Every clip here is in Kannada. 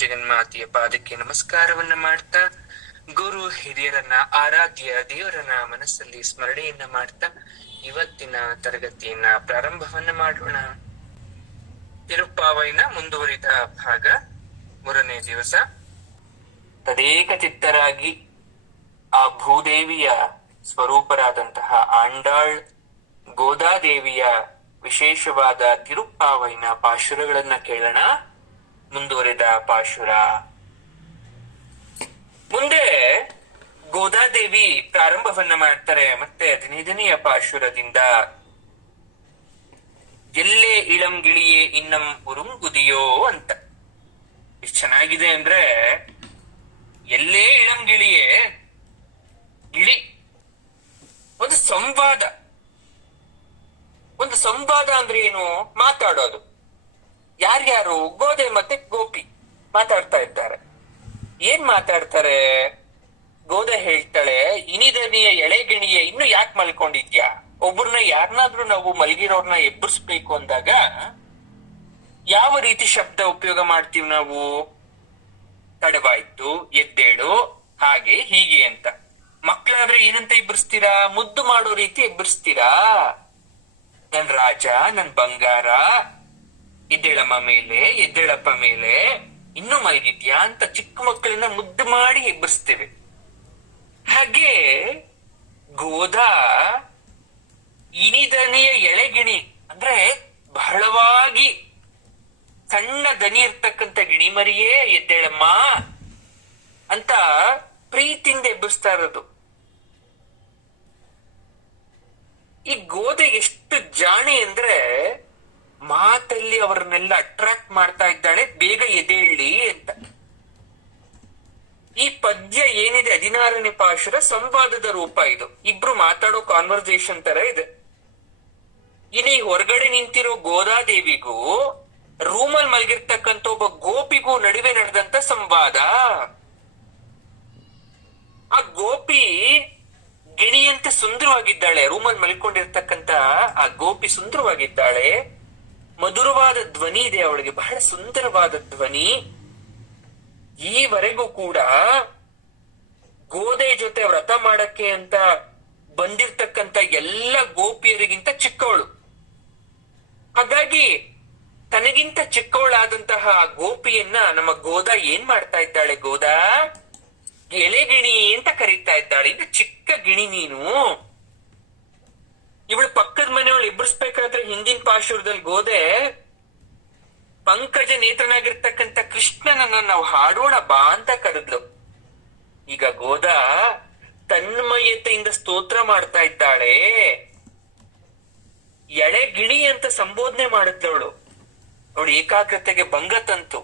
ಜಗನ್ಮಾತೆಯ ಪಾದಕ್ಕೆ ನಮಸ್ಕಾರವನ್ನ ಮಾಡ್ತಾ, ಗುರು ಹಿರಿಯರನ್ನ ಆರಾಧ್ಯ ದೇವರನ್ನ ಮನಸ್ಸಲ್ಲಿ ಸ್ಮರಣೆಯನ್ನ ಮಾಡ್ತಾ ಇವತ್ತಿನ ತರಗತಿಯನ್ನ ಪ್ರಾರಂಭವನ್ನ ಮಾಡೋಣ. ತಿರುಪ್ಪಾವೈನ ಮುಂದುವರಿದ ಭಾಗ, 3ನೇ ದಿವಸ. ತದೇಕ ಚಿತ್ತರಾಗಿ ಆ ಭೂದೇವಿಯ ಸ್ವರೂಪರಾದಂತಹ ಆಂಡಾಳ್ ಗೋದಾದೇವಿಯ ವಿಶೇಷವಾದ ತಿರುಪ್ಪಾವೈನ ಪಾಶುರಗಳನ್ನ ಕೇಳೋಣ. ಮುಂದುವರೆದ ಪಾಶುರ. ಮುಂದೆ ಗೋದಾದೇವಿ ಪ್ರಾರಂಭವನ್ನ ಮಾಡ್ತಾರೆ. ಮತ್ತೆ 15ನೆಯ ಪಾಶುರದಿಂದ ಎಲ್ಲೇ ಇಳಂ ಗಿಳಿಯೇ ಇನ್ನಂ ಉರುಂಗುದಿಯೋ ಅಂತ. ಎಷ್ಟು ಚೆನ್ನಾಗಿದೆ ಅಂದ್ರೆ, ಎಲ್ಲೇ ಇಳಂ ಗಿಳಿಯೇ, ಗಿಳಿ ಒಂದು ಸಂವಾದ. ಒಂದು ಸಂವಾದ ಅಂದ್ರೆ ಏನು? ಮಾತಾಡೋದು. ಯಾರ್ಯಾರು? ಗೋದೆ ಮತ್ತೆ ಗೋಪಿ ಮಾತಾಡ್ತಾ ಇದ್ದಾರೆ. ಏನ್ ಮಾತಾಡ್ತಾರೆ? ಗೋದೆ ಹೇಳ್ತಾಳೆ, ಇನಿದನಿಯ ಎಳೆಗಿಣಿಯ ಇನ್ನು ಯಾಕೆ ಮಲ್ಕೊಂಡಿದ್ಯಾ? ಒಬ್ಬರನ್ನ ಯಾರನ್ನಾದ್ರೂ ನಾವು ಮಲಗಿರೋರ್ನ ಎಬ್ಬರಿಸ್ಬೇಕು ಅಂದಾಗ ಯಾವ ರೀತಿ ಶಬ್ದ ಉಪಯೋಗ ಮಾಡ್ತೀವಿ ನಾವು? ತಡವಾಯ್ತು, ಎದ್ದೇಳು, ಹಾಗೆ ಹೀಗೆ ಅಂತ. ಮಕ್ಳಾದ್ರೆ ಏನಂತ ಎಬ್ಬರಿಸ್ತೀರಾ? ಮುದ್ದು ಮಾಡೋ ರೀತಿ ಎಬ್ಬರಿಸ್ತೀರಾ. ನನ್ ರಾಜ, ನನ್ ಬಂಗಾರ, ಎದ್ದೇಳಮ್ಮ ಮೇಲೆ, ಎದ್ದೇಳಪ್ಪ ಮೇಲೆ, ಇನ್ನೂ ಮಲಗಿದ್ಯಾ ಅಂತ ಚಿಕ್ಕ ಮಕ್ಕಳನ್ನ ಮುದ್ದು ಮಾಡಿ ಎಬ್ಬರಿಸ್ತೇವೆ. ಹಾಗೆ ಗೋದಾ ಇನಿದನಿಯ ಎಳೆಗಿಣಿ ಅಂದ್ರೆ ಬಹಳವಾಗಿ ಸಣ್ಣ ದನಿ ಇರ್ತಕ್ಕಂಥ ಗಿಣಿ ಮರಿಯೇ ಎದ್ದೇಳಮ್ಮ ಅಂತ ಪ್ರೀತಿಯಿಂದ ಎಬ್ಬರಿಸ್ತಾ ಇರೋದು. ಈ ಗೋದೆ ಎಷ್ಟು ಜಾಣೆ ಅಂದ್ರೆ ಮಾತಲ್ಲಿ ಅವರನ್ನೆಲ್ಲ ಅಟ್ರಾಕ್ಟ್ ಮಾಡ್ತಾ ಇದ್ದಾಳೆ, ಬೇಗ ಎದ್ದೇಳಿ ಅಂತ. ಈ ಪದ್ಯ ಏನಿದೆ 16ನೇ ಪಾಶುರ ಸಂವಾದದ ರೂಪ. ಇದು ಇಬ್ರು ಮಾತಾಡೋ ಕಾನ್ವರ್ಸೇಷನ್ ತರ ಇದೆ. ಇಲ್ಲಿ ಹೊರಗಡೆ ನಿಂತಿರೋ ಗೋದಾದೇವಿಗೂ ರೂಮಲ್ಲಿ ಮಲಗಿರ್ತಕ್ಕಂಥ ಒಬ್ಬ ಗೋಪಿಗೂ ನಡುವೆ ನಡೆದಂತ ಸಂವಾದ. ಆ ಗೋಪಿ ಗಿಣಿಯಂತೆ ಸುಂದರವಾಗಿದ್ದಾಳೆ. ರೂಮಲ್ಲಿ ಮಲ್ಕೊಂಡಿರ್ತಕ್ಕಂಥ ಆ ಗೋಪಿ ಸುಂದರವಾಗಿದ್ದಾಳೆ. ಮಧುರವಾದ ಧ್ವನಿ ಇದೆ ಅವಳಿಗೆ, ಬಹಳ ಸುಂದರವಾದ ಧ್ವನಿ. ಈವರೆಗೂ ಕೂಡ ಗೋದೆ ಜೊತೆ ವ್ರತ ಮಾಡಕ್ಕೆ ಅಂತ ಬಂದಿರ್ತಕ್ಕಂಥ ಎಲ್ಲ ಗೋಪಿಯರಿಗಿಂತ ಚಿಕ್ಕವಳು. ಹಾಗಾಗಿ ತನಗಿಂತ ಚಿಕ್ಕವಳಾದಂತಹ ಗೋಪಿಯನ್ನ ನಮ್ಮ ಗೋದಾ ಏನ್ ಮಾಡ್ತಾ ಇದ್ದಾಳೆ? ಗೋದಾ ಎಲೆಗಿಣಿ ಅಂತ ಕರೀತಾ ಇದ್ದಾಳೆ. ಇದು ಚಿಕ್ಕ ಗಿಣಿ ನೀನು. ಇವಳು ಪಕ್ಕದ ಮನೆಯವಳು ಎಬ್ಬರಿಸ್ಬೇಕಾದ್ರೆ ಹಿಂದಿನ ಪಾಶುರದಲ್ಲಿ ಗೋದೆ ಪಂಕಜ ನೇತ್ರನಾಗಿರ್ತಕ್ಕಂಥ ಕೃಷ್ಣನನ್ನ ನಾವು ಹಾಡೋಣ ಬಾ ಅಂತ ಕರೆದ್ಲು. ಈಗ ಗೋದಾ ತನ್ಮಯತೆಯಿಂದ ಸ್ತೋತ್ರ ಮಾಡ್ತಾ ಇದ್ದಾಳೆ. ಎಳೆ ಗಿಣಿ ಅಂತ ಸಂಬೋಧನೆ ಮಾಡಿದ್ಲವಳು. ಅವಳು ಏಕಾಗ್ರತೆಗೆ ಭಂಗ ತಂತು.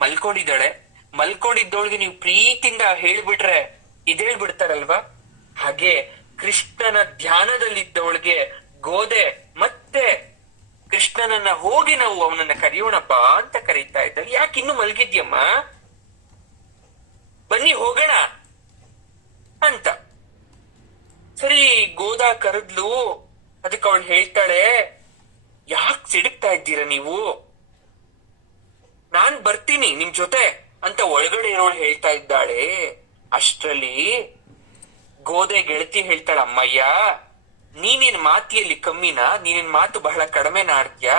ಮಲ್ಕೊಂಡಿದ್ದಾಳೆ. ಮಲ್ಕೊಂಡಿದ್ದವಳಿಗೆ ನೀವು ಪ್ರೀತಿಯಿಂದ ಹೇಳ್ಬಿಟ್ರೆ ಇದೇಳ್ಬಿಡ್ತಾರಲ್ವಾ? ಹಾಗೆ ಕೃಷ್ಣನ ಧ್ಯಾನದಲ್ಲಿದ್ದವಳಿಗೆ ಗೋದೆ ಮತ್ತೆ ಕೃಷ್ಣನನ್ನ ಹೋಗಿ ನಾವು ಅವನನ್ನ ಕರೆಯೋಣಪ್ಪ ಅಂತ ಕರೀತಾ ಇದ್ದ. ಯಾಕೆ ಇನ್ನು ಮಲಗಿದ್ಯಮ್ಮ? ಬನ್ನಿ ಹೋಗೋಣ ಅಂತ. ಸರಿ, ಗೋದಾ ಕರೆದ್ಲು. ಅದಕ್ಕೆ ಅವಳು ಹೇಳ್ತಾಳೆ, ಯಾಕೆ ಸಿಡುಕ್ತಾ ಇದ್ದೀರಾ ನೀವು? ನಾನ್ ಬರ್ತೀನಿ ನಿಮ್ ಜೊತೆ ಅಂತ ಒಳಗಡೆ ಇರೋಳು ಹೇಳ್ತಾ ಇದ್ದಾಳೆ. ಅಷ್ಟ್ರಲ್ಲಿ ಗೋದೆ ಗೆಳತಿ ಹೇಳ್ತಾಳ, ಅಮ್ಮಯ್ಯ ನೀನಿನ್ ಮಾತಿಯಲ್ಲಿ ಕಮ್ಮಿನಾ? ನೀನಿನ್ ಮಾತು ಬಹಳ ಕಡಿಮೆನ ಆಡ್ತೀಯಾ?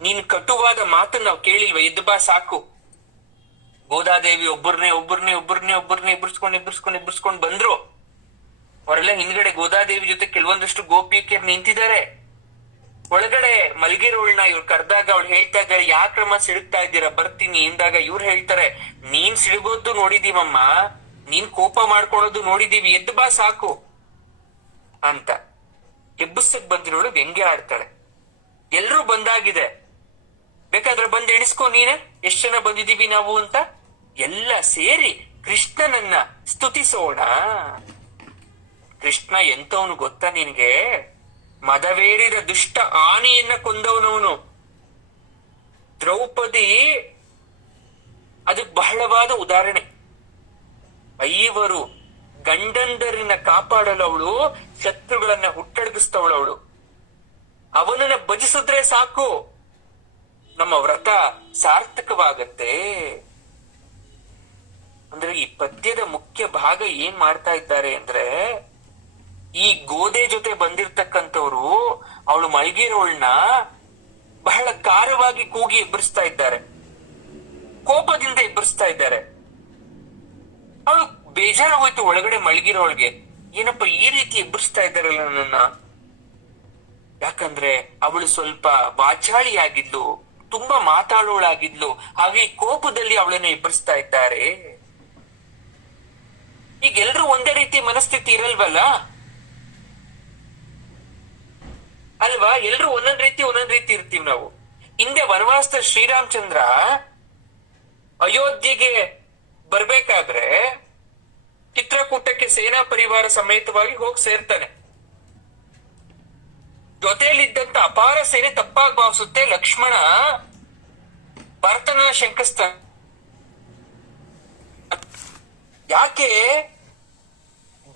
ನೀನ್ ಕಟುವಾದ ಮಾತು ನಾವ್ ಕೇಳಿಲ್ವ? ಎದ್ದು ಬಾ ಸಾಕು. ಗೋದಾದೇವಿ ಒಬ್ಬರನ್ನೇ ಎಬ್ಬರಿಸ್ಕೊಂಡು ಬಂದ್ರು. ಅವರೆಲ್ಲ ಹಿಂದ್ಗಡೆ ಗೋದಾದೇವಿ ಜೊತೆ ಕೆಲವೊಂದಷ್ಟು ಗೋಪಿಯರು ನಿಂತಿದ್ದಾರೆ. ಒಳಗಡೆ ಮಲಗಿರೋಳ್ನ ಇವ್ರು ಕರೆದಾಗ ಅವಳು ಹೇಳ್ತಾ ಇದ್ದಾರೆ, ಯಾಕ್ರಮ ಸಿಡುಕ್ತಾ ಇದ್ದೀರಾ? ಬರ್ತೀನಿ ಎಂದಾಗ ಇವ್ರು ಹೇಳ್ತಾರೆ, ನೀನ್ ಸಿಡುಗೋದು ನೋಡಿದೀವಮ್ಮ, ನೀನ್ ಕೋಪ ಮಾಡ್ಕೊಳೋದು ನೋಡಿದೀವಿ, ಎದ್ದು ಬಾ ಸಾಕು ಅಂತ. ಎಬ್ಬಸಕ್ ಬಂದಿರೋಳು ವ್ಯಂಗ್ಯ ಆಡ್ತಾಳೆ. ಎಲ್ರೂ ಬಂದಾಗಿದೆ, ಬೇಕಾದ್ರೆ ಬಂದ್ ಎಣಿಸ್ಕೊ ನೀನೆ ಎಷ್ಟ್ ಜನ ಬಂದಿದೀವಿ ನಾವು ಅಂತ. ಎಲ್ಲ ಸೇರಿ ಕೃಷ್ಣನನ್ನ ಸ್ತುತಿಸೋಣ. ಕೃಷ್ಣ ಎಂತವನು ಗೊತ್ತಾ ನಿನ್ಗೆ? ಮದವೇರಿದ ದುಷ್ಟ ಆನೆಯನ್ನ ಕೊಂದವನವನು. ದ್ರೌಪದಿ ಅದಕ್ಕೆ ಬಹಳವಾದ ಉದಾಹರಣೆ. 5 ಗಂಡಂದರನ್ನ ಕಾಪಾಡಲು ಅವಳು ಶತ್ರುಗಳನ್ನ ಹುಟ್ಟಡಗಿಸ್ತವಳವಳು. ಅವನನ್ನ ಭಜಿಸಿದ್ರೆ ಸಾಕು, ನಮ್ಮ ವ್ರತ ಸಾರ್ಥಕವಾಗತ್ತೆ ಪದ್ಯದ ಮುಖ್ಯ ಭಾಗ ಏನ್ ಮಾಡ್ತಾ ಇದ್ದಾರೆ ಅಂದ್ರೆ, ಈ ಗೋದೆ ಜೊತೆ ಬಂದಿರ್ತಕ್ಕಂಥವ್ರು ಅವಳು ಮಲಗಿರೋಳ್ನ ಬಹಳ ಖಾರವಾಗಿ ಕೂಗಿ ಎಬ್ಬರಿಸ್ತಾ ಇದ್ದಾರೆ, ಕೋಪದಿಂದ ಎಬ್ಬರಿಸ್ತಾ ಇದ್ದಾರೆ. ಅವಳು ಬೇಜಾರಾಗೋಯ್ತು ಒಳಗಡೆ ಮಲಗಿರೋಳ್ಗೆ, ಏನಪ್ಪ ಈ ರೀತಿ ಎಬ್ಬರಿಸ್ತಾ ಇದ್ದಾರಲ್ಲ ನನ್ನನ್ನ. ಯಾಕಂದ್ರೆ ಅವಳು ಸ್ವಲ್ಪ ವಾಚಾಳಿಯಾಗಿದ್ಲು, ತುಂಬಾ ಮಾತಾಡೋಳಾಗಿದ್ಲು, ಹಾಗೆ ಈ ಕೋಪದಲ್ಲಿ ಅವಳನ್ನ ಎಬ್ಬರಿಸ್ತಾ ಇದ್ದಾರೆ. ಈಗ ಎಲ್ರು ಒಂದೇ ರೀತಿ ಮನಸ್ಥಿತಿ ಇರಲ್ವಲ್ಲ ಅಲ್ವಾ? ಎಲ್ರು ಒಂದೊಂದ್ ರೀತಿ ಇರ್ತೀವಿ ನಾವು. ಹಿಂದೆ ವನವಾಸದ ಶ್ರೀರಾಮಚಂದ್ರ ಅಯೋಧ್ಯೆಗೆ ಬರ್ಬೇಕಾದ್ರೆ ಚಿತ್ರಕೂಟಕ್ಕೆ ಸೇನಾ ಪರಿವಾರ ಸಮೇತವಾಗಿ ಹೋಗಿ ಸೇರ್ತಾನೆ. ಜೊತೆಯಲ್ಲಿದ್ದಂತ ಅಪಾರ ಸೇನೆ ತಪ್ಪಾಗಿ ಭಾವಿಸುತ್ತೆ. ಲಕ್ಷ್ಮಣ ಭರತನ ಶಂಕಿಸ್ತಾನೆ. ಯಾಕೆ?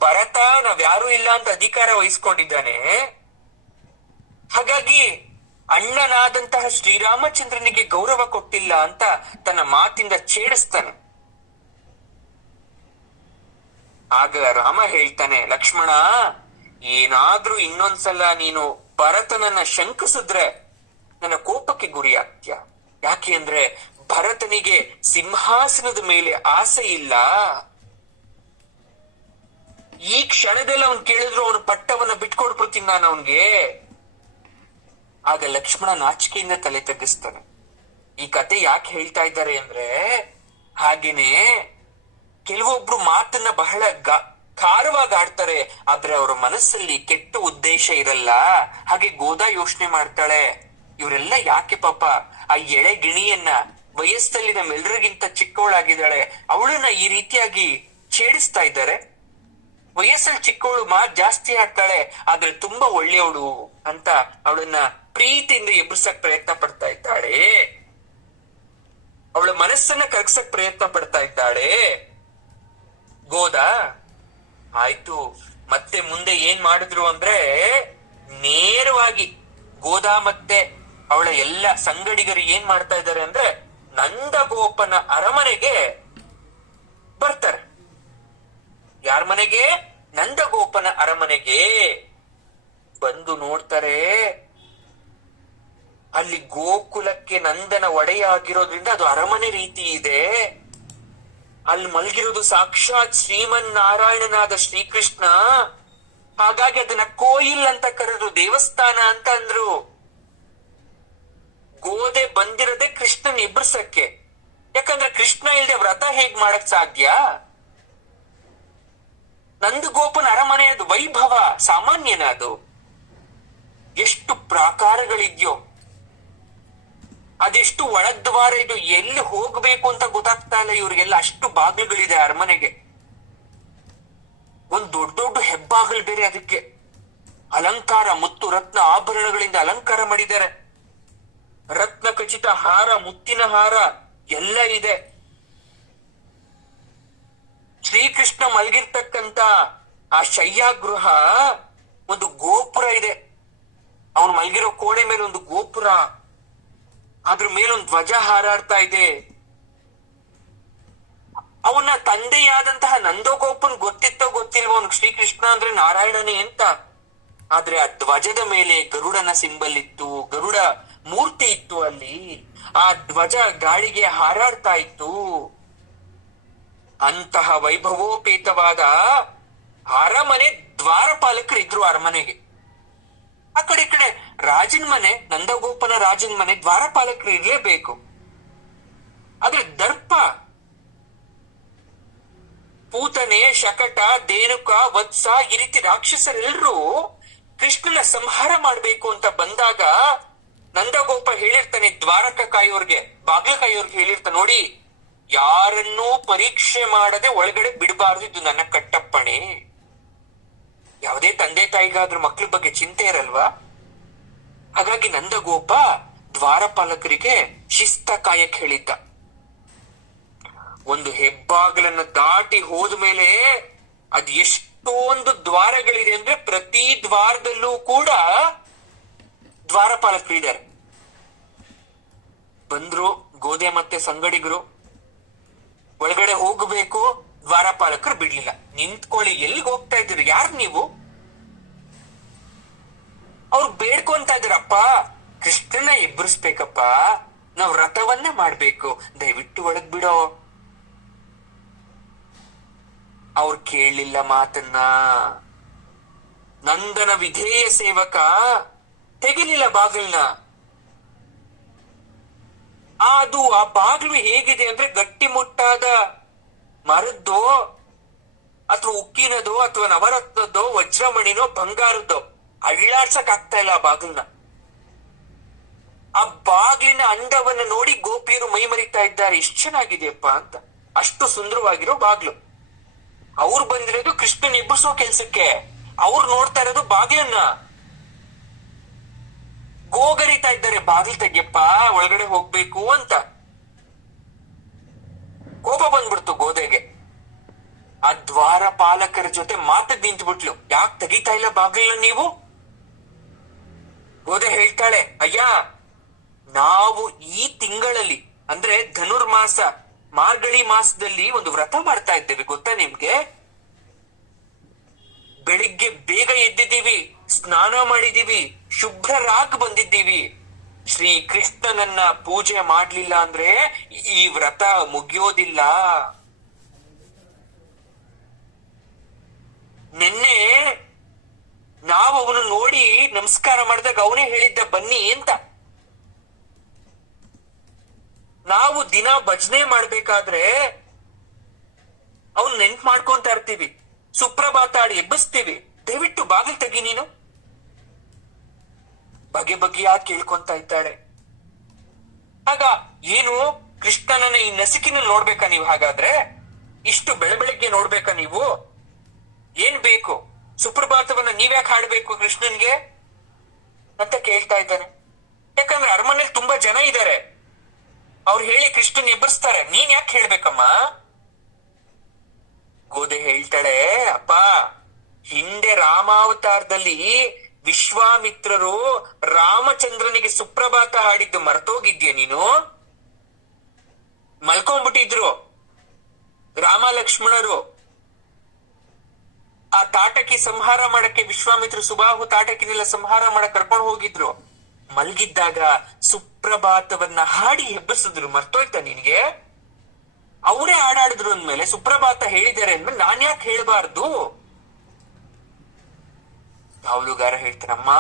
ಭರತ ನಾವ್ಯಾರೂ ಇಲ್ಲ ಅಂತ ಅಧಿಕಾರ ವಹಿಸ್ಕೊಂಡಿದ್ದಾನೆ, ಹಾಗಾಗಿ ಅಣ್ಣನಾದಂತಹ ಶ್ರೀರಾಮಚಂದ್ರನಿಗೆ ಗೌರವ ಕೊಟ್ಟಿಲ್ಲ ಅಂತ ತನ್ನ ಮಾತಿಂದ ಛೇಡಿಸ್ತಾನೆ. ಆಗ ರಾಮ ಹೇಳ್ತಾನೆ, ಲಕ್ಷ್ಮಣ ಏನಾದ್ರೂ ಇನ್ನೊಂದ್ಸಲ ನೀನು ಭರತನನ್ನ ಶಂಕಿಸಿದ್ರೆ ನನ್ನ ಕೋಪಕ್ಕೆ ಗುರಿ ಆಗ್ತೀಯ. ಯಾಕೆ ಅಂದ್ರೆ ಭರತನಿಗೆ ಸಿಂಹಾಸನದ ಮೇಲೆ ಆಸೆ ಇಲ್ಲ. ಈ ಕ್ಷಣದಲ್ಲಿ ಅವನ್ ಕೇಳಿದ್ರು ಅವನು ಪಟ್ಟವನ್ನ ಬಿಟ್ಕೊಡ್ಬಿಡ್ತೀನಿ ನಾನು ಅವನ್ಗೆ. ಆಗ ಲಕ್ಷ್ಮಣ ನಾಚಿಕೆಯಿಂದ ತಲೆ ತಗ್ಗಿಸ್ತಾನೆ. ಈ ಕತೆ ಯಾಕೆ ಹೇಳ್ತಾ ಇದ್ದಾರೆ ಅಂದ್ರೆ, ಹಾಗೇನೆ ಕೆಲವೊಬ್ರು ಮಾತನ್ನ ಬಹಳ ಖಾರವಾಗಿ ಆಡ್ತಾರೆ, ಆದ್ರೆ ಅವರ ಮನಸ್ಸಲ್ಲಿ ಕೆಟ್ಟ ಉದ್ದೇಶ ಇರಲ್ಲ. ಹಾಗೆ ಗೋದಾ ಯೋಚನೆ ಮಾಡ್ತಾಳೆ, ಇವರೆಲ್ಲ ಯಾಕೆ ಪಾಪ ಆ ಎಳೆ ಗಿಣಿಯನ್ನ, ವಯಸ್ಸಲ್ಲಿ ನಮ್ಮೆಲ್ಲರಿಗಿಂತ ಚಿಕ್ಕವಳಾಗಿದ್ದಾಳೆ, ಅವಳನ್ನ ಈ ರೀತಿಯಾಗಿ ಛೇಡಿಸ್ತಾ ಇದ್ದಾರೆ. ವಯಸ್ಸಲ್ಲಿ ಚಿಕ್ಕವಳು ಮಾತು ಜಾಸ್ತಿ ಆಡ್ತಾಳೆ, ಆದ್ರೆ ತುಂಬಾ ಒಳ್ಳೆಯವಳು ಅಂತ ಅವಳನ್ನ ಪ್ರೀತಿಯಿಂದ ಎಬ್ಬಿಸಕ್ ಪ್ರಯತ್ನ ಪಡ್ತಾ ಇದ್ದಾಳೆ. ಅವಳ ಮನಸ್ಸನ್ನ ಕರಗ್ಸಕ್ ಪ್ರಯತ್ನ ಪಡ್ತಾ ಇದ್ದಾಳೆ ಗೋದಾ. ಆಯ್ತು, ಮತ್ತೆ ಮುಂದೆ ಏನ್ ಮಾಡಿದ್ರು ಅಂದ್ರೆ, ನೇರವಾಗಿ ಗೋದಾ ಮತ್ತೆ ಅವಳ ಎಲ್ಲ ಸಂಗಡಿಗರು ಏನ್ ಮಾಡ್ತಾ ಇದ್ದಾರೆ ಅಂದ್ರೆ, ನಂದಗೋಪನ ಅರಮನೆಗೆ ಬರ್ತಾರೆ. ಯಾರ ಮನೆಗೆ? ನಂದಗೋಪನ ಅರಮನೆಗೆ ಬಂದು ನೋಡ್ತಾರೆ. ಅಲ್ಲಿ ಗೋಕುಲಕ್ಕೆ ನಂದನ ಒಡೆಯ ಆಗಿರೋದ್ರಿಂದ ಅದು ಅರಮನೆ ರೀತಿ ಇದೆ. ಅಲ್ಲಿ ಮಲಗಿರೋದು ಸಾಕ್ಷಾತ್ ಶ್ರೀಮನ್ ನಾರಾಯಣನಾದ ಶ್ರೀಕೃಷ್ಣ. ಹಾಗಾಗಿ ಅದನ್ನ ಕೋಯಿಲ್ ಅಂತ ಕರೆದ್ರು, ದೇವಸ್ಥಾನ ಅಂತ ಅಂದ್ರು. ಗೋದೆ ಬಂದಿರದೆ ಕೃಷ್ಣನ್ ಎಬ್ಬಿಸಕ್ಕೆ. ಯಾಕಂದ್ರೆ ಕೃಷ್ಣ ಇಲ್ದೆ ವ್ರತ ಹೇಗ್ ಮಾಡಕ್ ಸಾಧ್ಯ? ನಂದಗೋಪನ ಅರಮನೆ ಅದು ವೈಭವ ಸಾಮಾನ್ಯನ ಅದು. ಎಷ್ಟು ಪ್ರಾಕಾರಗಳಿದ್ಯೋ, ಅದೆಷ್ಟು ಒಳದ್ವಾರ ಇದು, ಎಲ್ಲಿ ಹೋಗ್ಬೇಕು ಅಂತ ಗೊತ್ತಾಗ್ತಾ ಇಲ್ಲ ಇವ್ರಿಗೆಲ್ಲ. ಅಷ್ಟು ಬಾಗಿಲುಗಳಿದೆ ಅರಮನೆಗೆ. ಒಂದ್ ದೊಡ್ಡ ದೊಡ್ಡ ಹೆಬ್ಬಾಗಿಲು ಬೇರೆ, ಅದಕ್ಕೆ ಅಲಂಕಾರ, ಮುತ್ತು ರತ್ನ ಆಭರಣಗಳಿಂದ ಅಲಂಕಾರ ಮಾಡಿದ್ದಾರೆ. ರತ್ನ ಖಚಿತ ಹಾರ, ಮುತ್ತಿನ ಹಾರ ಎಲ್ಲ ಇದೆ. ಶ್ರೀಕೃಷ್ಣ ಮಲಗಿರ್ತಕ್ಕಂತ ಆ ಶಯ್ಯಾಗೃಹ ಒಂದು ಗೋಪುರ ಇದೆ. ಅವನು ಮಲಗಿರೋ ಕೋಣೆ ಮೇಲೆ ಒಂದು ಗೋಪುರ, ಅದ್ರ ಮೇಲೊಂದು ಧ್ವಜ ಹಾರಾಡ್ತಾ ಇದೆ. ಅವನ ತಂದೆಯಾದಂತಹ ನಂದಗೋಪನ್ ಗೊತ್ತಿತ್ತೋ ಗೊತ್ತಿಲ್ವೋ ಅವನಿಗೆ ಶ್ರೀಕೃಷ್ಣ ಅಂದ್ರೆ ನಾರಾಯಣನೇ ಅಂತ. ಆದ್ರೆ ಆ ಧ್ವಜದ ಮೇಲೆ ಗರುಡನ ಸಿಂಬಲ್ ಇತ್ತು, ಗರುಡ ಮೂರ್ತಿ ಇತ್ತು ಅಲ್ಲಿ. ಆ ಧ್ವಜ ಗಾಳಿಗೆ ಹಾರಾಡ್ತಾ ಇತ್ತು. ಅಂತಹ ವೈಭವೋಪೇತವಾದ ಅರಮನೆ, ದ್ವಾರಪಾಲಕರು ಇದ್ರು ಅರಮನೆಗೆ. ಆ ಕಡೆ ಈ ಕಡೆ ರಾಜನ ಮನೆ, ನಂದಗೋಪನ ರಾಜನ ಮನೆ, ದ್ವಾರಪಾಲಕರು ಇರ್ಲೇಬೇಕು. ಆದ್ರೆ ದರ್ಪ, ಪೂತನೆ, ಶಕಟ, ದೇನುಕ, ವತ್ಸ ಈ ರೀತಿ ರಾಕ್ಷಸರೆಲ್ಲರೂ ಕೃಷ್ಣನ ಸಂಹಾರ ಮಾಡ್ಬೇಕು ಅಂತ ಬಂದಾಗ ನಂದಗೋಪ ಹೇಳಿರ್ತಾನೆ ದ್ವಾರಕ ಕಾಯೋರ್ಗೆ, ಬಾಗ್ಲ ಕಾಯೋರ್ಗೆ ಹೇಳಿರ್ತಾನೆ, ನೋಡಿ ಯಾರನ್ನೂ ಪರೀಕ್ಷೆ ಮಾಡದೆ ಒಳಗಡೆ ಬಿಡಬಾರ್ದು, ಇದು ನನ್ನ ಕಟ್ಟಪ್ಪಣೆ. ಯಾವುದೇ ತಂದೆ ತಾಯಿಗಾದ್ರೂ ಮಕ್ಳ ಬಗ್ಗೆ ಚಿಂತೆ ಇರಲ್ವಾ? ಹಾಗಾಗಿ ನಂದಗೋಪ ದ್ವಾರಪಾಲಕರಿಗೆ ಶಿಸ್ತ ಕಾಯಕ್ ಹೇಳಿದ್ದ. ಒಂದು ಹೆಬ್ಬಾಗಲನ್ನು ದಾಟಿ ಹೋದ್ಮೇಲೆ ಅದ್ ಎಷ್ಟೊಂದು ದ್ವಾರಗಳಿದೆ ಅಂದ್ರೆ ಪ್ರತಿ ದ್ವಾರದಲ್ಲೂ ಕೂಡ ದ್ವಾರಪಾಲಕರು ಇದ್ದಾರೆ. ಬಂದ್ರು ಗೋದೆ ಮತ್ತೆ ಸಂಗಡಿಗರು, ಒಳಗಡೆ ಹೋಗಬೇಕು, ದ್ವಾರಪಾಲಕರು ಬಿಡ್ಲಿಲ್ಲ. ನಿಂತ್ಕೊಳ್ಳಿ, ಎಲ್ಲಿಗೆ ಹೋಗ್ತಾ ಇದ್ದೀರಿ, ಯಾರು ನೀವು? ಅವ್ರು ಬೇಡ್ಕೊಂತ ಇದ್ರಪ್ಪ, ಕೃಷ್ಣನ ಎಬ್ಬರಿಸ್ಬೇಕಪ್ಪ, ನಾವ್ ವ್ರತವನ್ನ ಮಾಡ್ಬೇಕು, ದಯವಿಟ್ಟು ಒಳಗ್ ಬಿಡೋ. ಅವ್ರು ಕೇಳಲಿಲ್ಲ ಮಾತನ್ನ. ನಂದನ ವಿಧೇಯ ಸೇವಕ ತೆಗಿಲಿಲ್ಲ ಬಾಗಿಲ್ನ. ಅದು ಆ ಬಾಗಿಲು ಹೇಗಿದೆ ಅಂದ್ರೆ ಗಟ್ಟಿಮುಟ್ಟಾದ ಮರದ್ದೋ ಅಥವಾ ಉಕ್ಕಿನದೋ ಅಥವಾ ನವರತ್ನದ್ದೋ ವಜ್ರಮಣಿನೋ ಬಂಗಾರದ್ದೋ, ಅಳ್ಳಾಡ್ಸಕ್ ಆಗ್ತಾ ಇಲ್ಲ ಆ ಬಾಗಿಲ್ನ. ಆ ಬಾಗಿಲಿನ ಅಂದವನ್ನ ನೋಡಿ ಗೋಪಿಯರು ಮೈ ಮರಿತಾ ಇದ್ದಾರೆ, ಎಷ್ಟು ಚೆನ್ನಾಗಿದೆಯಪ್ಪ ಅಂತ. ಅಷ್ಟು ಸುಂದರವಾಗಿರೋ ಬಾಗ್ಲು. ಅವ್ರು ಬಂದಿರೋದು ಕೃಷ್ಣನ್ ಎಬ್ಬರಿಸೋ ಕೆಲ್ಸಕ್ಕೆ, ಅವ್ರು ನೋಡ್ತಾ ಇರೋದು ಬಾಗ್ಲನ್ನ. ಗೋಗರಿತಾ ಇದ್ದಾರೆ, ಬಾಗಿಲು ತೆಗ್ಯಪ್ಪ, ಒಳಗಡೆ ಹೋಗ್ಬೇಕು ಅಂತ. ಕೋಪ ಬಂದ್ಬಿಡ್ತು ಗೋದೆಗೆ. ಆ ದ್ವಾರಪಾಲಕರ ಜೊತೆ ಮಾತದ್ ನಿಂತ್ಬಿಟ್ಲು, ಯಾಕೆ ತೆಗಿತಾ ಇಲ್ಲ ಬಾಗಿಲನ್ನ ನೀವು? ಗೋದೆ ಹೇಳ್ತಾಳೆ, ಅಯ್ಯ, ನಾವು ಈ ತಿಂಗಳಲ್ಲಿ ಅಂದ್ರೆ ಧನುರ್ಮಾಸ ಮಾರ್ಗಳಿ ಮಾಸದಲ್ಲಿ ಒಂದು ವ್ರತ ಮಾಡ್ತಾ ಇದ್ದೇವೆ, ಗೊತ್ತಾ ನಿಮ್ಗೆ? ಬೆಳಿಗ್ಗೆ ಬೇಗ ಎದ್ದಿದ್ದೀವಿ, ಸ್ನಾನ ಮಾಡಿದೀವಿ, ಶುಭ್ರರಾಗಿ ಬಂದಿದ್ದೀವಿ. ಶ್ರೀ ಕೃಷ್ಣನನ್ನ ಪೂಜೆ ಮಾಡ್ಲಿಲ್ಲ ಅಂದ್ರೆ ಈ ವ್ರತ ಮುಗಿಯೋದಿಲ್ಲ. ನಿನ್ನೆ ನಾವು ಅವನು ನೋಡಿ ನಮಸ್ಕಾರ ಮಾಡಿದಾಗ ಅವನೇ ಹೇಳಿದ್ದ ಬನ್ನಿ ಅಂತ. ನಾವು ದಿನ ಭಜನೆ ಮಾಡ್ಬೇಕಾದ್ರೆ ಅವನ್ ನೆನ್ಪು ಮಾಡ್ಕೊಂತ ಇರ್ತೀವಿ, ಸುಪ್ರಭಾತ ಆಡಿ ಎಬ್ಬಿಸ್ತೀವಿ, ದಯವಿಟ್ಟು ಬಾಗಿಲು ತೆಗಿ ನೀನು. ಬಗೆ ಬಗೆಯಾಗಿ ಕೇಳ್ಕೊಂತ ಇದ್ದಾಳೆ. ಆಗ ಏನು, ಕೃಷ್ಣನ ಈ ನಸಿಕಿನಲ್ಲಿ ನೋಡ್ಬೇಕಾ ನೀವು? ಹಾಗಾದ್ರೆ ಇಷ್ಟು ಬೆಳಗ್ಗೆ ನೋಡ್ಬೇಕಾ ನೀವು? ಏನ್ ಬೇಕು? ಸುಪ್ರಭಾತವನ್ನ ನೀವ್ಯಾಕೆ ಹಾಡ್ಬೇಕು ಕೃಷ್ಣನ್ಗೆ ಅಂತ ಕೇಳ್ತಾ ಇದ್ದಾನೆ. ಯಾಕಂದ್ರೆ ಅರಮನೆಯಲ್ಲಿ ತುಂಬಾ ಜನ ಇದ್ದಾರೆ, ಅವ್ರು ಹೇಳಿ ಕೃಷ್ಣನ್ ಎಬ್ಬರಿಸ್ತಾರೆ, ನೀನ್ ಯಾಕೆ ಹೇಳ್ಬೇಕಮ್ಮ? ಗೋದೆ ಹೇಳ್ತಾಳೆ, ಅಪ್ಪ, ಹಿಂದೆ ರಾಮಾವತಾರದಲ್ಲಿ ವಿಶ್ವಾಮಿತ್ರರು ರಾಮಚಂದ್ರನಿಗೆ ಸುಪ್ರಭಾತ ಹಾಡಿದ್ದು ಮರ್ತೋಗಿದ್ಯಾ ನೀನು? ಮಲ್ಕೊಂಡ್ಬಿಟ್ಟಿದ್ರು ರಾಮ ಲಕ್ಷ್ಮಣರು. ಆ ತಾಟಕಿ ಸಂಹಾರ ಮಾಡಕ್ಕೆ ವಿಶ್ವಾಮಿತ್ರ ಸುಬಾಹು ತಾಟಕಿನೆಲ್ಲ ಸಂಹಾರ ಮಾಡಕ್ ಕರ್ಕೊಂಡು ಹೋಗಿದ್ರು. ಮಲ್ಗಿದ್ದಾಗ ಸುಪ್ರಭಾತವನ್ನ ಹಾಡಿ ಎಬ್ಬರಿಸಿದ್ರು, ಮರ್ತೋಯ್ತಾ ನಿನ್ಗೆ? ಅವರೇ ಹಾಡಾಡಿದ್ರು ಅಂದ್ಮೇಲೆ ಸುಪ್ರಭಾತ ಹೇಳಿದ್ದಾರೆ ಅಂದ್ಮೇಲೆ ನಾನ್ ಯಾಕೆ ಹೇಳ್ಬಾರ್ದು? ಕಾವಲುಗಾರ ಹೇಳ್ತಾನಮ್ಮ,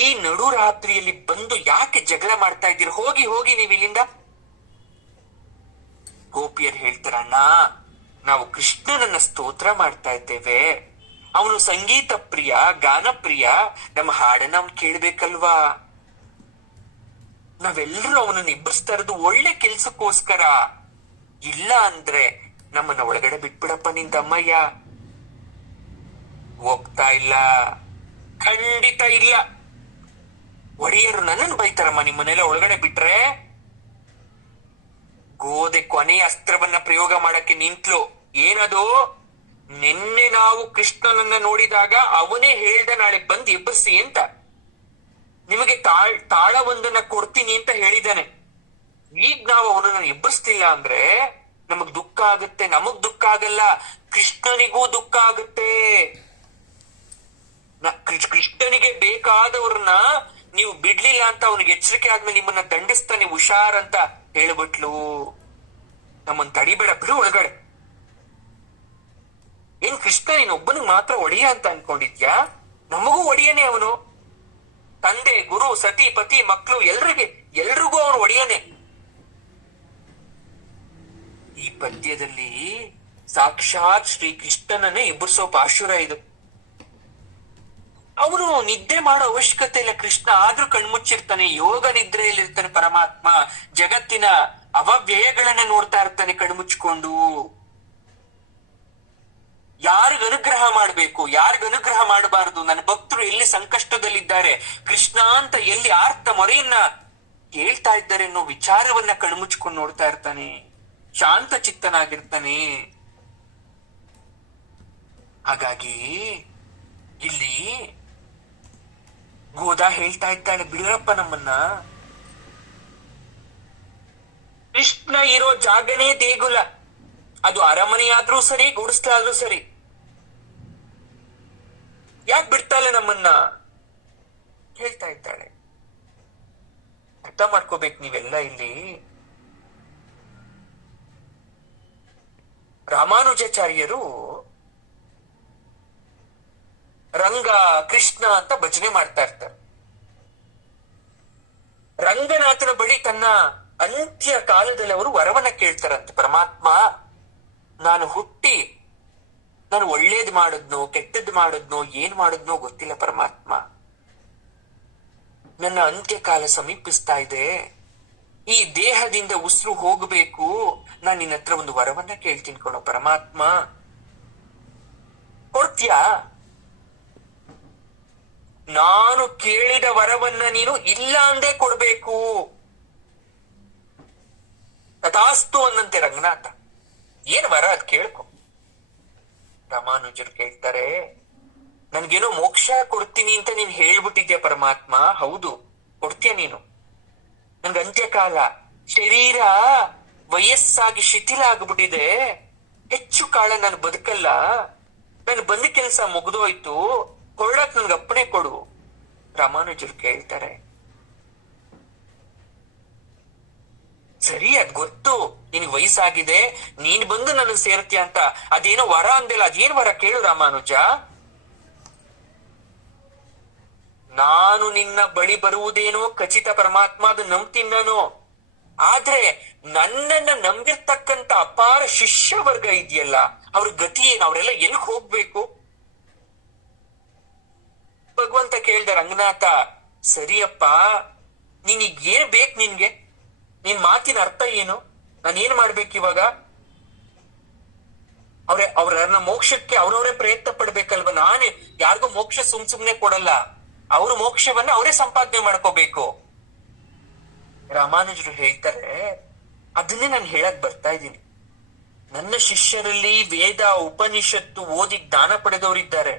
ಈ ನಡು ರಾತ್ರಿಯಲ್ಲಿ ಬಂದು ಯಾಕೆ ಜಗಳ ಮಾಡ್ತಾ ಇದ್ದೀರ? ಹೋಗಿ ಹೋಗಿ ನೀವು ಇಲ್ಲಿಂದ. ಗೋಪಿಯರು ಹೇಳ್ತಾರಣ್ಣ, ನಾವು ಕೃಷ್ಣನನ್ನ ಸ್ತೋತ್ರ ಮಾಡ್ತಾ ಇದ್ದೇವೆ, ಅವನು ಸಂಗೀತ ಪ್ರಿಯ, ಗಾನ ಪ್ರಿಯ, ನಮ್ಮ ಹಾಡನ್ನ ಅವ್ನು ಕೇಳ್ಬೇಕಲ್ವಾ? ನಾವೆಲ್ಲರೂ ಅವನನ್ನ ಎಬ್ಬರಿಸ್ತಾ ಇರೋದು ಒಳ್ಳೆ ಕೆಲ್ಸಕ್ಕೋಸ್ಕರ. ಇಲ್ಲ ಅಂದ್ರೆ ನಮ್ಮನ್ನ ಒಳಗಡೆ ಬಿಟ್ಬಿಡಪ್ಪ ನಿನ್ ತಮ್ಮಯ್ಯ. ಹೋಗ್ತಾ ಇಲ್ಲ, ಖಂಡಿತ ಇಲ್ಲ. ಒಡೆಯರು ನನ್ನನ್ನು ಬೈತಾರಮ್ಮ ನಿಮ್ಮನ್ನೆಲ್ಲ ಒಳಗಡೆ ಬಿಟ್ರೆ. ಗೋದೆ ಕೊನೆಯ ಅಸ್ತ್ರವನ್ನ ಪ್ರಯೋಗ ಮಾಡಕ್ಕೆ ನಿಂತ್ಲು. ಏನದು? ನಿನ್ನೆ ನಾವು ಕೃಷ್ಣನನ್ನ ನೋಡಿದಾಗ ಅವನೇ ಹೇಳ್ದ ನಾಳೆ ಬಂದು ಎಬ್ಬರಿಸಿ ಅಂತ. ನಿಮಗೆ ತಾಳವೊಂದನ್ನ ಕೊಡ್ತೀನಿ ಅಂತ ಹೇಳಿದ್ದಾನೆ. ಈಗ ನಾವು ಅವನನ್ನ ಎಬ್ಬರಿಸ್ತಿಲ್ಲ ಅಂದ್ರೆ ನಮಗ್ ದುಃಖ ಆಗುತ್ತೆ. ನಮಗ್ ದುಃಖ ಆಗಲ್ಲ, ಕೃಷ್ಣನಿಗೂ ದುಃಖ ಆಗುತ್ತೆ. ಕೃಷ್ಣನಿಗೆ ಬೇಕಾದವ್ರನ್ನ ನೀವು ಬಿಡ್ಲಿಲ್ಲ ಅಂತ ಅವನಿಗೆ ಎಚ್ಚರಿಕೆ ಆದ್ಮೇಲೆ ನಿಮ್ಮನ್ನ ದಂಡಿಸ್ತಾನೆ, ಹುಷಾರ್ ಅಂತ ಹೇಳ್ಬಿಟ್ಲು. ನಮ್ಮನ್ನ ತಡಿಬೇಡ, ಬಿಡು ಒಳಗಡೆ. ಏನ್ ಕೃಷ್ಣ ನೀನ್ ಒಬ್ಬನಿಗೆ ಮಾತ್ರ ಒಡೆಯ ಅಂತ ಅನ್ಕೊಂಡಿದ್ಯಾ? ನಮಗೂ ಒಡೆಯನೇ ಅವನು. ತಂದೆ, ಗುರು, ಸತಿ, ಪತಿ, ಮಕ್ಕಳು ಎಲ್ರಿಗೂ ಅವನು ಒಡೆಯನೇ. ಈ ಪದ್ಯದಲ್ಲಿ ಸಾಕ್ಷಾತ್ ಶ್ರೀ ಕೃಷ್ಣನನ್ನೇ ಎಬ್ಬರಿಸೋ ಪಾಶುರ ಇದು. ಅವನು ನಿದ್ದೆ ಮಾಡೋ ಅವಶ್ಯಕತೆ ಇಲ್ಲ ಕೃಷ್ಣ, ಆದ್ರೂ ಕಣ್ಮುಚ್ಚಿರ್ತಾನೆ. ಯೋಗ ನಿದ್ರೆಯಲ್ಲಿರ್ತಾನೆ ಪರಮಾತ್ಮ. ಜಗತ್ತಿನ ಅವವ್ಯಯಗಳನ್ನ ನೋಡ್ತಾ ಇರ್ತಾನೆ ಕಣ್ಮುಚ್ಕೊಂಡು. ಯಾರಿಗ ಅನುಗ್ರಹ ಮಾಡ್ಬೇಕು, ಯಾರಿಗ ಅನುಗ್ರಹ ಮಾಡಬಾರದು, ನನ್ನ ಭಕ್ತರು ಎಲ್ಲಿ ಸಂಕಷ್ಟದಲ್ಲಿದ್ದಾರೆ, ಕೃಷ್ಣ ಅಂತ ಎಲ್ಲಿ ಆರ್ತ ಮೊರೆಯನ್ನ ಹೇಳ್ತಾ ಇದ್ದಾರೆ ಅನ್ನೋ ವಿಚಾರವನ್ನ ಕಣ್ಮುಚ್ಕೊಂಡು ನೋಡ್ತಾ ಇರ್ತಾನೆ. ಶಾಂತ ಚಿತ್ತನಾಗಿರ್ತಾನೆ. ಹಾಗಾಗಿ ಇಲ್ಲಿ ಗೋದಾ ಹೇಳ್ತಾ ಇದ್ದಾಳೆ, ಬಿಡರಪ್ಪ ನಮ್ಮನ್ನ. ಕೃಷ್ಣ ಇರೋ ಜಾಗನೇ ದೇಗುಲ. ಅದು ಅರಮನೆಯಾದ್ರೂ ಸರಿ, ಗುಡಿಸ್ಲಾದ್ರೂ ಸರಿ. ಯಾಕೆ ಬಿಡ್ತಾಳೆ ನಮ್ಮನ್ನ ಹೇಳ್ತಾ ಇದ್ದಾಳೆ. ಅರ್ಥ ಮಾಡ್ಕೋಬೇಕು ನೀವೆಲ್ಲ ಇಲ್ಲಿ. ರಾಮಾನುಜಾಚಾರ್ಯರು ರಂಗ ಕೃಷ್ಣ ಅಂತ ಭಜನೆ ಮಾಡ್ತಾ ಇರ್ತಾರೆ. ರಂಗನಾಥನ ಬಳಿ ತನ್ನ ಅಂತ್ಯ ಕಾಲದಲ್ಲಿ ಅವರು ವರವನ್ನ ಕೇಳ್ತಾರಂತೆ. ಪರಮಾತ್ಮ, ನಾನು ಹುಟ್ಟಿ ನಾನು ಒಳ್ಳೇದ್ ಮಾಡಿದ್ನೋ ಕೆಟ್ಟದ್ ಮಾಡಿದ್ನೋ ಏನ್ ಮಾಡಿದ್ನೋ ಗೊತ್ತಿಲ್ಲ ಪರಮಾತ್ಮ. ನನ್ನ ಅಂತ್ಯಕಾಲ ಸಮೀಪಿಸ್ತಾ ಇದೆ, ಈ ದೇಹದಿಂದ ಉಸಿರು ಹೋಗಬೇಕು, ನಾನು ನಿನ್ನ ಹತ್ರ ಒಂದು ವರವನ್ನ ಕೇಳ್ತೀನಿ ಕೊಡೋ ಪರಮಾತ್ಮ, ಕೊಡ್ತೀಯಾ? ನಾನು ಕೇಳಿದ ವರವನ್ನ ನೀನು ಇಲ್ಲ ಅಂದೇ ಕೊಡ್ಬೇಕು. ತಥಾಸ್ತು ಅನ್ನಂತೆ ರಂಗನಾಥ. ಏನ್ ವರ ಅದ್ ಕೇಳ್ಕೊ. ರಾಮಾನುಜರು ಕೇಳ್ತಾರೆ, ನನ್ಗೇನೋ ಮೋಕ್ಷ ಕೊಡ್ತೀನಿ ಅಂತ ನೀನ್ ಹೇಳ್ಬಿಟ್ಟಿದ್ಯಾ ಪರಮಾತ್ಮ. ಹೌದು, ಕೊಡ್ತೀಯ ನೀನು. ನನ್ಗೆ ಅಂತ್ಯಕಾಲ, ಶರೀರ ವಯಸ್ಸಾಗಿ ಶಿಥಿಲ ಆಗ್ಬಿಟ್ಟಿದೆ, ಹೆಚ್ಚು ಕಾಲ ನಾನು ಬದುಕಲ್ಲ, ನನ್ ಬಂದ ಕೆಲಸ ಮುಗಿದೋಯ್ತು, ಕೊಡಕ್ ನನ್ಗೆ ಅಪ್ಪಣೆ ಕೊಡು. ರಾಮಾನುಜರು ಕೇಳ್ತಾರೆ, ಸರಿ ಅದ್ ಗೊತ್ತು, ನಿನಗೆ ವಯಸ್ಸಾಗಿದೆ, ನೀನ್ ಬಂದು ನನಗ್ ಸೇರ್ತೀಯ ಅಂತ. ಅದೇನೋ ವರ ಅಂದಿಲ್ಲ, ಅದೇನ್ ವರ ಕೇಳು ರಾಮಾನುಜ. ನಾನು ನಿನ್ನ ಬಳಿ ಬರುವುದೇನೋ ಖಚಿತ ಪರಮಾತ್ಮ, ಅದು ನಂಬ್ತೀನಿ ನಾನು. ಆದ್ರೆ ನನ್ನನ್ನ ನಂಬಿರ್ತಕ್ಕಂತ ಅಪಾರ ಶಿಷ್ಯ ವರ್ಗ ಇದೆಯಲ್ಲ, ಅವ್ರ ಗತಿ ಏನು? ಅವರೆಲ್ಲ ಎಲ್ಲಿ ಹೋಗ್ಬೇಕು? ಭಗವಂತ ಕೇಳ್ದ, ರಂಗನಾಥ ಸರಿಯಪ್ಪ, ನಿನಗ್ ಏನ್ ಬೇಕು? ನಿನ್ಗೆ ನಿನ್ ಮಾತಿನ ಅರ್ಥ ಏನು? ನಾನೇನ್ ಮಾಡ್ಬೇಕು ಇವಾಗ? ಅವ್ರನ್ನ ಮೋಕ್ಷಕ್ಕೆ ಅವ್ರವರೇ ಪ್ರಯತ್ನ ಪಡ್ಬೇಕಲ್ವ. ನಾನೇ ಯಾರಿಗೂ ಮೋಕ್ಷ ಸುಮ್ನೆ ಕೊಡಲ್ಲ, ಅವ್ರ ಮೋಕ್ಷವನ್ನ ಅವರೇ ಸಂಪಾದನೆ ಮಾಡ್ಕೋಬೇಕು. ರಾಮಾನುಜರು ಹೇಳ್ತಾರೆ, ಅದನ್ನೇ ನಾನು ಹೇಳಕ್ ಬರ್ತಾ ಇದ್ದೀನಿ. ನನ್ನ ಶಿಷ್ಯರಲ್ಲಿ ವೇದ ಉಪನಿಷತ್ತು ಓದಿ ಜ್ಞಾನ ಪಡೆದವರಿದ್ದಾರೆ,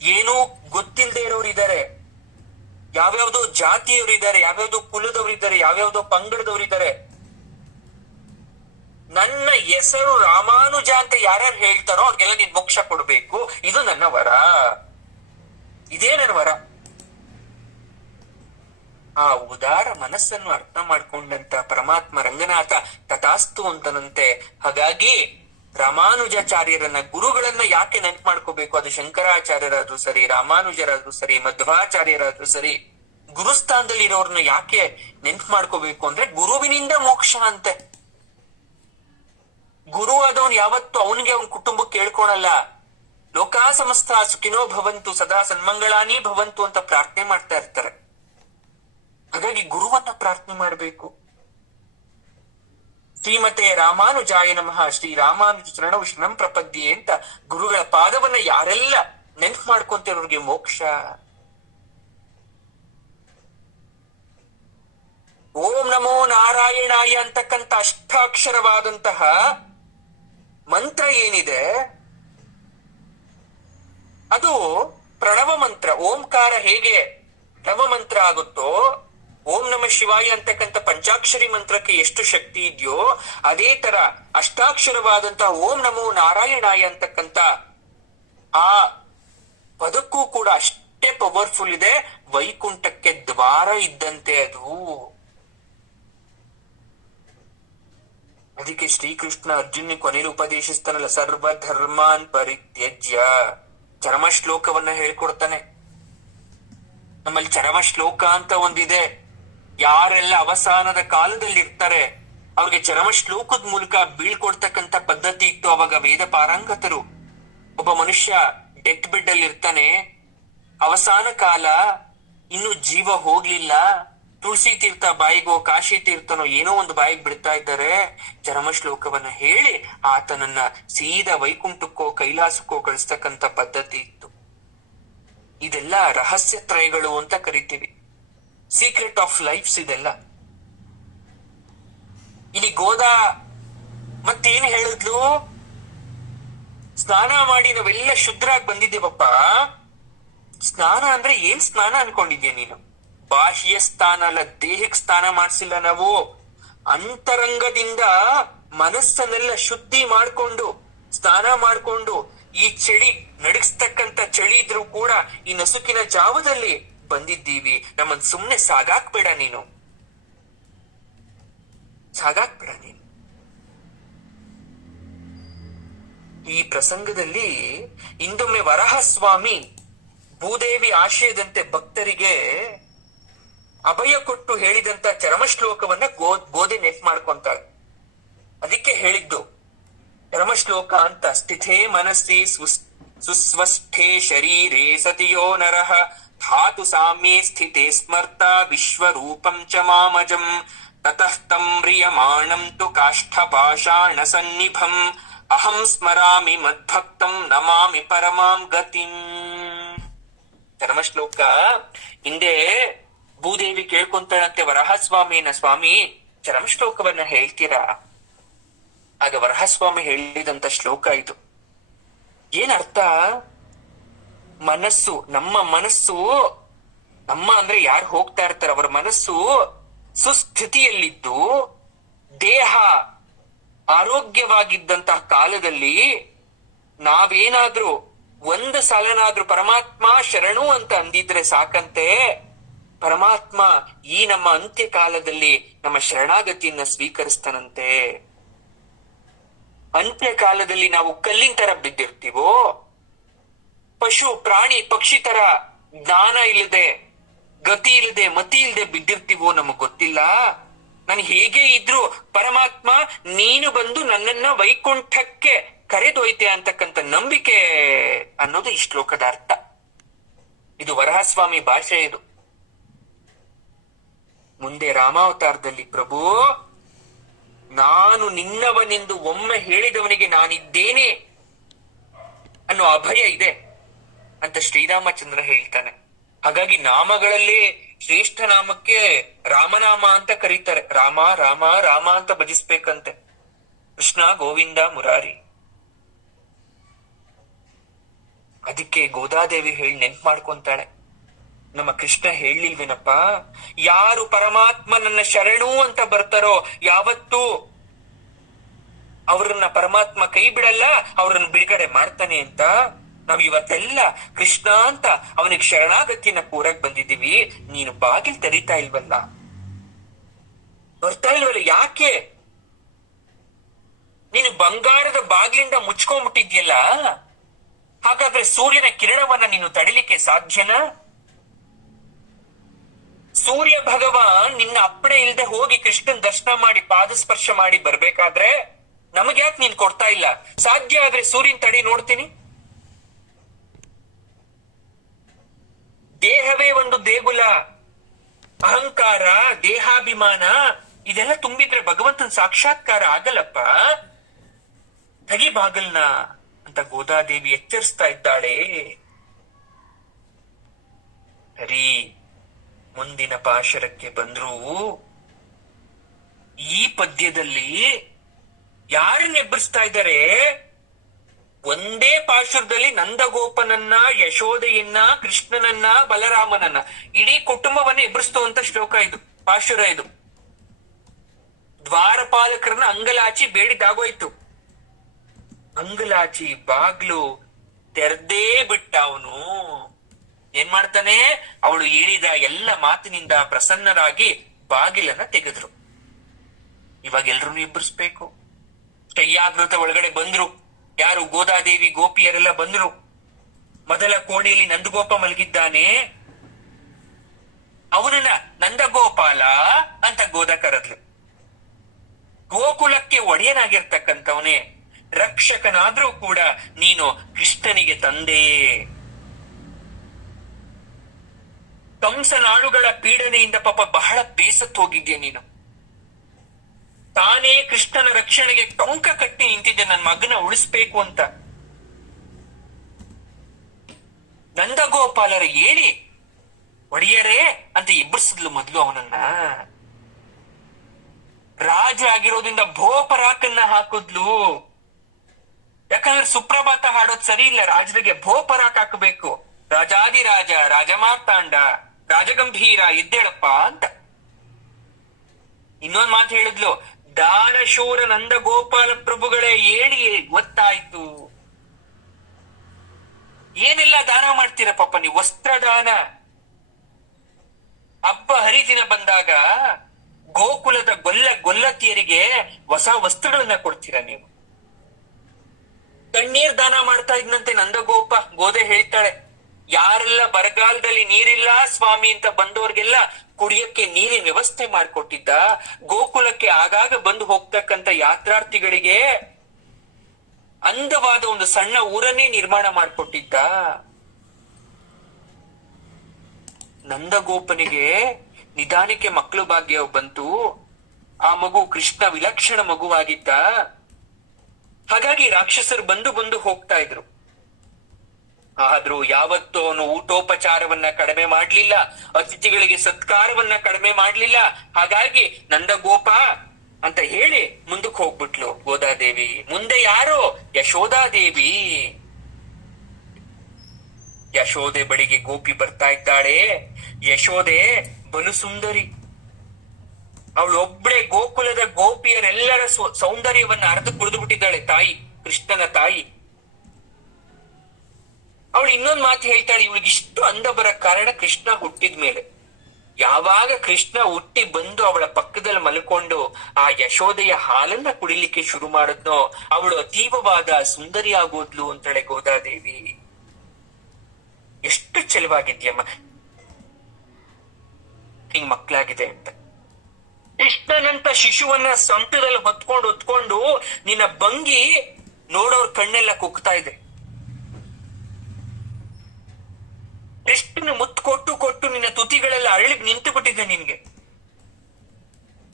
ಏನೂ ಗೊತ್ತಿಲ್ಲದೆ ಇರೋರಿದ್ದಾರೆ, ಯಾವ್ಯಾವ್ದೋ ಜಾತಿಯವರಿದ್ದಾರೆ, ಯಾವ್ಯಾವ್ದೋ ಕುಲದವರಿದ್ದಾರೆ, ಯಾವ್ಯಾವ್ದೋ ಪಂಗಡದವರಿದ್ದಾರೆ. ನನ್ನ ಹೆಸರು ರಾಮಾನುಜ ಅಂತ ಯಾರ್ಯಾರು ಹೇಳ್ತಾರೋ ಅವ್ರಿಗೆಲ್ಲ ನೀನ್ ಮೋಕ್ಷ ಕೊಡ್ಬೇಕು. ಇದು ನನ್ನ ವರ, ಇದೇ ನನ್ನ ವರ. ಆ ಉದಾರ ಮನಸ್ಸನ್ನು ಅರ್ಥ ಮಾಡ್ಕೊಂಡಂತ ಪರಮಾತ್ಮ ರಂಗನಾಥ ತಥಾಸ್ತು ಅಂತನಂತೆ. ಹಾಗಾಗಿ ರಾಮಾನುಜಾಚಾರ್ಯರನ್ನ ಗುರುಗಳನ್ನ ಯಾಕೆ ನೆನ್ಪು ಮಾಡ್ಕೋಬೇಕು? ಅದು ಶಂಕರಾಚಾರ್ಯರಾದ್ರೂ ಸರಿ, ರಾಮಾನುಜರಾದ್ರೂ ಸರಿ, ಮಧ್ವಾಚಾರ್ಯರಾದ್ರೂ ಸರಿ, ಗುರುಸ್ಥಾನದಲ್ಲಿ ಇರೋರ್ನ ಯಾಕೆ ನೆನ್ಪು ಮಾಡ್ಕೋಬೇಕು ಅಂದ್ರೆ ಗುರುವಿನಿಂದ ಮೋಕ್ಷ ಅಂತೆ. ಗುರು ಆದವನ್ ಯಾವತ್ತು ಅವನಿಗೆ ಅವನ ಕುಟುಂಬಕ್ಕೆ ಕೇಳ್ಕೊಳಲ್ಲ. ಲೋಕಾ ಸಮಸ್ತ ಸುಖಿನೋ ಭವಂತು ಸದಾ ಸನ್ಮಂಗಳಾನಿ ಭವಂತು ಅಂತ ಪ್ರಾರ್ಥನೆ ಮಾಡ್ತಾ ಇರ್ತಾರೆ. ಹಾಗಾಗಿ ಗುರುವನ್ನ ಪ್ರಾರ್ಥನೆ ಮಾಡಬೇಕು. ಶ್ರೀಮತೆ ರಾಮಾನುಜಾಯ ನಮಃ, ಶ್ರೀ ರಾಮಾನುಜ ಚರಣವು ಶರಣಂ ಪ್ರಪದ್ಯೆ ಅಂತ ಗುರುಗಳ ಪಾದವನ್ನ ಯಾರೆಲ್ಲ ನೆನ್ಪು ಮಾಡ್ಕೊಂತಿರೋರಿಗೆ ಮೋಕ್ಷ. ಓಂ ನಮೋ ನಾರಾಯಣಾಯ ಅಂತಕ್ಕಂಥ ಅಷ್ಟಾಕ್ಷರವಾದಂತಹ ಮಂತ್ರ ಏನಿದೆ, ಅದು ಪ್ರಣವ ಮಂತ್ರ. ಓಂಕಾರ ಹೇಗೆ ಪ್ರಣವ ಮಂತ್ರ ಆಗುತ್ತೋ, ಓಂ ನಮ ಶಿವಾಯ ಅಂತಕ್ಕಂಥ ಪಂಚಾಕ್ಷರಿ ಮಂತ್ರಕ್ಕೆ ಎಷ್ಟು ಶಕ್ತಿ ಇದೆಯೋ, ಅದೇ ತರ ಅಷ್ಟಾಕ್ಷರವಾದಂತಹ ಓಂ ನಮೋ ನಾರಾಯಣಾಯ ಅಂತಕ್ಕಂಥ ಆ ಪದಕ್ಕೂ ಕೂಡ ಅಷ್ಟೇ ಪವರ್ಫುಲ್ ಇದೆ. ವೈಕುಂಠಕ್ಕೆ ದ್ವಾರ ಇದ್ದಂತೆ ಅದು. ಅದಕ್ಕೆ ಶ್ರೀಕೃಷ್ಣ ಅರ್ಜುನ ಕೊನೆಯಲ್ಲಿ ಉಪದೇಶಿಸ್ತಾನಲ್ಲ, ಸರ್ವ ಧರ್ಮಾನ್ ಪರಿತ್ಯಜ್ಯ, ಚರಮ ಶ್ಲೋಕವನ್ನ ಹೇಳ್ಕೊಡ್ತಾನೆ. ನಮ್ಮಲ್ಲಿ ಚರಮ ಶ್ಲೋಕ ಅಂತ ಒಂದಿದೆ. ಯಾರೆಲ್ಲ ಅವಸಾನದ ಕಾಲದಲ್ಲಿ ಇರ್ತಾರೆ ಅವ್ರಿಗೆ ಚರಮ ಶ್ಲೋಕದ ಮೂಲಕ ಬೀಳ್ಕೊಡ್ತಕ್ಕಂಥ ಪದ್ಧತಿ ಇತ್ತು ಅವಾಗ. ವೇದ ಪಾರಂಗತರು, ಒಬ್ಬ ಮನುಷ್ಯ ಡೆತ್ ಬೆಡ್ ಅಲ್ಲಿ ಇರ್ತಾನೆ, ಅವಸಾನ ಕಾಲ, ಇನ್ನು ಜೀವ ಹೋಗ್ಲಿಲ್ಲ, ತುಳಸಿ ತೀರ್ಥ ಬಾಯಿಗೋ ಕಾಶಿ ತೀರ್ಥನೋ ಏನೋ ಒಂದು ಬಾಯಿಗೆ ಬಿಡ್ತಾ ಇದ್ದಾರೆ, ಚರಮ ಶ್ಲೋಕವನ್ನ ಹೇಳಿ ಆತನನ್ನ ಸೀದಾ ವೈಕುಂಠಕ್ಕೋ ಕೈಲಾಸಕ್ಕೋ ಕಳಿಸ್ತಕ್ಕಂಥ ಪದ್ಧತಿ ಇತ್ತು. ಇದೆಲ್ಲ ರಹಸ್ಯ ತ್ರಯಗಳು ಅಂತ ಕರಿತೀವಿ, ಸೀಕ್ರೆಟ್ ಆಫ್ ಲೈಫ್ಸ್ ಇದೆಲ್ಲ. ಇಲ್ಲಿ ಗೋದಾ ಮತ್ತೇನ್ ಹೇಳಿದ್ಲು? ಸ್ನಾನ ಮಾಡಿ ನಾವೆಲ್ಲ ಶುದ್ಧರಾಗಿ ಬಂದಿದ್ದೇವಪ್ಪ. ಸ್ನಾನ ಅಂದ್ರೆ ಏನ್ ಸ್ನಾನ ಅನ್ಕೊಂಡಿದ್ಯಾ ನೀನು? ಬಾಹ್ಯ ಸ್ನಾನ ಅಲ್ಲ, ದೇಹಕ್ಕೆ ಸ್ನಾನ ಮಾಡಿಸಿಲ್ಲ ನಾವು. ಅಂತರಂಗದಿಂದ ಮನಸ್ಸನ್ನೆಲ್ಲ ಶುದ್ಧಿ ಮಾಡ್ಕೊಂಡು ಸ್ನಾನ ಮಾಡ್ಕೊಂಡು ಈ ಚಳಿ ನಡಗಿಸ್ತಕ್ಕಂತ ಚಳಿ ಇದ್ರೂ ಕೂಡ ಈ ನಸುಕಿನ ಜಾವದಲ್ಲಿ ಬಂದಿದ್ದೀವಿ. ನಮ್ಮನ್ ಸುಮ್ನೆ ಸಾಗಾಕ್ಬೇಡ ನೀನು, ಸಾಗಾಕ್ಬೇಡ ನೀನು. ಈ ಪ್ರಸಂಗದಲ್ಲಿ ಇಂದೊಮ್ಮೆ ವರಹಸ್ವಾಮಿ ಭೂದೇವಿ ಆಶಯದಂತೆ ಭಕ್ತರಿಗೆ ಅಭಯ ಕೊಟ್ಟು ಹೇಳಿದಂತ ಚರಮ ಶ್ಲೋಕವನ್ನ ಗೋದೆ ನೆಟ್ ಮಾಡ್ಕೊಂತಾಳೆ. ಅದಕ್ಕೆ ಹೇಳಿದ್ದು ಚರಮ ಶ್ಲೋಕ ಅಂತ. ಸ್ಥಿತೇ ಮನಸ್ಸಿ ಸುಸ್ವಸ್ಥೆ ಶರೀರೇ ಸತಿಯೋ ನರಃ ಧಾತು ಸಾಮ್ಯೇ ಸ್ಥಿತೇ ಸ್ಮರ್ತ ವಿಶ್ವರೂಪಂ ಚ ಮಾಮಜಂ ತತಃ ತಂ ಮ್ರಿಯಮಾಣಂ ತು ಕಾಷ್ಠಪಾಷಾಣ ಸನ್ನಿಭಂ ಅಹಂ ಸ್ಮರಾಮಿ ಮದ್ಭಕ್ತಂ ನಮಾಮಿ ಪರಮಾಂ ಗತಿಂ. ಚರಮ ಶ್ಲೋಕ. ಹಿಂದೆ ಭೂದೇವಿ ಕೇಳ್ಕೊಂತಾಳಂತೆ ವರಹಸ್ವಾಮಿನ, ಸ್ವಾಮಿ ಚರಮ ಶ್ಲೋಕವನ್ನ ಹೇಳ್ತೀರಾ? ಆಗ ವರಹಸ್ವಾಮಿ ಹೇಳಿದಂತ ಶ್ಲೋಕ ಇದು. ಏನರ್ಥ? ಮನಸ್ಸು, ನಮ್ಮ ಮನಸ್ಸು, ನಮ್ಮ ಅಂದ್ರೆ ಯಾರು ಹೋಗ್ತಾ ಇರ್ತಾರೆ ಅವರ ಮನಸ್ಸು ಸುಸ್ಥಿತಿಯಲ್ಲಿದ್ದು ದೇಹ ಆರೋಗ್ಯವಾಗಿದ್ದಂತಹ ಕಾಲದಲ್ಲಿ ನಾವೇನಾದ್ರೂ ಒಂದು ಸಲನಾದ್ರೂ ಪರಮಾತ್ಮ ಶರಣು ಅಂತ ಅಂದಿದ್ರೆ ಸಾಕಂತೆ, ಪರಮಾತ್ಮ ಈ ನಮ್ಮ ಅಂತ್ಯ ಕಾಲದಲ್ಲಿ ನಮ್ಮ ಶರಣಾಗತಿಯನ್ನ ಸ್ವೀಕರಿಸ್ತಾನಂತೆ. ಅಂತ್ಯ ಕಾಲದಲ್ಲಿ ನಾವು ಕಲ್ಲಿನ ತರ ಬಿದ್ದಿರ್ತೀವೋ, ಪಶು ಪ್ರಾಣಿ ಪಕ್ಷಿ ತರ ಜ್ಞಾನ ಇಲ್ಲದೆ ಗತಿ ಇಲ್ಲದೆ ಮತಿ ಇಲ್ಲದೆ ಬಿದ್ದಿರ್ತೀವೋ ನಮಗ್ ಗೊತ್ತಿಲ್ಲ. ನಾನು ಹೇಗೆ ಇದ್ರು ಪರಮಾತ್ಮ ನೀನು ಬಂದು ನನ್ನನ್ನ ವೈಕುಂಠಕ್ಕೆ ಕರೆದೊಯ್ತೆ ಅಂತಕ್ಕಂಥ ನಂಬಿಕೆ ಅನ್ನೋದು ಈ ಶ್ಲೋಕದ ಅರ್ಥ. ಇದು ವರಹಸ್ವಾಮಿ ಭಾಷೆ. ಇದು ಮುಂದೆ ರಾಮಾವತಾರದಲ್ಲಿ ಪ್ರಭು ನಾನು ನಿನ್ನವನೆಂದು ಒಮ್ಮೆ ಹೇಳಿದವನಿಗೆ ನಾನಿದ್ದೇನೆ ಅನ್ನೋ ಅಭಯ ಇದೆ ಅಂತ ಶ್ರೀರಾಮಚಂದ್ರ ಹೇಳ್ತಾನೆ. ಹಾಗಾಗಿ ನಾಮಗಳಲ್ಲಿ ಶ್ರೇಷ್ಠ ನಾಮಕ್ಕೆ ರಾಮನಾಮ ಅಂತ ಕರೀತಾರೆ. ರಾಮ ರಾಮ ರಾಮ ಅಂತ ಭಜಿಸ್ಬೇಕಂತೆ. ಕೃಷ್ಣ ಗೋವಿಂದ ಮುರಾರಿ. ಅದಕ್ಕೆ ಗೋದಾದೇವಿ ಹೇಳಿ ನೆನ್ಪು ಮಾಡ್ಕೊಂತಾಳೆ, ನಮ್ಮ ಕೃಷ್ಣ ಹೇಳಿಲ್ವೇನಪ್ಪ, ಯಾರು ಪರಮಾತ್ಮ ನನ್ನ ಶರಣು ಅಂತ ಬರ್ತಾರೋ ಯಾವತ್ತೂ ಅವ್ರನ್ನ ಪರಮಾತ್ಮ ಕೈ ಬಿಡಲ್ಲ, ಅವ್ರನ್ನ ಬಿಡುಗಡೆ ಮಾಡ್ತಾನೆ ಅಂತ. ನಾವ್ ಇವತ್ತೆಲ್ಲ ಕೃಷ್ಣ ಅಂತ ಅವನಿಗೆ ಶರಣಾಗತಿಯನ್ನ ಕೂರಕ್ ಬಂದಿದ್ದೀವಿ. ನೀನು ಬಾಗಿಲ್ ತೆರೀತಾ ಇಲ್ವಲ್ಲ, ಬರ್ತಾ ಇಲ್ವಲ್ಲ, ಯಾಕೆ? ನೀನು ಬಂಗಾರದ ಬಾಗಿಲಿಂದ ಮುಚ್ಕೊಂಡ್ಬಿಟ್ಟಿದ್ಯಲ್ಲ, ಹಾಗಾದ್ರೆ ಸೂರ್ಯನ ಕಿರಣವನ್ನ ನೀನು ತಡಿಲಿಕ್ಕೆ ಸಾಧ್ಯನಾ? ಸೂರ್ಯ ಭಗವಾನ್ ನಿನ್ನ ಅಪ್ಪಣೆ ಇಲ್ದೆ ಹೋಗಿ ಕೃಷ್ಣನ್ ದರ್ಶನ ಮಾಡಿ ಪಾದ ಸ್ಪರ್ಶ ಮಾಡಿ ಬರ್ಬೇಕಾದ್ರೆ ನಮಗ್ಯಾಕೆ ನೀನ್ ಕೊಡ್ತಾ ಇಲ್ಲ? ಸಾಧ್ಯ ಆದ್ರೆ ಸೂರ್ಯನ್ ತಡಿ ನೋಡ್ತೀನಿ. ದೇಹವೇ ಒಂದು ದೇಗುಲ, ಅಹಂಕಾರ ದೇಹಾಭಿಮಾನ ಇದೆಲ್ಲ ತುಂಬಿದ್ರೆ ಭಗವಂತನ ಸಾಕ್ಷಾತ್ಕಾರ ಆಗಲ್ಲಪ್ಪ. ತಗಿ ಬಾಗಲ್ನ ಅಂತ ಗೋದಾದೇವಿ ಎಚ್ಚರಿಸ್ತಾ ಇದ್ದಾಳೆ. ಸರಿ, ಮುಂದಿನ ಪಾಶರಕ್ಕೆ ಬಂದ್ರು. ಈ ಪದ್ಯದಲ್ಲಿ ಯಾರನ್ನ ಎಬ್ಬರಿಸ್ತಾ ಇದ್ದಾರೆ? ಒಂದೇ ಪಾಶುರದಲ್ಲಿ ನಂದಗೋಪನನ್ನ, ಯಶೋದೆಯನ್ನ, ಕೃಷ್ಣನನ್ನ, ಬಲರಾಮನನ್ನ, ಇಡೀ ಕುಟುಂಬವನ್ನ ಎಬ್ಬರಿಸ್ತುವಂತ ಶ್ಲೋಕ ಇದು, ಪಾಶುರ ಇದು. ದ್ವಾರಪಾಲಕರನ್ನ ಅಂಗಲಾಚಿ ಬೇಡಿದಾಗೋಯ್ತು. ಅಂಗಲಾಚಿ ಬಾಗ್ಲು ತೆರೆದೇ ಬಿಟ್ಟ. ಅವನು ಏನ್ ಮಾಡ್ತಾನೆ? ಅವಳು ಹೇಳಿದ ಎಲ್ಲ ಮಾತಿನಿಂದ ಪ್ರಸನ್ನರಾಗಿ ಬಾಗಿಲನ್ನ ತೆಗೆದ್ರು. ಇವಾಗ ಎಲ್ರನ್ನೂ ಎಬ್ಬರಿಸ್ಬೇಕು. ಕೈಯಾಗೃತ ಒಳಗಡೆ ಬಂದ್ರು. ಯಾರು? ಗೋದಾದೇವಿ ಗೋಪಿಯರೆಲ್ಲ ಬಂದ್ರು. ಮೊದಲ ಕೋಣೆಯಲ್ಲಿ ನಂದಗೋಪ ಮಲಗಿದ್ದಾನೆ. ಅವನನ್ನ ನಂದಗೋಪಾಲ ಅಂತ ಗೋದ ಕರೆದ್ಲು. ಗೋಕುಲಕ್ಕೆ ಒಡೆಯನಾಗಿರ್ತಕ್ಕಂಥವನೇ, ರಕ್ಷಕನಾದ್ರೂ ಕೂಡ ನೀನು ಕೃಷ್ಣನಿಗೆ ತಂದೆ. ಕಂಸನಾಳುಗಳ ಪೀಡನೆಯಿಂದ ಪಾಪ ಬಹಳ ಬೇಸತ್ತು ಹೋಗಿದ್ಯೆ ನೀನು. ತಾನೇ ಕೃಷ್ಣನ ರಕ್ಷಣೆಗೆ ಟೊಂಕ ಕಟ್ಟಿ ನಿಂತಿದ್ದೆ ನನ್ನ ಮಗನ ಉಳಿಸ್ಬೇಕು ಅಂತ. ನಂದಗೋಪಾಲರ ಹೇಳಿ ಒಡೆಯರೇ ಅಂತ ಎಬ್ಬರಿಸಿದ್ಲು ಮೊದ್ಲು ಅವನನ್ನ. ರಾಜ ಆಗಿರೋದ್ರಿಂದ ಭೋಪರಾಕನ್ನ ಹಾಕಿದ್ಲು. ಯಾಕಂದ್ರೆ ಸುಪ್ರಭಾತ ಹಾಡೋದ್ ಸರಿ ಇಲ್ಲ, ರಾಜರಿಗೆ ಭೋಪರಾಕ್ ಹಾಕಬೇಕು. ರಾಜಾದಿರಾಜ, ರಾಜಮಾರ್ತಾಂಡ, ರಾಜಗಂಭೀರ ಎದ್ದೇಳಪ್ಪ ಅಂತ. ಇನ್ನೊಂದ್ ಮಾತು ಹೇಳಿದ್ಲು, ದಾನಶೂರ ನಂದ ಗೋಪಾಲ ಪ್ರಭುಗಳೇ ಹೇಳಿ ಗೊತ್ತಾಯ್ತು. ಏನೆಲ್ಲ ದಾನ ಮಾಡ್ತೀರ ಪಾಪ ನೀವು? ವಸ್ತ್ರದಾನ. ಹಬ್ಬ ಹರಿದಿನ ಬಂದಾಗ ಗೋಕುಲದ ಗೊಲ್ಲತಿಯರಿಗೆ ಹೊಸ ವಸ್ತ್ರಗಳನ್ನ ಕೊಡ್ತೀರಾ ನೀವು? ತಣ್ಣೀರ್ ದಾನ ಮಾಡ್ತಾ ಇದ್ನಂತೆ ನಂದಗೋಪ. ಗೋದೆ ಹೇಳ್ತಾಳೆ, ಯಾರೆಲ್ಲ ಬರಗಾಲದಲ್ಲಿ ನೀರಿಲ್ಲ ಸ್ವಾಮಿ ಅಂತ ಬಂದವ್ರಿಗೆಲ್ಲ ಕುಡಿಯಕ್ಕೆ ನೀರಿನ ವ್ಯವಸ್ಥೆ ಮಾಡ್ಕೊಟ್ಟಿದ್ದ. ಗೋಕುಲಕ್ಕೆ ಆಗಾಗ ಬಂದು ಹೋಗ್ತಕ್ಕಂತ ಯಾತ್ರಾರ್ಥಿಗಳಿಗೆ ಅಂದವಾದ ಒಂದು ಸಣ್ಣ ಊರನ್ನೇ ನಿರ್ಮಾಣ ಮಾಡ್ಕೊಟ್ಟಿದ್ದ. ನಂದಗೋಪನಿಗೆ ನಿಧಾನಕ್ಕೆ ಮಕ್ಕಳು ಭಾಗ್ಯ ಬಂತು. ಆ ಮಗು ಕೃಷ್ಣ ವಿಲಕ್ಷಣ ಮಗುವಾಗಿದ್ದ. ಹಾಗಾಗಿ ರಾಕ್ಷಸರು ಬಂದು ಹೋಗ್ತಾ ಇದ್ರು. ಆದ್ರೂ ಯಾವತ್ತೂ ಅವನು ಊಟೋಪಚಾರವನ್ನ ಕಡಿಮೆ ಮಾಡ್ಲಿಲ್ಲ, ಅತಿಥಿಗಳಿಗೆ ಸತ್ಕಾರವನ್ನ ಕಡಿಮೆ ಮಾಡ್ಲಿಲ್ಲ. ಹಾಗಾಗಿ ನಂದಗೋಪ ಅಂತ ಹೇಳಿ ಮುಂದಕ್ಕೆ ಹೋಗ್ಬಿಟ್ಲು ಗೋದಾದೇವಿ. ಮುಂದೆ ಯಾರು? ಯಶೋದಾದೇವಿ. ಯಶೋದೆ ಬಳಿಗೆ ಗೋಪಿ ಬರ್ತಾ ಇದ್ದಾಳೆ. ಯಶೋದೆ ಬಲು ಸುಂದರಿ. ಅವಳು ಒಬ್ಳೆ ಗೋಕುಲದ ಗೋಪಿಯರೆಲ್ಲರ ಸೌಂದರ್ಯವನ್ನ ಅರ್ಧ ಕುಡಿದು ಬಿಟ್ಟಿದ್ದಾಳೆ ತಾಯಿ, ಕೃಷ್ಣನ ತಾಯಿ. ಅವಳು ಇನ್ನೊಂದು ಮಾತು ಹೇಳ್ತಾಳೆ, ಇವಳಿಗಿಷ್ಟು ಅಂದ ಬರ ಕಾರಣ ಕೃಷ್ಣ ಹುಟ್ಟಿದ ಮೇಲೆ. ಯಾವಾಗ ಕೃಷ್ಣ ಹುಟ್ಟಿ ಬಂದು ಅವಳ ಪಕ್ಕದಲ್ಲಿ ಮಲ್ಕೊಂಡು ಆ ಯಶೋದೆಯ ಹಾಲನ್ನ ಕುಡಿಲಿಕ್ಕೆ ಶುರು ಮಾಡಿದ್ನೋ ಅವಳು ಅತೀವವಾದ ಸುಂದರಿ ಆಗೋದ್ಲು ಅಂತಾಳೆ ಗೋದಾದೇವಿ. ಎಷ್ಟು ಚೆಲುವಾಗಿದ್ಯಮ್ಮ, ಹಿಂಗ್ ಮಕ್ಕಳಾಗಿದೆ ಅಂತ. ಕೃಷ್ಣನಂತ ಶಿಶುವನ್ನ ಸೊಂಟದಲ್ಲಿ ಹೊತ್ಕೊಂಡು ನಿನ್ನ ಭಂಗಿ ನೋಡೋರ್ ಕಣ್ಣೆಲ್ಲ ಕುಗ್ತಾ ಇದೆ. ಕೃಷ್ಣನ ಮುತ್ತು ಕೊಟ್ಟು ನಿನ್ನ ತುಟಿಗಳೆಲ್ಲ ಅರಳಿಗೆ ನಿಂತು ಬಿಟ್ಟಿದೆ ನಿನ್ಗೆ.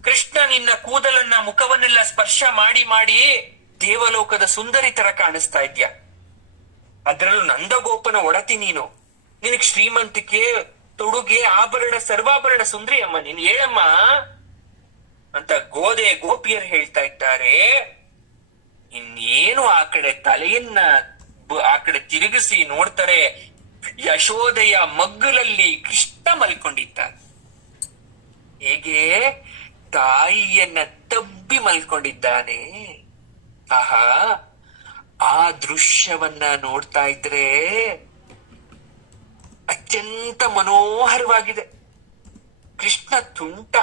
ಕೃಷ್ಣ ನಿನ್ನ ಕೂದಲನ್ನ ಮುಖವನ್ನೆಲ್ಲ ಸ್ಪರ್ಶ ಮಾಡಿ ದೇವಲೋಕದ ಸುಂದರಿ ತರ ಕಾಣಿಸ್ತಾ ಇದ್ಯಾ. ಅದ್ರಲ್ಲೂ ನಂದಗೋಪನ ಒಡತಿ ನೀನು. ನಿನಗ್ ಶ್ರೀಮಂತಿಕೆ, ತೊಡುಗೆ, ಆಭರಣ, ಸರ್ವಾಭರಣ ಸುಂದರಿ ಅಮ್ಮ ನೀನು, ಹೇಳಮ್ಮ ಅಂತ ಗೋಪಿಯರು ಹೇಳ್ತಾ ಇದ್ದಾರೆ. ಇನ್ನೇನು ಆ ಕಡೆ ತಲೆಯನ್ನ ಆ ಕಡೆ ತಿರುಗಿಸಿ ನೋಡ್ತಾರೆ. ಯಶೋದೆಯ ಮಗ್ಗುಲಲ್ಲಿ ಕೃಷ್ಣ ಮಲ್ಕೊಂಡಿದ್ದಾನೆ. ಹೇಗೆ? ತಾಯಿಯನ್ನ ತಬ್ಬಿ ಮಲ್ಕೊಂಡಿದ್ದಾನೆ. ಆಹಾ, ಆ ದೃಶ್ಯವನ್ನ ನೋಡ್ತಾ ಇದ್ರೆ ಅತ್ಯಂತ ಮನೋಹರವಾಗಿದೆ. ಕೃಷ್ಣ ತುಂಟ,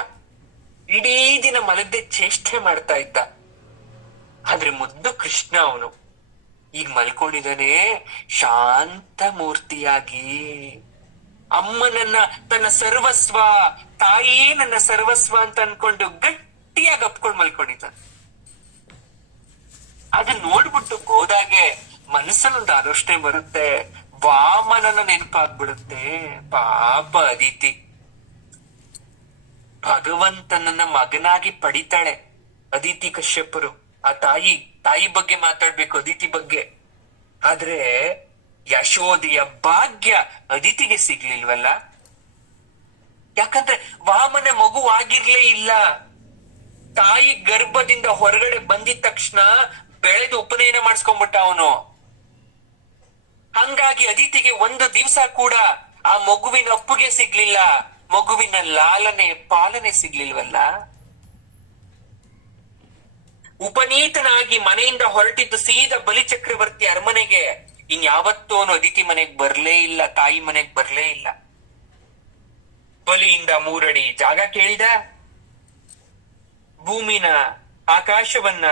ಇಡೀ ದಿನ ಮಲಗದೆ ಚೇಷ್ಟೆ ಮಾಡ್ತಾ ಇದ್ದ. ಆದ್ರೆ ಮುದ್ದು ಕೃಷ್ಣ ಅವನು ಈಗ ಮಲ್ಕೊಂಡಿದ್ದಾನೆ ಶಾಂತ ಮೂರ್ತಿಯಾಗಿ. ಅಮ್ಮನನ್ನ ತನ್ನ ಸರ್ವಸ್ವ, ತಾಯಿಯೇ ನನ್ನ ಸರ್ವಸ್ವ ಅಂತ ಅನ್ಕೊಂಡು ಗಟ್ಟಿಯಾಗಿ ಅಪ್ಕೊಂಡು ಮಲ್ಕೊಂಡಿದ್ದ. ಅದನ್ನ ನೋಡ್ಬಿಟ್ಟು ಗೋದಾಗೆ ಮನಸ್ಸಲ್ಲೊಂದು ಆಲೋಚನೆ ಬರುತ್ತೆ. ವಾಮನನ ನೆನಪಾಗ್ಬಿಡುತ್ತೆ. ಪಾಪ ಅದಿತಿ ಭಗವಂತನನ್ನ ಮಗನಾಗಿ ಪಡಿತಾಳೆ. ಅದಿತಿ ಕಶ್ಯಪರು ಆ ತಾಯಿ ಬಗ್ಗೆ ಮಾತಾಡ್ಬೇಕು, ಅದಿತಿ ಬಗ್ಗೆ. ಆದ್ರೆ ಯಶೋದೆಯ ಭಾಗ್ಯ ಅದಿತಿಗೆ ಸಿಗ್ಲಿಲ್ವಲ್ಲ. ಯಾಕಂದ್ರೆ ವಾಮನ ಮಗು ಆಗಿರ್ಲೇ ಇಲ್ಲ. ತಾಯಿ ಗರ್ಭದಿಂದ ಹೊರಗಡೆ ಬಂದಿದ ತಕ್ಷಣ ಬೆಳೆದು ಉಪನಯನ ಮಾಡಿಸ್ಕೊಂಡ್ಬಿಟ್ಟ ಅವನು. ಹಂಗಾಗಿ ಅದಿತಿಗೆ ಒಂದು ದಿವಸ ಕೂಡ ಆ ಮಗುವಿನ ಅಪ್ಪುಗೆ ಸಿಗ್ಲಿಲ್ಲ, ಮಗುವಿನ ಲಾಲನೆ ಪಾಲನೆ ಸಿಗ್ಲಿಲ್ವಲ್ಲ. ಉಪನೀತನಾಗಿ ಮನೆಯಿಂದ ಹೊರಟಿದ್ದು ಸೀದಾ ಬಲಿಚಕ್ರವರ್ತಿ ಅರಮನೆಗೆ. ಇನ್ಯಾವತ್ತೂ ಅವನು ಅದಿತಿ ಮನೆಗ್ ಬರ್ಲೇ ಇಲ್ಲ, ತಾಯಿ ಮನೆಗ್ ಬರ್ಲೇ ಇಲ್ಲ. ಬಲಿಯಿಂದ 3 ಅಡಿ ಜಾಗ ಕೇಳಿದ. ಭೂಮಿನ, ಆಕಾಶವನ್ನ,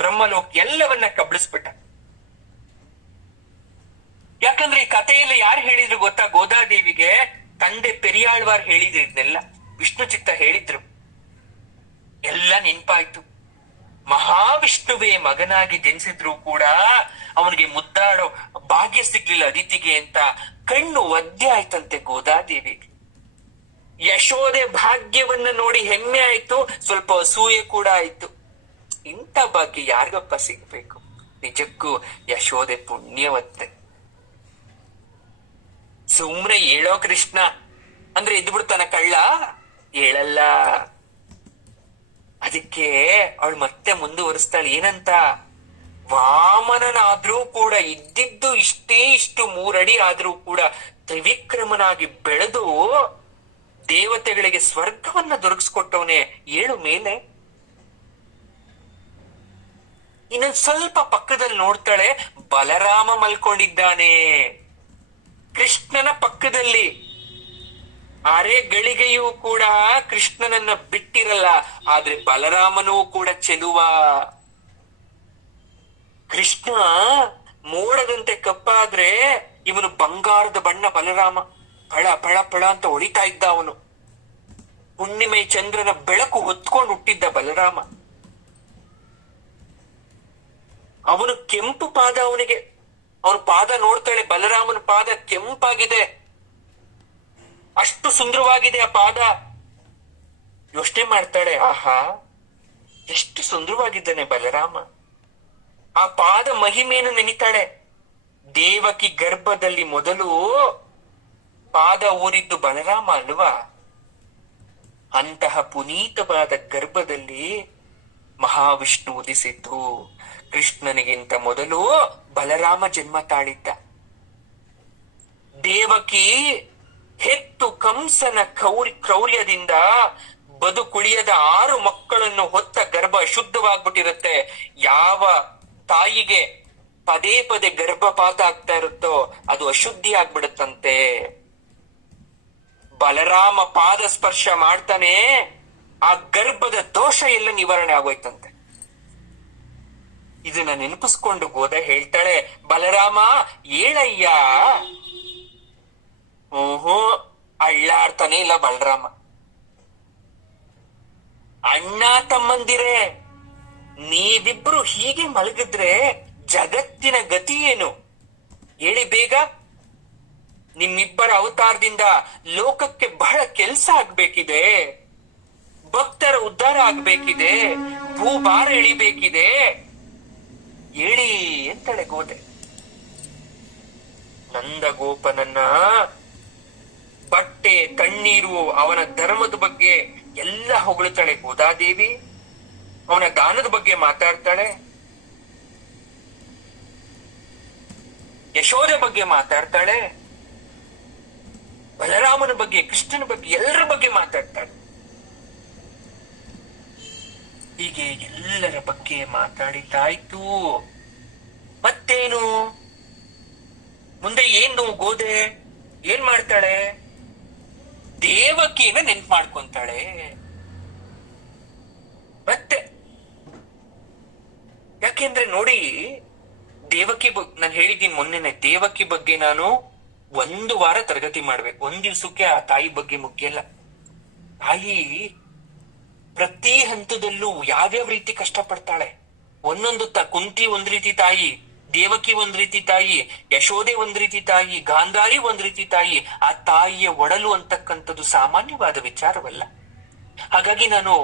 ಬ್ರಹ್ಮಲೋಕ ಎಲ್ಲವನ್ನ ಕಬಳಿಸ್ಬಿಟ್ಟ. ಯಾಕಂದ್ರೆ ಈ ಕಥೆಯಲ್ಲಿ ಯಾರು ಹೇಳಿದ್ರು ಗೊತ್ತಾ? ಗೋದಾದೇವಿಗೆ ತಂದೆ ಪೆರಿಯಾಳ್ವಾರ್ ಹೇಳಿದ್ರು ಇದನ್ನೆಲ್ಲ. ವಿಷ್ಣು ಚಿತ್ತ ಹೇಳಿದ್ರು. ಎಲ್ಲ ನೆನ್ಪಾಯ್ತು. ಮಹಾವಿಷ್ಣುವೇ ಮಗನಾಗಿ ಜನಿಸಿದ್ರು ಕೂಡ ಅವನಿಗೆ ಮುದ್ದಾಡೋ ಭಾಗ್ಯ ಸಿಗ್ಲಿಲ್ಲ ಅದಿತಿಗೆ ಅಂತ ಕಣ್ಣು ಒದ್ದೆ ಆಯ್ತಂತೆ ಗೋದಾದೇವಿಗೆ. ಯಶೋದೆ ಭಾಗ್ಯವನ್ನ ನೋಡಿ ಹೆಮ್ಮೆ ಆಯ್ತು, ಸ್ವಲ್ಪ ಅಸೂಯೆ ಕೂಡ ಆಯ್ತು. ಇಂಥ ಭಾಗ್ಯ ಯಾರಿಗಪ್ಪ ಸಿಗ್ಬೇಕು? ನಿಜಕ್ಕೂ ಯಶೋದೆ ಪುಣ್ಯವತ್ತೆ. ಸುಮ್ನೆ ಹೇಳೋ ಕೃಷ್ಣ ಅಂದ್ರೆ ಎದ್ದು ಬಿಡ್ತಾನ ಕಳ್ಳ? ಹೇಳಲ್ಲ. ಅದಕ್ಕೆ ಅವಳು ಮತ್ತೆ ಮುಂದುವರಿಸ್ತಾಳೆ. ಏನಂತ? ವಾಮನನಾದ್ರೂ ಕೂಡ ಇದ್ದಿದ್ದು ಇಷ್ಟು 3 ಅಡಿ ಆದ್ರೂ ಕೂಡ ತ್ರಿವಿಕ್ರಮನಾಗಿ ಬೆಳೆದು ದೇವತೆಗಳಿಗೆ ಸ್ವರ್ಗವನ್ನ ದೊರಕಿಸ್ಕೊಟ್ಟವನೇ. 7 ಮೇಲೆ ಇನ್ನೊಂದ್ ಸ್ವಲ್ಪ ಪಕ್ಕದಲ್ಲಿ ನೋಡ್ತಾಳೆ, ಬಲರಾಮ ಮಲ್ಕೊಂಡಿದ್ದಾನೆ ಕೃಷ್ಣನ ಪಕ್ಕದಲ್ಲಿ. ಅರೆ ಗಳಿಗೆಯೂ ಕೂಡ ಕೃಷ್ಣನನ್ನ ಬಿಟ್ಟಿರಲ್ಲ, ಆದ್ರೆ ಬಲರಾಮನೂ ಕೂಡ ಚೆಲುವ. ಕೃಷ್ಣ ಮೋಡದಂತೆ ಕಪ್ಪಾದ್ರೆ ಇವನು ಬಂಗಾರದ ಬಣ್ಣ ಬಲರಾಮ. ಫಳ ಫಳ ಫಳ ಅಂತ ಹೊಳಿತಾ ಇದ್ದ ಅವನು. ಹುಣ್ಣಿಮೆ ಚಂದ್ರನ ಬೆಳಕು ಹೊತ್ಕೊಂಡು ಹುಟ್ಟಿದ್ದ ಬಲರಾಮ. ಅವನು ಕೆಂಪು ಪಾದ, ಅವನಿಗೆ ಅವನ ಪಾದ ನೋಡ್ತಾಳೆ, ಬಲರಾಮನ ಪಾದ ಕೆಂಪಾಗಿದೆ, ಅಷ್ಟು ಸುಂದರವಾಗಿದೆ ಆ ಪಾದ. ಯೋಚನೆ ಮಾಡ್ತಾಳೆ, ಆಹಾ ಎಷ್ಟು ಸುಂದರವಾಗಿದ್ದಾನೆ ಬಲರಾಮ. ಆ ಪಾದ ಮಹಿಮೆಯನ್ನು ನೆನಿತಾಳೆ. ದೇವಕಿ ಗರ್ಭದಲ್ಲಿ ಮೊದಲು ಪಾದ ಊರಿದ್ದು ಬಲರಾಮ ಅಲ್ವಾ? ಅಂತಹ ಪುನೀತವಾದ ಗರ್ಭದಲ್ಲಿ ಮಹಾವಿಷ್ಣು ಉದಿಸಿದ್ದು. ಕೃಷ್ಣನಿಗಿಂತ ಮೊದಲು ಬಲರಾಮ ಜನ್ಮ ತಾಳಿದ್ದ. ದೇವಕಿ ಹೆತ್ತು ಕಂಸನ ಕ್ರೌರ್ಯದಿಂದ ಬದುಕುಳಿಯದ 6 ಮಕ್ಕಳನ್ನು ಹೊತ್ತ ಗರ್ಭ ಶುದ್ಧವಾಗ್ಬಿಟ್ಟಿರುತ್ತೆ. ಯಾವ ತಾಯಿಗೆ ಪದೇ ಪದೇ ಗರ್ಭಪಾತ ಆಗ್ತಾ ಇರುತ್ತೋ ಅದು ಅಶುದ್ಧಿ ಆಗ್ಬಿಡುತ್ತಂತೆ. ಬಲರಾಮ ಪಾದ ಸ್ಪರ್ಶ ಮಾಡ್ತಾನೆ, ಆ ಗರ್ಭದ ದೋಷ ಎಲ್ಲ ನಿವಾರಣೆ ಆಗೋಯ್ತಂತೆ. ಇದನ್ನ ನೆನಪಿಸ್ಕೊಂಡು ಗೋದ ಹೇಳ್ತಾಳೆ, ಬಲರಾಮ ಏಳಯ್ಯ. ಓಹೋ, ಅಳ್ಳಾಡ್ತಾನೆ ಇಲ್ಲ ಬಲರಾಮ. ಅಣ್ಣ ತಮ್ಮಂದಿರೇ, ನೀವಿಬ್ರು ಹೀಗೆ ಮಲಗಿದ್ರೆ ಜಗತ್ತಿನ ಗತಿ ಏನು? ಹೇಳಿ ಬೇಗ. ನಿಮ್ಮಿಬ್ಬರ ಅವತಾರದಿಂದ ಲೋಕಕ್ಕೆ ಬಹಳ ಕೆಲಸ ಆಗ್ಬೇಕಿದೆ, ಭಕ್ತರ ಉದ್ಧಾರ ಆಗ್ಬೇಕಿದೆ, ಭೂಭಾರ ಎಳಿಬೇಕಿದೆ, ಹೇಳಿ ಅಂತಾಳೆ ಗೋದೆ. ನಂದಗೋಪನನ್ನ ಬಟ್ಟೆ, ತಣ್ಣೀರು, ಅವನ ಧರ್ಮದ ಬಗ್ಗೆ ಎಲ್ಲ ಹೊಗಳ್ತಾಳೆ ಗೋದಾದೇವಿ. ಅವನ ದಾನದ ಬಗ್ಗೆ ಮಾತಾಡ್ತಾಳೆ, ಯಶೋಧ ಬಗ್ಗೆ ಮಾತಾಡ್ತಾಳೆ, ಬಲರಾಮನ ಬಗ್ಗೆ, ಕೃಷ್ಣನ ಬಗ್ಗೆ, ಎಲ್ಲರ ಬಗ್ಗೆ ಮಾತಾಡ್ತಾಳೆ. ಹೀಗೆ ಎಲ್ಲರ ಬಗ್ಗೆ ಮಾತಾಡಿದ್ದಾಯ್ತು. ಮತ್ತೇನು ಮುಂದೆ? ಏನು ಗೋದೆ ಏನ್ ಮಾಡ್ತಾಳೆ? ದೇವಕಿನ ನೆನ್ಪು ಮಾಡ್ಕೊಂತಾಳೆ. ಮತ್ತೆ ಯಾಕೆಂದ್ರೆ ನೋಡಿ, ದೇವಕಿ ನಾನು ಹೇಳಿದ್ದೀನಿ ಮೊನ್ನೆನೆ, ದೇವಕಿ ಬಗ್ಗೆ ನಾನು 1 ವಾರ ತರಗತಿ ಮಾಡ್ಬೇಕು. 1 ದಿವ್ಸಕ್ಕೆ ಆ ತಾಯಿ ಬಗ್ಗೆ ಮುಖ್ಯ. ತಾಯಿ ಪ್ರತಿ ಹಂತದಲ್ಲೂ ಯಾವ್ಯಾವ ರೀತಿ ಕಷ್ಟಪಡ್ತಾಳೆ. ಒಂದೊಂದು ಕುಂತಿ ಒಂದ್ ರೀತಿ ತಾಯಿ, ದೇವಕಿ ಒಂದ್ ರೀತಿ ತಾಯಿ, ಯಶೋದೆ ಒಂದ್ ರೀತಿ ತಾಯಿ, ಗಾಂಧಾರಿ ಒಂದ್ ರೀತಿ ತಾಯಿ. ಆ ತಾಯಿಯ ಒಡಲು ಅಂತಕ್ಕಂಥದ್ದು ಸಾಮಾನ್ಯವಾದ ವಿಚಾರವಲ್ಲ. ಹಾಗಾಗಿ ನಾನು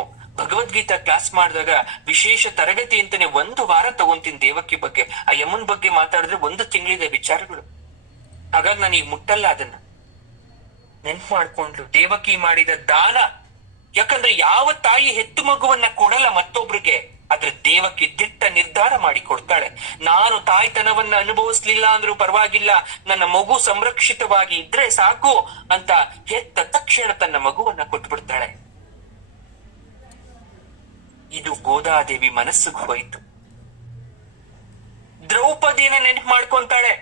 ಭಗವದ್ಗೀತಾ ಕ್ಲಾಸ್ ಮಾಡಿದಾಗ ವಿಶೇಷ ತರಗತಿ ಅಂತಾನೆ 1 ವಾರ ತಗೊಂತೀನಿ ದೇವಕಿ ಬಗ್ಗೆ. ಆ ಯಮನ್ ಬಗ್ಗೆ ಮಾತಾಡಿದ್ರೆ 1 ತಿಂಗಳಿದೆ ವಿಚಾರಗಳು. ಹಾಗಾಗಿ ನಾನು ಈಗ ಮುಟ್ಟಲ್ಲ. ಅದನ್ನ ನೆನ್ಪು ಮಾಡ್ಕೊಂಡು ದೇವಕಿ ಮಾಡಿದ ದಾನ. ಯಾಕಂದ್ರೆ ಯಾವ ತಾಯಿ ಹೆತ್ತು ಮಗುವನ್ನ ಕೊಡಲ್ಲ ಮತ್ತೊಬ್ರಿಗೆ, ಆದ್ರೆ ದೇವಕಿ ದಿಟ್ಟ ನಿರ್ಧಾರ ಮಾಡಿ ಕೊಡ್ತಾಳೆ. ನಾನು ತಾಯ್ತನವನ್ನ ಅನುಭವಿಸ್ಲಿಲ್ಲ ಅಂದ್ರೂ ಪರವಾಗಿಲ್ಲ, ನನ್ನ ಮಗು ಸಂರಕ್ಷಿತವಾಗಿ ಇದ್ರೆ ಸಾಕು ಅಂತ ಹೆತ್ತ ತಕ್ಷಣ ತನ್ನ ಮಗುವನ್ನ ಕೊಟ್ಬಿಡ್ತಾಳೆ. ಇದು ಗೋದಾದೇವಿ ಮನಸ್ಸಿಗೆ ಹೋಯ್ತು. ದ್ರೌಪದಿನ ನೆನಪು ಮಾಡ್ಕೊಂತಾಳೆ.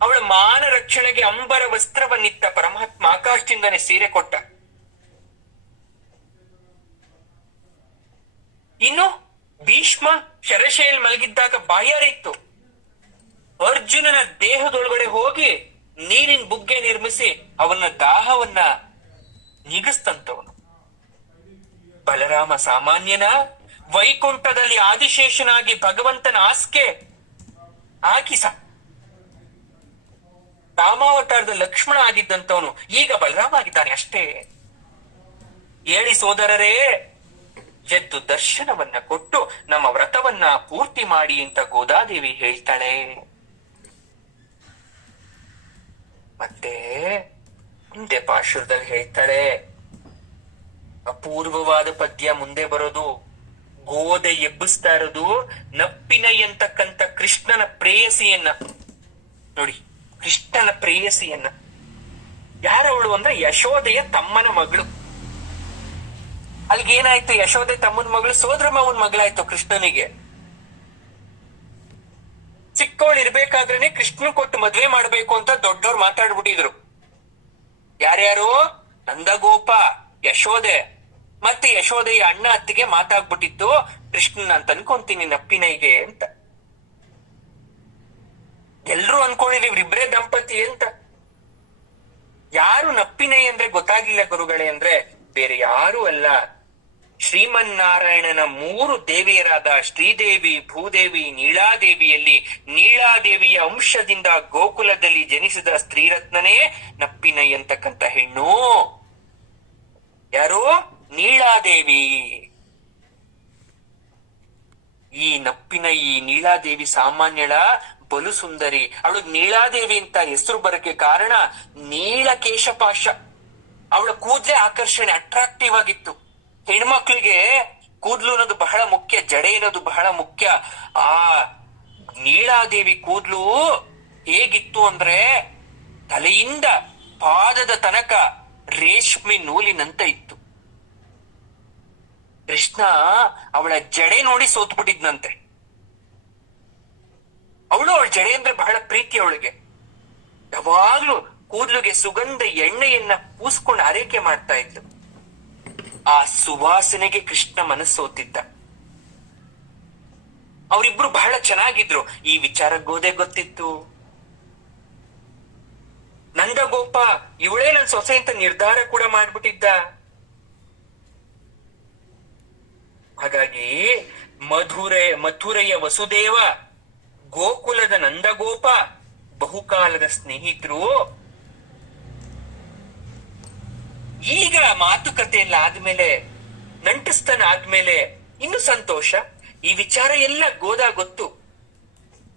ಅವಳ ಮಾನ ರಕ್ಷಣೆಗೆ ಅಂಬರ ವಸ್ತ್ರವನ್ನಿತ್ತ ಪರಮಾತ್ಮ ಆಕಾಶದಿಂದನೇ ಸೀರೆ ಕೊಟ್ಟ. ಇನ್ನು ಭೀಷ್ಮ ಶರಶೈಲ್ ಮಲಗಿದ್ದಾಗ ಬಾಯಾರ ಇತ್ತು. ಅರ್ಜುನನ ದೇಹದೊಳಗಡೆ ಹೋಗಿ ನೀರಿನ ಬುಗ್ಗೆ ನಿರ್ಮಿಸಿ ಅವನ ದಾಹವನ್ನ ನೀಗಿಸ್ತಂತವನು. ಬಲರಾಮ ಸಾಮಾನ್ಯನ? ವೈಕುಂಠದಲ್ಲಿ ಆದಿಶೇಷನಾಗಿ ಭಗವಂತನ ಆಸ್ಕೆ ಆಗಿ ರಾಮಾವತಾರದ ಲಕ್ಷ್ಮಣ ಆಗಿದ್ದಂತವನು ಈಗ ಬಲರಾಮ ಆಗಿದ್ದಾನೆ ಅಷ್ಟೇ. ಹೇಳಿ ಸೋದರರೇ, ಎದ್ದು ದರ್ಶನವನ್ನ ಕೊಟ್ಟು ನಮ್ಮ ವ್ರತವನ್ನ ಪೂರ್ತಿ ಮಾಡಿ ಅಂತ ಗೋದಾದೇವಿ ಹೇಳ್ತಾಳೆ. ಮತ್ತೆ ಮುಂದೆ ಪಾಶುರದಲ್ಲಿ ಹೇಳ್ತಾಳೆ, ಅಪೂರ್ವವಾದ ಪದ್ಯ ಮುಂದೆ ಬರೋದು. ಗೋದೆ ಎಬ್ಬಿಸ್ತಾ ಇರೋದು ನಪ್ಪಿನ ಎಂತಕ್ಕಂತ ಕೃಷ್ಣನ ಪ್ರೇಯಸಿಯನ್ನ ನೋಡಿ. ಕೃಷ್ಣನ ಪ್ರೇಯಸಿಯನ್ನ ಯಾರವಳು ಅಂದ್ರೆ ಯಶೋದೆಯ ತಮ್ಮನ ಮಗಳು. ಅಲ್ಲಿಗೇನಾಯ್ತು? ಯಶೋದೆ ತಮ್ಮನ ಮಗಳು ಸೋದರ ಮಾವನ ಮಗಳಾಯ್ತು ಕೃಷ್ಣನಿಗೆ. ಚಿಕ್ಕವಳು ಇರ್ಬೇಕಾದ್ರೇನೆ ಕೃಷ್ಣನ್ ಕೊಟ್ಟು ಮದ್ವೆ ಮಾಡ್ಬೇಕು ಅಂತ ದೊಡ್ಡವ್ರು ಮಾತಾಡ್ಬಿಟ್ಟಿದ್ರು. ಯಾರ್ಯಾರು? ನಂದಗೋಪ, ಯಶೋದೆ, ಮತ್ತೆ ಯಶೋದೆಯ ಅಣ್ಣ ಅತ್ತಿಗೆ ಮಾತಾಗ್ಬಿಟ್ಟಿತ್ತು ಕೃಷ್ಣನ್ ಅಂತ ಅನ್ಕೊಂತೀನಿ ನಪ್ಪಿನೈಗೆ ಅಂತ. ಎಲ್ರು ಅನ್ಕೊಂಡಿದೀವಿ ಇವ್ರಿಬ್ರೇ ದಂಪತಿ ಅಂತ. ಯಾರು ನಪ್ಪಿನೈ ಅಂದ್ರೆ ಗೊತ್ತಾಗ್ಲಿಲ್ಲ ಗುರುಗಳೇ ಅಂದ್ರೆ ಬೇರೆ ಯಾರು ಅಲ್ಲ, ಶ್ರೀಮನ್ನಾರಾಯಣನ 3 ದೇವಿಯರಾದ ಶ್ರೀದೇವಿ, ಭೂದೇವಿ, ನೀಳಾದೇವಿಯಲ್ಲಿ ನೀಳಾದೇವಿಯ ಅಂಶದಿಂದ ಗೋಕುಲದಲ್ಲಿ ಜನಿಸಿದ ಸ್ತ್ರೀರತ್ನನೇ ನಪ್ಪಿನೈ ಅಂತಕ್ಕಂತ ಹೆಣ್ಣು. ಯಾರು? ನೀಳಾದೇವಿ. ಈ ನಪ್ಪಿನೈ, ಈ ನೀಳಾದೇವಿ ಸಾಮಾನ್ಯಳ ಬಲು ಸುಂದರಿ. ಅವಳು ನೀಳಾದೇವಿ ಅಂತ ಹೆಸರು ಬರಕ್ಕೆ ಕಾರಣ ನೀಳ ಕೇಶಪಾಶ. ಅವಳ ಕೂದ್ಲೆ ಆಕರ್ಷಣೆ, ಅಟ್ರಾಕ್ಟಿವ್ ಆಗಿತ್ತು. ಹೆಣ್ಮಕ್ಳಿಗೆ ಕೂದ್ಲು ಅನ್ನೋದು ಬಹಳ ಮುಖ್ಯ, ಜಡೆ ಅನ್ನೋದು ಬಹಳ ಮುಖ್ಯ. ಆ ನೀಳಾದೇವಿ ಕೂದ್ಲು ಹೇಗಿತ್ತು ಅಂದ್ರೆ ತಲೆಯಿಂದ ಪಾದದ ತನಕ ರೇಷ್ಮೆ ನೂಲಿನಂತ ಇತ್ತು. ಕೃಷ್ಣ ಅವಳ ಜಡೆ ನೋಡಿ ಸೋತ್ಬಿಟ್ಟಿದ್ನಂತೆ. ಅವಳ ಜಡೆ ಅಂದ್ರೆ ಬಹಳ ಪ್ರೀತಿ ಅವಳಿಗೆ. ಯಾವಾಗ್ಲೂ ಕೂದ್ಲುಗೆ ಸುಗಂಧ ಎಣ್ಣೆಯನ್ನ ಪೂಸ್ಕೊಂಡು ಆರೈಕೆ ಮಾಡ್ತಾ ಇದ್ಲು. ಆ ಸುವಾಸನೆಗೆ ಕೃಷ್ಣ ಮನಸ್ಸೋತಿದ್ದ. ಅವರಿಬ್ರು ಬಹಳ ಚೆನ್ನಾಗಿದ್ರು. ಈ ವಿಚಾರ ಗೋದೆ ಗೊತ್ತಿತ್ತು. ನಂದಗೋಪ ಇವಳೇ ನನ್ ಸೊಸೆ ಅಂತ ನಿರ್ಧಾರ ಕೂಡ ಮಾಡ್ಬಿಟ್ಟಿದ್ದ. ಹಾಗಾಗಿ ಮಥುರೆಯ ವಸುದೇವ, ಗೋಕುಲದ ನಂದಗೋಪ ಬಹುಕಾಲದ ಸ್ನೇಹಿತರು. ಈಗ ಮಾತುಕತೆ ಎಲ್ಲ ಆದ್ಮೇಲೆ, ನಂಟಸ್ತನ ಆದ್ಮೇಲೆ ಇನ್ನು ಸಂತೋಷ. ಈ ವಿಚಾರ ಎಲ್ಲ ಗೋದ ಗೊತ್ತು.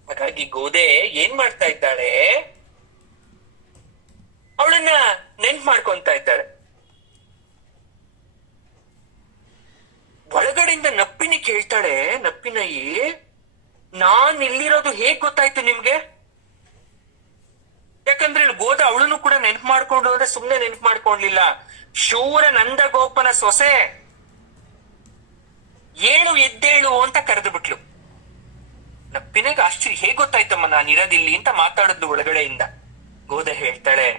ಹಾಗಾಗಿ ಗೋದೆ ಏನ್ ಮಾಡ್ತಾ ಇದ್ದಾಳೆ, ಅವಳನ್ನ ನೆನ್ಪು ಮಾಡ್ಕೊಂತ ಇದ್ದಾಳೆ. ಒಳಗಡೆಯಿಂದ ನಪ್ಪಿನಿ ಕೇಳ್ತಾಳೆ, ನಪ್ಪಿನಯಿ ನಾನ್ ಇಲ್ಲಿರೋದು ಹೇಗ್ ಗೊತ್ತಾಯ್ತು ನಿಮ್ಗೆ? ಯಾಕಂದ್ರೆ ಗೋದ ಅವಳನ್ನು ಕೂಡ ನೆನ್ಪು ಮಾಡ್ಕೊಂಡು ಅಂದ್ರೆ ಸುಮ್ನೆ ನೆನ್ಪು ಮಾಡ್ಕೊಂಡ್ಲಿಲ್ಲ. ಶೂರ ನಂದಗೋಪನ ಸೊಸೆ, ಏಳು ಎದ್ದೇಳು ಅಂತ ಕರೆದು ಬಿಟ್ಲು. ನಪ್ಪಿನಾಗ ಆಶ್ಚರ್ಯ, ಹೇಗ್ ಗೊತ್ತಾಯ್ತಮ್ಮ ನಾನು ಇರೋದಿಲ್ಲಿ ಅಂತ ಮಾತಾಡಿದ್ಲು ಒಳಗಡೆಯಿಂದ. ಗೋದ ಹೇಳ್ತಾಳೆ,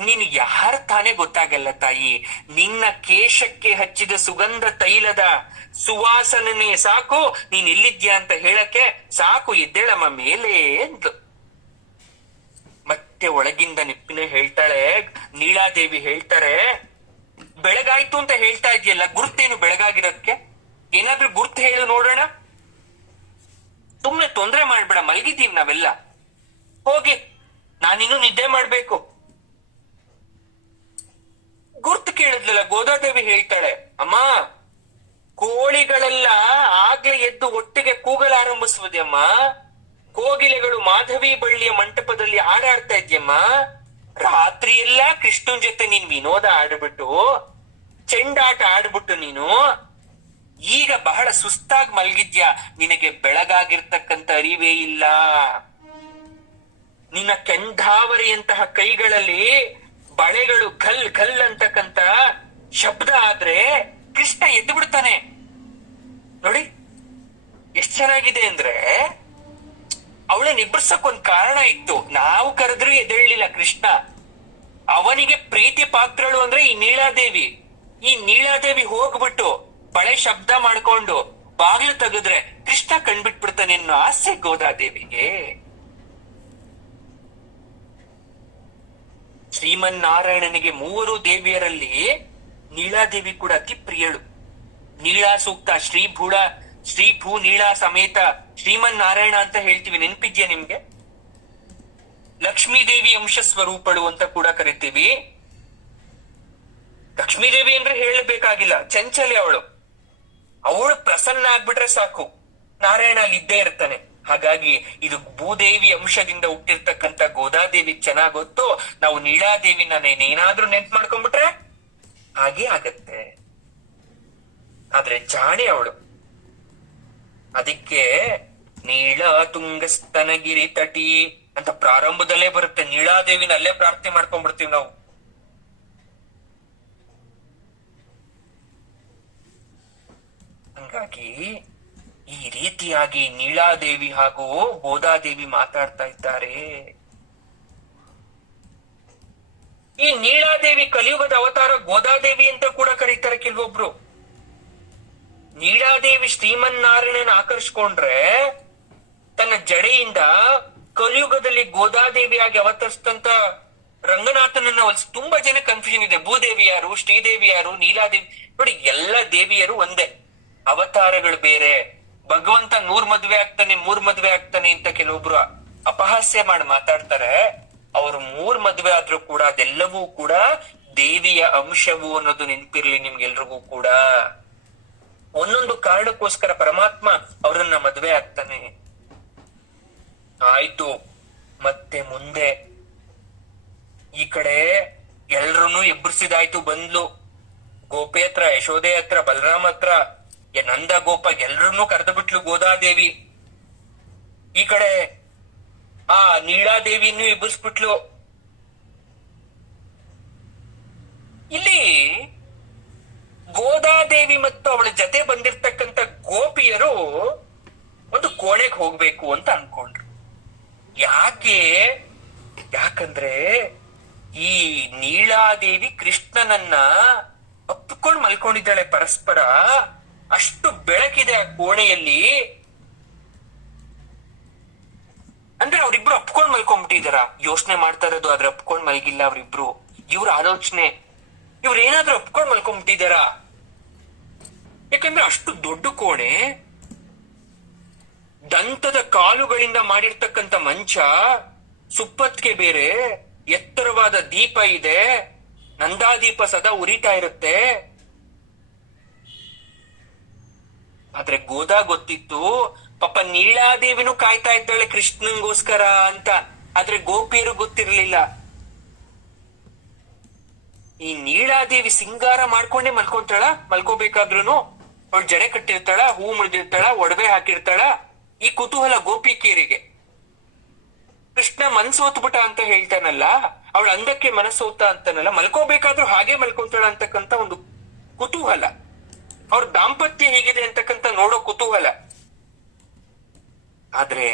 ನೀನು ಯಾರ ತಾನೇ ಗೊತ್ತಾಗಲ್ಲ ತಾಯಿ, ನಿನ್ನ ಕೇಶಕ್ಕೆ ಹಚ್ಚಿದ ಸುಗಂಧ ತೈಲದ ಸುವಾಸನೆ ಸಾಕು ನೀನ್ ಎಲ್ಲಿದ್ಯಾ ಅಂತ ಹೇಳಕ್ಕೆ. ಸಾಕು ಎದ್ದೇಳಮ್ಮ ಮೇಲೆ ಅಂದ್ಲು. ಮತ್ತೆ ಒಳಗಿಂದ ನಿಪ್ಪಿನ ಹೇಳ್ತಾಳೆ, ನೀಳಾದೇವಿ ಹೇಳ್ತಾರೆ, ಬೆಳಗಾಯ್ತು ಅಂತ ಹೇಳ್ತಾ ಇದೆಯಲ್ಲ, ಗುರ್ತೇನು ಬೆಳಗಾಗಿರೋದಕ್ಕೆ? ಏನಾದ್ರೂ ಗುರ್ತು ಹೇಳು ನೋಡೋಣ. ಸುಮ್ನೆ ತೊಂದ್ರೆ ಮಾಡ್ಬೇಡ, ಮಲಗಿದೀವಿ ನಾವೆಲ್ಲ, ಹೋಗಿ ನಾನಿನ್ನು ನಿದ್ದೆ ಮಾಡ್ಬೇಕು. ಗುರ್ತು ಕೇಳಿದ್ಲಲ್ಲ, ಗೋದಾದೇವಿ ಹೇಳ್ತಾಳೆ, ಅಮ್ಮ ಕೋಳಿಗಳೆಲ್ಲ ಆಗ್ಲೇ ಎದ್ದು ಒಟ್ಟಿಗೆ ಕೂಗಲಾರಂಭಿಸುವುದಮ್ಮ. ಕೋಗಿಲೆಗಳು ಮಾಧವಿ ಬಳ್ಳಿಯ ಮಂಟಪದಲ್ಲಿ ಆಡಾಡ್ತಾ ಇದ್ಯಮ್ಮ. ರಾತ್ರಿ ಎಲ್ಲ ಕೃಷ್ಣನ್ ಜೊತೆ ನೀನ್ ವಿನೋದ ಆಡ್ಬಿಟ್ಟು, ಚೆಂಡಾಟ ಆಡ್ಬಿಟ್ಟು ನೀನು ಈಗ ಬಹಳ ಸುಸ್ತಾಗಿ ಮಲ್ಗಿದ್ಯಾ. ನಿನಗೆ ಬೆಳಗಾಗಿರ್ತಕ್ಕಂಥ ಅರಿವೇ ಇಲ್ಲ. ನಿನ್ನ ಕೆಂಧಾವರಿಯಂತಹ ಕೈಗಳಲ್ಲಿ ಬಳೆಗಳು ಘಲ್ ಘಲ್ ಅಂತಕ್ಕಂತ ಶಬ್ದ ಆದ್ರೆ ಕೃಷ್ಣ ಎದ್ದು ಬಿಡ್ತಾನೆ. ನೋಡಿ ಎಷ್ಟ್ ಚೆನ್ನಾಗಿದೆ ಅಂದ್ರೆ, ಅವಳನ್ನ ಇಬ್ಬರ್ಸಕ್ ಒಂದ್ ಕಾರಣ ಇತ್ತು. ನಾವು ಕರೆದ್ರೂ ಎದ್ದೇಳಲಿಲ್ಲ ಕೃಷ್ಣ. ಅವನಿಗೆ ಪ್ರೀತಿ ಪಾತ್ರಳು ಅಂದ್ರೆ ಈ ನೀಳಾದೇವಿ. ಈ ನೀಳಾದೇವಿ ಹೋಗ್ಬಿಟ್ಟು ಬಳೆ ಶಬ್ದ ಮಾಡ್ಕೊಂಡು ಬಾಗಿಲು ತೆಗೆದ್ರೆ ಕೃಷ್ಣ ಕಣ್ಬಿಟ್ಬಿಡ್ತಾನೆ ಅನ್ನೋ ಆಸೆ ಗೋದಾದೇವಿಗೆ. ಶ್ರೀಮನ್ನಾರಾಯಣನಿಗೆ 3 ದೇವಿಯರಲ್ಲಿ ನೀಳಾದೇವಿ ಕೂಡ ಅತಿ ಪ್ರಿಯಳು. ನೀಳಾ ಸೂಕ್ತ, ಶ್ರೀ ಭೂ ನೀಳಾ ಸಮೇತ ಶ್ರೀಮನ್ನಾರಾಯಣ ಅಂತ ಹೇಳ್ತೀವಿ, ನೆನ್ಪಿದ್ಯಾ ನಿಮ್ಗೆ? ಲಕ್ಷ್ಮೀದೇವಿ ಅಂಶ ಸ್ವರೂಪಳು ಅಂತ ಕೂಡ ಕರಿತೀವಿ. ಲಕ್ಷ್ಮೀದೇವಿ ಅಂದ್ರೆ ಹೇಳಬೇಕಾಗಿಲ್ಲ, ಚಂಚಲೆ ಅವಳು. ಅವಳು ಪ್ರಸನ್ನ ಆಗ್ಬಿಟ್ರೆ ಸಾಕು, ನಾರಾಯಣ ಅಲ್ಲಿ ಇದ್ದೇ ಇರ್ತಾನೆ. ಹಾಗಾಗಿ ಇದು ಭೂದೇವಿ ಅಂಶದಿಂದ ಹುಟ್ಟಿರ್ತಕ್ಕಂಥ ಗೋದಾದೇವಿ ಚೆನ್ನಾಗ್ ಗೊತ್ತು. ನಾವು ನೀಳಾದೇವಿನ ಏನಾದ್ರೂ ನೆನ್ಪು ಮಾಡ್ಕೊಂಡ್ಬಿಟ್ರೆ ಹಾಗೆ ಆಗತ್ತೆ. ಆದ್ರೆ ಜಾಣೆ ಅವಳು. ಅದಕ್ಕೆ ನೀಳ ತುಂಗಸ್ತನಗಿರಿ ತಟಿ ಅಂತ ಪ್ರಾರಂಭದಲ್ಲೇ ಬರುತ್ತೆ. ನೀಳಾದೇವಿನ ಅಲ್ಲೇ ಪ್ರಾರ್ಥನೆ ಮಾಡ್ಕೊಂಡ್ಬಿಡ್ತೀವಿ ನಾವು. ಹಂಗಾಗಿ ಈ ರೀತಿಯಾಗಿ ನೀಳಾದೇವಿ ಹಾಗೂ ಗೋದಾದೇವಿ ಮಾತಾಡ್ತಾ ಇದ್ದಾರೆ. ಈ ನೀಳಾದೇವಿ ಕಲಿಯುಗದ ಅವತಾರ ಗೋದಾದೇವಿ ಅಂತ ಕೂಡ ಕರೀತಾರೆ ಕೆಲವೊಬ್ರು. ನೀಳಾದೇವಿ ಶ್ರೀಮನ್ನಾರಾಯಣನ ಆಕರ್ಷಿಕೊಂಡ್ರೆ ತನ್ನ ಜಡೆಯಿಂದ ಕಲಿಯುಗದಲ್ಲಿ ಗೋದಾದೇವಿಯಾಗಿ ಅವತರಿಸಿದಂತ ರಂಗನಾಥನನ್ನ ತುಂಬಾ ಜನ ಕನ್ಫ್ಯೂಷನ್ ಇದೆ. ಭೂದೇವಿ ಯಾರು, ಶ್ರೀದೇವಿ ಯಾರು, ನೀಲಾದೇವಿ. ನೋಡಿ, ಎಲ್ಲ ದೇವಿಯರು ಒಂದೇ, ಅವತಾರಗಳು ಬೇರೆ. ಭಗವಂತ 100 ಮದ್ವೆ ಆಗ್ತಾನೆ 3 ಮದ್ವೆ ಆಗ್ತಾನೆ ಅಂತ ಕೆಲವೊಬ್ರು ಅಪಹಾಸ್ಯ ಮಾಡಿ ಮಾತಾಡ್ತಾರೆ. ಅವ್ರು 3 ಮದ್ವೆ ಆದ್ರೂ ಕೂಡ ಅದೆಲ್ಲವೂ ಕೂಡ ದೇವಿಯ ಅಂಶವು ಅನ್ನೋದು ನೆನಪಿರ್ಲಿ ನಿಮ್ಗೆಲ್ರಿಗೂ ಕೂಡ. ಒಂದೊಂದು ಕಾರಣಕ್ಕೋಸ್ಕರ ಪರಮಾತ್ಮ ಅವರನ್ನ ಮದ್ವೆ ಆಗ್ತಾನೆ. ಆಯ್ತು, ಮತ್ತೆ ಮುಂದೆ ಈ ಕಡೆ ಎಲ್ರನ್ನೂ ಎಬ್ಬರಿಸಿದಾಯ್ತು. ಬಂದ್ಲು ಗೋಪಿ ಹತ್ರ, ಯಶೋದೆ ಹತ್ರ, ಬಲರಾಮ ಹತ್ರ, ನಂದ ಗೋಪ ಎಲ್ರನ್ನೂ ಕರೆದು ಬಿಟ್ಲು ಗೋದಾದೇವಿ. ಈ ಕಡೆ ಆ ನೀಳಾದೇವಿಯನ್ನು ಎಬ್ಬರಿಸ್ಬಿಟ್ಲು. ಇಲ್ಲಿ ಗೋದಾದೇವಿ ಮತ್ತು ಅವಳ ಜೊತೆ ಬಂದಿರ್ತಕ್ಕಂಥ ಗೋಪಿಯರು ಒಂದು ಕೋಣೆಗೆ ಹೋಗ್ಬೇಕು ಅಂತ ಅನ್ಕೊಂಡ್ರು. ಯಾಕಂದ್ರೆ ಈ ನೀಳಾದೇವಿ ಕೃಷ್ಣನನ್ನ ಅಪ್ಪಿಕೊಂಡು ಮಲ್ಕೊಂಡಿದ್ದಾಳೆ ಪರಸ್ಪರ. ಅಷ್ಟು ಬೆಳಕಿದೆ ಆ ಕೋಣೆಯಲ್ಲಿ. ಅಂದ್ರೆ ಅವ್ರಿಬ್ರು ಅಪ್ಕೊಂಡ್ ಮಲ್ಕೊಂಡ್ಬಿಟ್ಟಿದಾರ. ಯೋಚನೆ ಮಾಡ್ತಾ ಇರೋದು ಆದ್ರೆ ಅಪ್ಕೊಂಡ್ ಮಲ್ಗಿಲ್ಲ ಅವ್ರಿಬ್ರು. ಇವ್ರ ಆಲೋಚನೆ, ಇವ್ರೇನಾದ್ರೂ ಅಪ್ಕೊಂಡ್ ಮಲ್ಕೊಂಡ್ಬಿಟ್ಟಿದಾರ. ಯಾಕಂದ್ರೆ ಅಷ್ಟು ದೊಡ್ಡ ಕೋಣೆ, ದಂತದ ಕಾಲುಗಳಿಂದ ಮಾಡಿರ್ತಕ್ಕಂಥ ಮಂಚ, ಸುಪ್ಪತ್ಗೆ ಬೇರೆ, ಎತ್ತರವಾದ ದೀಪ ಇದೆ, ನಂದಾದೀಪ ಸದಾ ಉರಿತಾ ಇರುತ್ತೆ. ಆದ್ರೆ ಗೋದಾ ಗೊತ್ತಿತ್ತು, ಪಾಪ ನೀಳಾದೇವಿನೂ ಕಾಯ್ತಾ ಇದ್ದಾಳೆ ಕೃಷ್ಣನ್ಗೋಸ್ಕರ ಅಂತ. ಆದ್ರೆ ಗೋಪಿಯರು ಗೊತ್ತಿರ್ಲಿಲ್ಲ. ಈ ನೀಳಾದೇವಿ ಸಿಂಗಾರ ಮಾಡ್ಕೊಂಡೇ ಮಲ್ಕೊಂತಾಳ. ಮಲ್ಕೋಬೇಕಾದ್ರುನು ಅವಳು ಜಡೆ ಕಟ್ಟಿರ್ತಾಳ, ಹೂ ಮುಡಿದಿರ್ತಾಳ, ಒಡವೆ ಹಾಕಿರ್ತಾಳ. ಈ ಕುತೂಹಲ ಗೋಪಿಕೆಯರಿಗೆ. ಕೃಷ್ಣ ಮನ್ಸೋತ್ಬಿಟ ಅಂತ ಹೇಳ್ತಾನಲ್ಲ, ಅವಳ ಅಂದಕ್ಕೆ ಮನಸ್ಸೋತ ಅಂತಾನಲ್ಲ, ಮಲ್ಕೋಬೇಕಾದ್ರೂ ಹಾಗೆ ಮಲ್ಕೊಂತಾಳ ಅಂತಕ್ಕಂತ ಒಂದು ಕುತೂಹಲ. ಅವ್ರ ದಾಂಪತ್ಯ ಹೇಗಿದೆ ಅಂತಕ್ಕಂತ ನೋಡೋ ಕುತೂಹಲ. ಆದ್ರೆ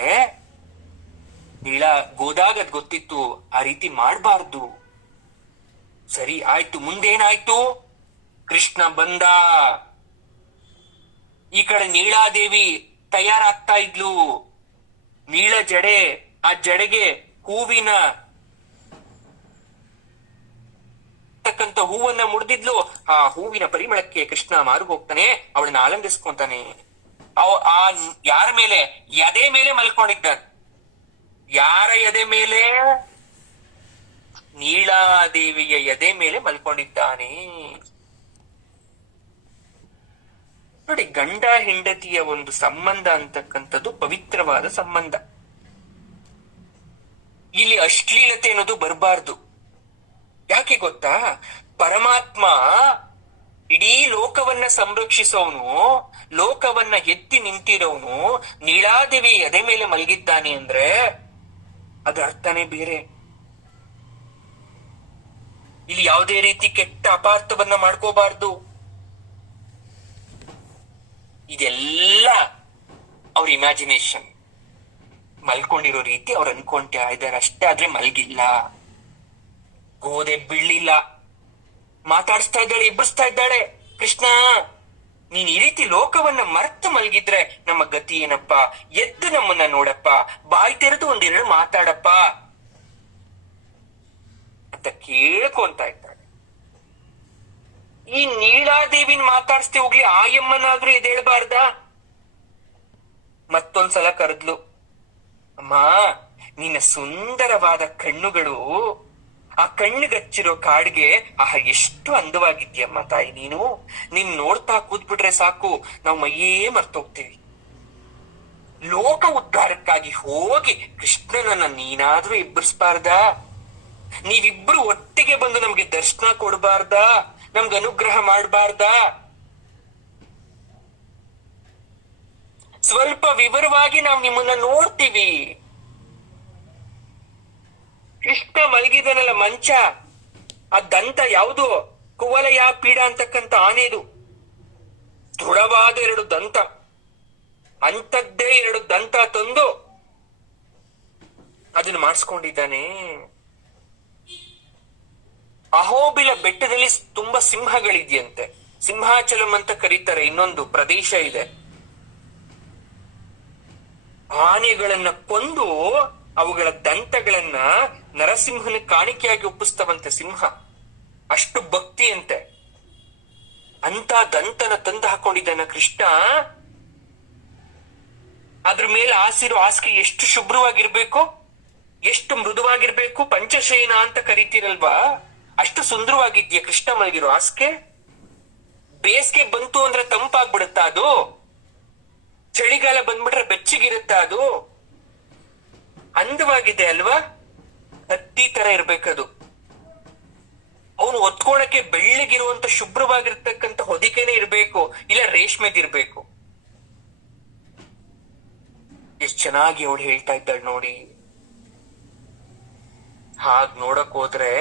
ಗೋದಾಗ ಗೊತ್ತಿತ್ತು ಆ ರೀತಿ ಮಾಡ್ಬಾರ್ದು. ಸರಿ ಆಯ್ತು, ಮುಂದೇನಾಯ್ತು? ಕೃಷ್ಣ ಬಂದ. ಈ ಕಡೆ ನೀಳಾದೇವಿ ತಯಾರಾಗ್ತಾ ಇದ್ಲು. ನೀಳ ಜಡೆ, ಆ ಜಡೆಗೆ ಹೂವಿನ ಹೂವನ್ನ ಮುಡ್ದಿದ್ಲು. ಆ ಹೂವಿನ ಪರಿಮಳಕ್ಕೆ ಕೃಷ್ಣ ಮಾರು ಹೋಗ್ತಾನೆ, ಅವಳನ್ನ ಆಲಂಗಿಸ್ಕೊಂತಾನೆ. ಆ ಯಾರ ಮೇಲೆ? ಎದೆ ಮೇಲೆ ಮಲ್ಕೊಂಡಿದ್ದಾನೆ. ಯಾರ ಎದೆ ಮೇಲೆ? ನೀಳಾದೇವಿಯ ಎದೆ ಮೇಲೆ ಮಲ್ಕೊಂಡಿದ್ದಾನೆ. ನೋಡಿ, ಗಂಡ ಹೆಂಡತಿಯ ಒಂದು ಸಂಬಂಧ ಅಂತಕ್ಕಂಥದ್ದು ಪವಿತ್ರವಾದ ಸಂಬಂಧ. ಇಲ್ಲಿ ಅಶ್ಲೀಲತೆ ಅನ್ನೋದು ಬರಬಾರ್ದು. ಯಾಕೆ ಗೊತ್ತಾ? ಪರಮಾತ್ಮ ಇಡೀ ಲೋಕವನ್ನ ಸಂರಕ್ಷಿಸೋನು, ಲೋಕವನ್ನ ಎತ್ತಿ ನಿಂತಿರೋನು ನೀಳಾದೇವಿ ಎದೆ ಮೇಲೆ ಮಲಗಿದ್ದಾನೆ ಅಂದ್ರೆ ಅದ್ರ ಅರ್ಥನೇ ಬೇರೆ. ಇಲ್ಲಿ ಯಾವುದೇ ರೀತಿ ಕೆಟ್ಟ ಅಪಾರ್ಥವನ್ನ ಮಾಡ್ಕೋಬಾರ್ದು. ಇದೆಲ್ಲ ಅವ್ರ ಇಮ್ಯಾಜಿನೇಷನ್, ಮಲ್ಕೊಂಡಿರೋ ರೀತಿ ಅವ್ರು ಅನ್ಕೊಂತ ಇದಾರೆ ಅಷ್ಟೇ. ಆದ್ರೆ ಮಲ್ಗಿಲ್ಲ, ಗೋದೆ ಬೀಳಿಲ್ಲ, ಮಾತಾಡಿಸ್ತಾ ಇದ್ದಾಳೆ, ಎಬ್ಬರಿಸ್ತಾ ಇದ್ದಾಳೆ. ಕೃಷ್ಣ, ನೀನ್ ಈ ರೀತಿ ಲೋಕವನ್ನ ಮರ್ತು ಮಲ್ಗಿದ್ರೆ ನಮ್ಮ ಗತಿ ಏನಪ್ಪ? ಎದ್ದು ನಮ್ಮನ್ನ ನೋಡಪ್ಪ, ಬಾಯಿ ತೆರೆದು ಒಂದೆರಡು ಮಾತಾಡಪ್ಪ ಅಂತ ಕೇಳ್ಕೊಂತ ಇದ್ದಾಳೆ. ಈ ನೀಳಾದೇವಿನ ಮಾತಾಡಿಸ್ತೆ ಹೋಗ್ಲಿ, ಆಯಮ್ಮನಾದ್ರೂ ಎದ್ದೇಳ್ಬಾರ್ದ? ಮತ್ತೊಂದ್ಸಲ ಕರೆದ್ಲು. ಅಮ್ಮ, ನಿನ್ನ ಸುಂದರವಾದ ಕಣ್ಣುಗಳು, ಆ ಕಣ್ಣಿಗಚ್ಚಿರೋ ಕಾಡ್ಗೆ ಎಷ್ಟು ಅಂದವಾಗಿದ್ಯಮ್ಮ ತಾಯಿ ನೀನು. ನೀನ್ ನೋಡ್ತಾ ಕೂತ್ಬಿಟ್ರೆ ಸಾಕು, ನಾವು ಮೈಯೇ ಮರ್ತೋಗ್ತೀವಿ. ಲೋಕ ಉದ್ಧಾರಕ್ಕಾಗಿ ಹೋಗಿ ಕೃಷ್ಣನನ್ನ ನೀನಾದ್ರೂ ಎಬ್ಬರಿಸಬಾರ್ದ? ನೀವಿಬ್ರು ಒಟ್ಟಿಗೆ ಬಂದು ನಮ್ಗೆ ದರ್ಶನ ಕೊಡಬಾರ್ದ? ನಮ್ಗೆ ಅನುಗ್ರಹ ಮಾಡಬಾರ್ದ? ಸ್ವಲ್ಪ ವಿವರವಾಗಿ ನಾವು ನಿಮ್ಮನ್ನ ನೋಡ್ತೀವಿ. ಕೃಷ್ಣ ಮಲಗಿದನಲ್ಲ ಮಂಚ, ಆ ದಂತ ಯಾವುದು? ಕುವಲಯ ಪೀಡ ಅಂತಕ್ಕಂಥ ಆನೆದು ದೃಢವಾದ 2 ದಂತ. ಅಂಥದ್ದೇ 2 ದಂತ ತಂದು ಅದನ್ನ ಮಾಡಿಸ್ಕೊಂಡಿದ್ದಾನೆ. ಅಹೋಬಿಲ ಬೆಟ್ಟದಲ್ಲಿ ತುಂಬಾ ಸಿಂಹಗಳಿದೆಯಂತೆ. ಸಿಂಹಾಚಲಂ ಅಂತ ಕರೀತಾರೆ. ಇನ್ನೊಂದು ಪ್ರದೇಶ ಇದೆ. ಆನೆಗಳನ್ನ ಕೊಂದು ಅವುಗಳ ದಂತಗಳನ್ನ ನರಸಿಂಹನ ಕಾಣಿಕೆಯಾಗಿ ಒಪ್ಪಿಸ್ತವಂತೆ ಸಿಂಹ. ಅಷ್ಟು ಭಕ್ತಿಯಂತೆ. ಅಂತ ದಂತನ ತಂದು ಹಾಕೊಂಡಿದ್ದಾನ ಕೃಷ್ಣ. ಅದ್ರ ಮೇಲೆ ಹಾಸಿರೋ ಹಾಸಿಗೆ ಎಷ್ಟು ಶುಭ್ರವಾಗಿರ್ಬೇಕು, ಎಷ್ಟು ಮೃದುವಾಗಿರ್ಬೇಕು. ಪಂಚಶಯನ ಅಂತ ಕರಿತೀರಲ್ವಾ, ಅಷ್ಟು ಸುಂದರವಾಗಿದ್ಯಾ ಕೃಷ್ಣ ಮಲಗಿರೋ ಹಾಸಿಗೆ. ಬೇಸಿಗೆ ಬಂತು ಅಂದ್ರೆ ತಂಪಾಗ್ಬಿಡುತ್ತಾ ಅದು? ಚಳಿಗಾಲ ಬಂದ್ಬಿಟ್ರೆ ಬೆಚ್ಚಗಿರುತ್ತ ಅದು? ಅಂದವಾಗಿದೆ ಅಲ್ವಾ? ಹತ್ತಿ ತರ ಇರ್ಬೇಕದು. ಅವನು ಒತ್ಕೊಳಕ್ಕೆ ಬೆಳ್ಳಗಿರುವಂತ ಶುಭ್ರವಾಗಿರ್ತಕ್ಕಂಥ ಹೊದಿಕೆನೆ ಇರ್ಬೇಕು, ಇಲ್ಲ ರೇಷ್ಮೆದಿರ್ಬೇಕು. ಎಷ್ಟ್ ಚೆನ್ನಾಗಿ ಅವಳು ಹೇಳ್ತಾ ಇದ್ದಾಳೆ ನೋಡಿ. ಹಾಗ್ ನೋಡಕ್ ಹೋದ್ರೆ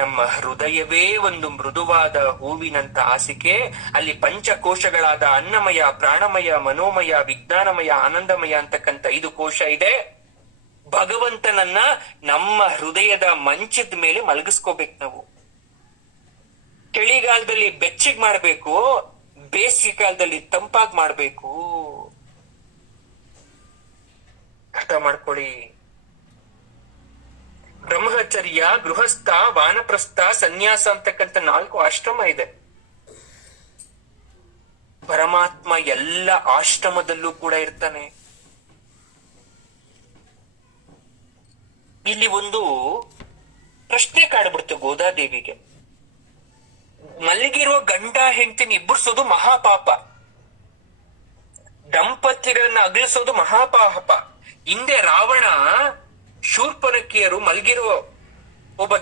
ನಮ್ಮ ಹೃದಯವೇ ಒಂದು ಮೃದುವಾದ ಹೂವಿನಂತ ಹಾಸಿಗೆ. ಅಲ್ಲಿ ಪಂಚಕೋಶಗಳಾದ ಅನ್ನಮಯ, ಪ್ರಾಣಮಯ, ಮನೋಮಯ, ವಿಜ್ಞಾನಮಯ, ಆನಂದಮಯ ಅಂತಕ್ಕಂಥ 5 ಕೋಶ ಇದೆ. ಭಗವಂತನನ್ನ ನಮ್ಮ ಹೃದಯದ ಮಂಚದ ಮೇಲೆ ಮಲಗಿಸ್ಕೋಬೇಕು ನಾವು. ಚಳಿಗಾಲದಲ್ಲಿ ಬೆಚ್ಚಗ್ ಮಾಡ್ಬೇಕು, ಬೇಸಿಗೆ ಕಾಲದಲ್ಲಿ ತಂಪಾಗಿ ಮಾಡ್ಬೇಕು. ಅರ್ಥ ಮಾಡ್ಕೊಳ್ಳಿ. ಬ್ರಹ್ಮಚರ್ಯ, ಗೃಹಸ್ಥ, ವಾನಪ್ರಸ್ಥ, ಸನ್ಯಾಸ ಅಂತಕ್ಕಂಥ 4 ಆಶ್ರಮ ಇದೆ. ಪರಮಾತ್ಮ ಎಲ್ಲ ಆಶ್ರಮದಲ್ಲೂ ಕೂಡ ಇರ್ತಾನೆ. ಇಲ್ಲಿ ಒಂದು ಪ್ರಶ್ನೆ ಕಾಡ್ಬಿಡ್ತು ಗೋದಾದೇವಿಗೆ. ಮಲಗಿರುವ ಗಂಡ ಹೆಂಡತಿನ ಇಬ್ಬರಿಸೋದು ಮಹಾಪಾಪ, ದಂಪತಿಗಳನ್ನ ಅಗಲಿಸೋದು ಮಹಾಪಾಪ. ಹಿಂದೆ ರಾವಣ ಶೂರ್ಪನಖಿಯರು ಮಲಗಿರೋ ಒಬ್ಬ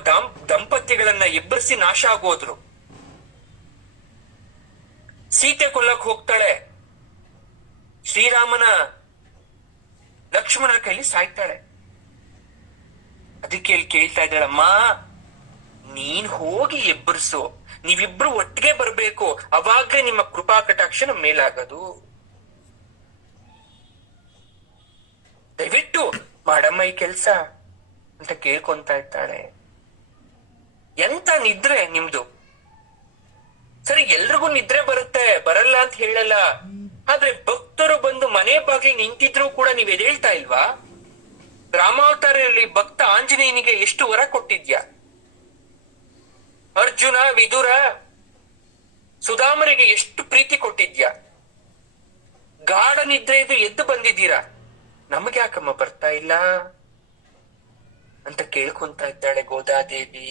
ದಂಪತಿಗಳನ್ನ ಎಬ್ಬರಿಸಿ ನಾಶ ಆಗೋದ್ರು. ಸೀತೆ ಕೊಲ್ಲಕ್ ಹೋಗ್ತಾಳೆ, ಶ್ರೀರಾಮನ ಲಕ್ಷ್ಮಣರ ಕೈಲಿ ಸಾಯ್ತಾಳೆ. ಅದಕ್ಕೆ ಇಲ್ಲಿ ಕೇಳ್ತಾ ಇದ್ದಾಳಮ್ಮ, ನೀನ್ ಹೋಗಿ ಎಬ್ಬರಿಸು, ನೀವಿಬ್ರು ಒಟ್ಟಿಗೆ ಬರ್ಬೇಕು, ಅವಾಗ್ಲೇ ನಿಮ್ಮ ಕೃಪಾ ಕಟಾಕ್ಷ ನಮ್ಮ ಮೇಲಾಗದು. ದಯವಿಟ್ಟು ಮಾಡಮ್ಮ ಈ ಕೆಲ್ಸ ಅಂತ ಕೇಳ್ಕೊಂತ ಇದ್ದಾಳೆ. ಎಂತ ನಿದ್ರೆ ನಿಮ್ದು? ಸರಿ, ಎಲ್ರಿಗೂ ನಿದ್ರೆ ಬರುತ್ತೆ, ಬರಲ್ಲ ಅಂತ ಹೇಳಲ್ಲ. ಆದ್ರೆ ಭಕ್ತರು ಬಂದು ಮನೆ ಬಾಗಿಲು ನಿಂತಿದ್ರು ಕೂಡ ನೀವ್ ಎದೇಳ್ತಾ ಇಲ್ವಾ? ರಾಮಾವತಾರಲ್ಲಿ ಭಕ್ತ ಆಂಜನೇಯನಿಗೆ ಎಷ್ಟು ವರ ಕೊಟ್ಟಿದ್ಯಾ? ಅರ್ಜುನ, ವಿದುರ, ಸುಧಾಮರಿಗೆ ಎಷ್ಟು ಪ್ರೀತಿ ಕೊಟ್ಟಿದ್ಯಾ? ಗಾಢ ನಿದ್ರೆ ಇದು ಎದ್ದು ಬಂದಿದ್ದೀರಾ, ನಮಗೆ ಯಾಕಮ್ಮ ಬರ್ತಾ ಇಲ್ಲ ಅಂತ ಕೇಳ್ಕೊಂತ ಇದ್ದಾಳೆ ಗೋದಾದೇವಿ.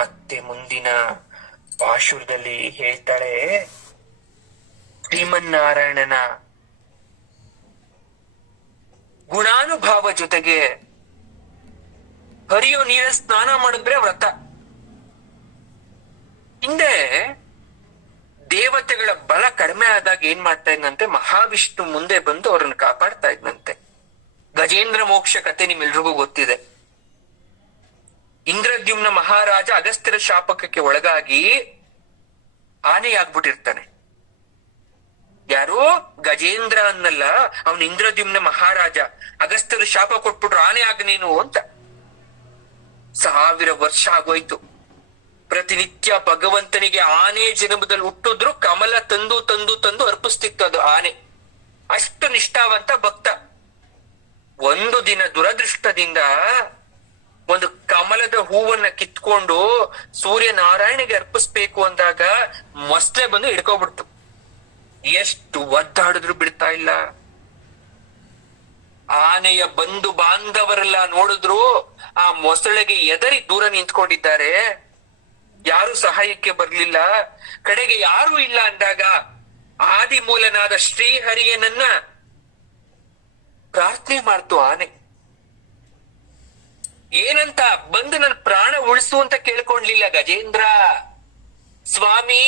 ಮತ್ತೆ ಮುಂದಿನ ಪಾಶುರದಲ್ಲಿ ಹೇಳ್ತಾಳೆ, ಶ್ರೀಮನ್ನಾರಾಯಣನ ಗುಣಾನುಭಾವ ಜೊತೆಗೆ ಹರಿಯೋ ನೀರ ಸ್ನಾನ ಮಾಡಿದ್ರೆ ವ್ರತ. ಹಿಂದೆ ದೇವತೆಗಳ ಬಲ ಕಡಿಮೆ ಆದಾಗ ಏನ್ ಮಾಡ್ತಾ ಇದ್ನಂತೆ, ಮಹಾವಿಷ್ಣು ಮುಂದೆ ಬಂದು ಅವ್ರನ್ನ ಕಾಪಾಡ್ತಾ ಇದ್ನಂತೆ. ಗಜೇಂದ್ರ ಮೋಕ್ಷ ಕತೆ ನಿಮ್ಮೆಲ್ರಿಗೂ ಗೊತ್ತಿದೆ. ಇಂದ್ರದ್ಯುಮ್ನ ಮಹಾರಾಜ ಅಗಸ್ತ್ಯರ ಶಾಪಕಕ್ಕೆ ಒಳಗಾಗಿ ಆನೆಯಾಗ್ಬಿಟ್ಟಿರ್ತಾನೆ. ಯಾರು? ಗಜೇಂದ್ರ ಅನ್ನಲ್ಲ, ಅವನು ಇಂದ್ರದ್ಯುಮ್ನ ಮಹಾರಾಜ. ಅಗಸ್ತ್ಯರು ಶಾಪ ಕೊಟ್ಬಿಟ್ರು, ಆನೆ ಆಗ ನೀನು ಅಂತ. 1000 ವರ್ಷ ಆಗೋಯ್ತು. ಪ್ರತಿನಿತ್ಯ ಭಗವಂತನಿಗೆ ಆನೆ ಜನ್ಮದಲ್ಲಿ ಹುಟ್ಟಿದ್ರು ಕಮಲ ತಂದು ತಂದು ತಂದು ಅರ್ಪಿಸ್ತಿತ್ತು ಅದು ಆನೆ. ಅಷ್ಟು ನಿಷ್ಠಾವಂತ ಭಕ್ತ. ಒಂದು ದಿನ ದುರದೃಷ್ಟದಿಂದ ಒಂದು ಕಮಲದ ಹೂವನ್ನ ಕಿತ್ಕೊಂಡು ಸೂರ್ಯನಾರಾಯಣಿಗೆ ಅರ್ಪಿಸ್ಬೇಕು ಅಂದಾಗ ಮೊಸಳೆ ಬಂದು ಹಿಡ್ಕೊಬಿಡ್ತು. ಎಷ್ಟು ಒದ್ದಾಡಿದ್ರು ಬಿಡ್ತಾ ಇಲ್ಲ. ಆನೆಯ ಬಂಧು ಬಾಂಧವರೆಲ್ಲ ನೋಡಿದ್ರು ಆ ಮೊಸಳೆಗೆ ಎದರಿ ದೂರ ನಿಂತ್ಕೊಂಡಿದ್ದಾರೆ, ಯಾರು ಸಹಾಯಕ್ಕೆ ಬರ್ಲಿಲ್ಲ. ಕಡೆಗೆ ಯಾರು ಇಲ್ಲ ಅಂದಾಗ ಆದಿಮೂಲನಾದ ಶ್ರೀಹರಿಯನನ್ನ ಪ್ರಾರ್ಥನೆ ಮಾಡ್ತು ಆನೆ. ಏನಂತ? ಬಂದು ನನ್ನ ಪ್ರಾಣ ಉಳಿಸು ಅಂತ ಕೇಳ್ಕೊಂಡ್ಲಿಲ್ಲ ಗಜೇಂದ್ರ. ಸ್ವಾಮಿ,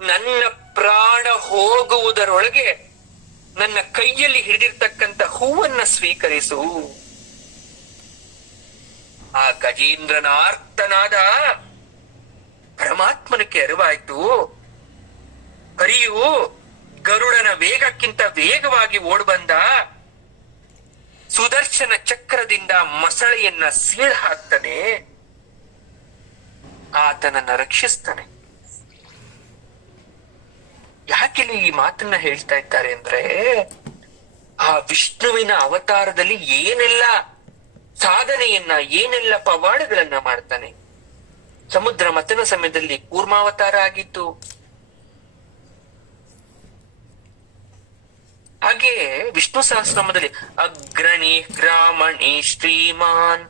ನನ್ನ ಪ್ರಾಣ ಹೋಗುವುದರೊಳಗೆ ನನ್ನ ಕೈಯಲ್ಲಿ ಹಿಡಿದಿರ್ತಕ್ಕಂಥ ಹೂವನ್ನ ಸ್ವೀಕರಿಸು. ಆ ಗಜೇಂದ್ರನ ಆರ್ತನಾದ ಪರಮಾತ್ಮನಕ್ಕೆ ಅರಿವಾಯ್ತು. ಹರಿಯು ಗರುಡನ ವೇಗಕ್ಕಿಂತ ವೇಗವಾಗಿ ಓಡ್ಬಂದ. ಸುದರ್ಶನ ಚಕ್ರದಿಂದ ಮೊಸಳೆಯನ್ನ ಸೀಳ್ ಹಾಕ್ತಾನೆ, ಆತನನ್ನ ರಕ್ಷಿಸ್ತಾನೆ. ಯಾಕಿಲ್ಲಿ ಈ ಮಾತನ್ನ ಹೇಳ್ತಾ ಇದ್ದಾರೆ ಅಂದ್ರೆ, ಆ ವಿಷ್ಣುವಿನ ಅವತಾರದಲ್ಲಿ ಏನೆಲ್ಲ ಸಾಧನೆಯನ್ನ, ಏನೆಲ್ಲ ಪವಾಡಗಳನ್ನ ಮಾಡ್ತಾನೆ. ಸಮುದ್ರ ಮಥನ ಸಮಯದಲ್ಲಿ ಕೂರ್ಮಾವತಾರ ಆಗಿತ್ತು. ಹಾಗೆ ವಿಷ್ಣು ಸಹಸ್ರನಾಮದಲ್ಲಿ ಅಗ್ರಣಿ ಗ್ರಾಮಣಿ ಶ್ರೀಮಾನ್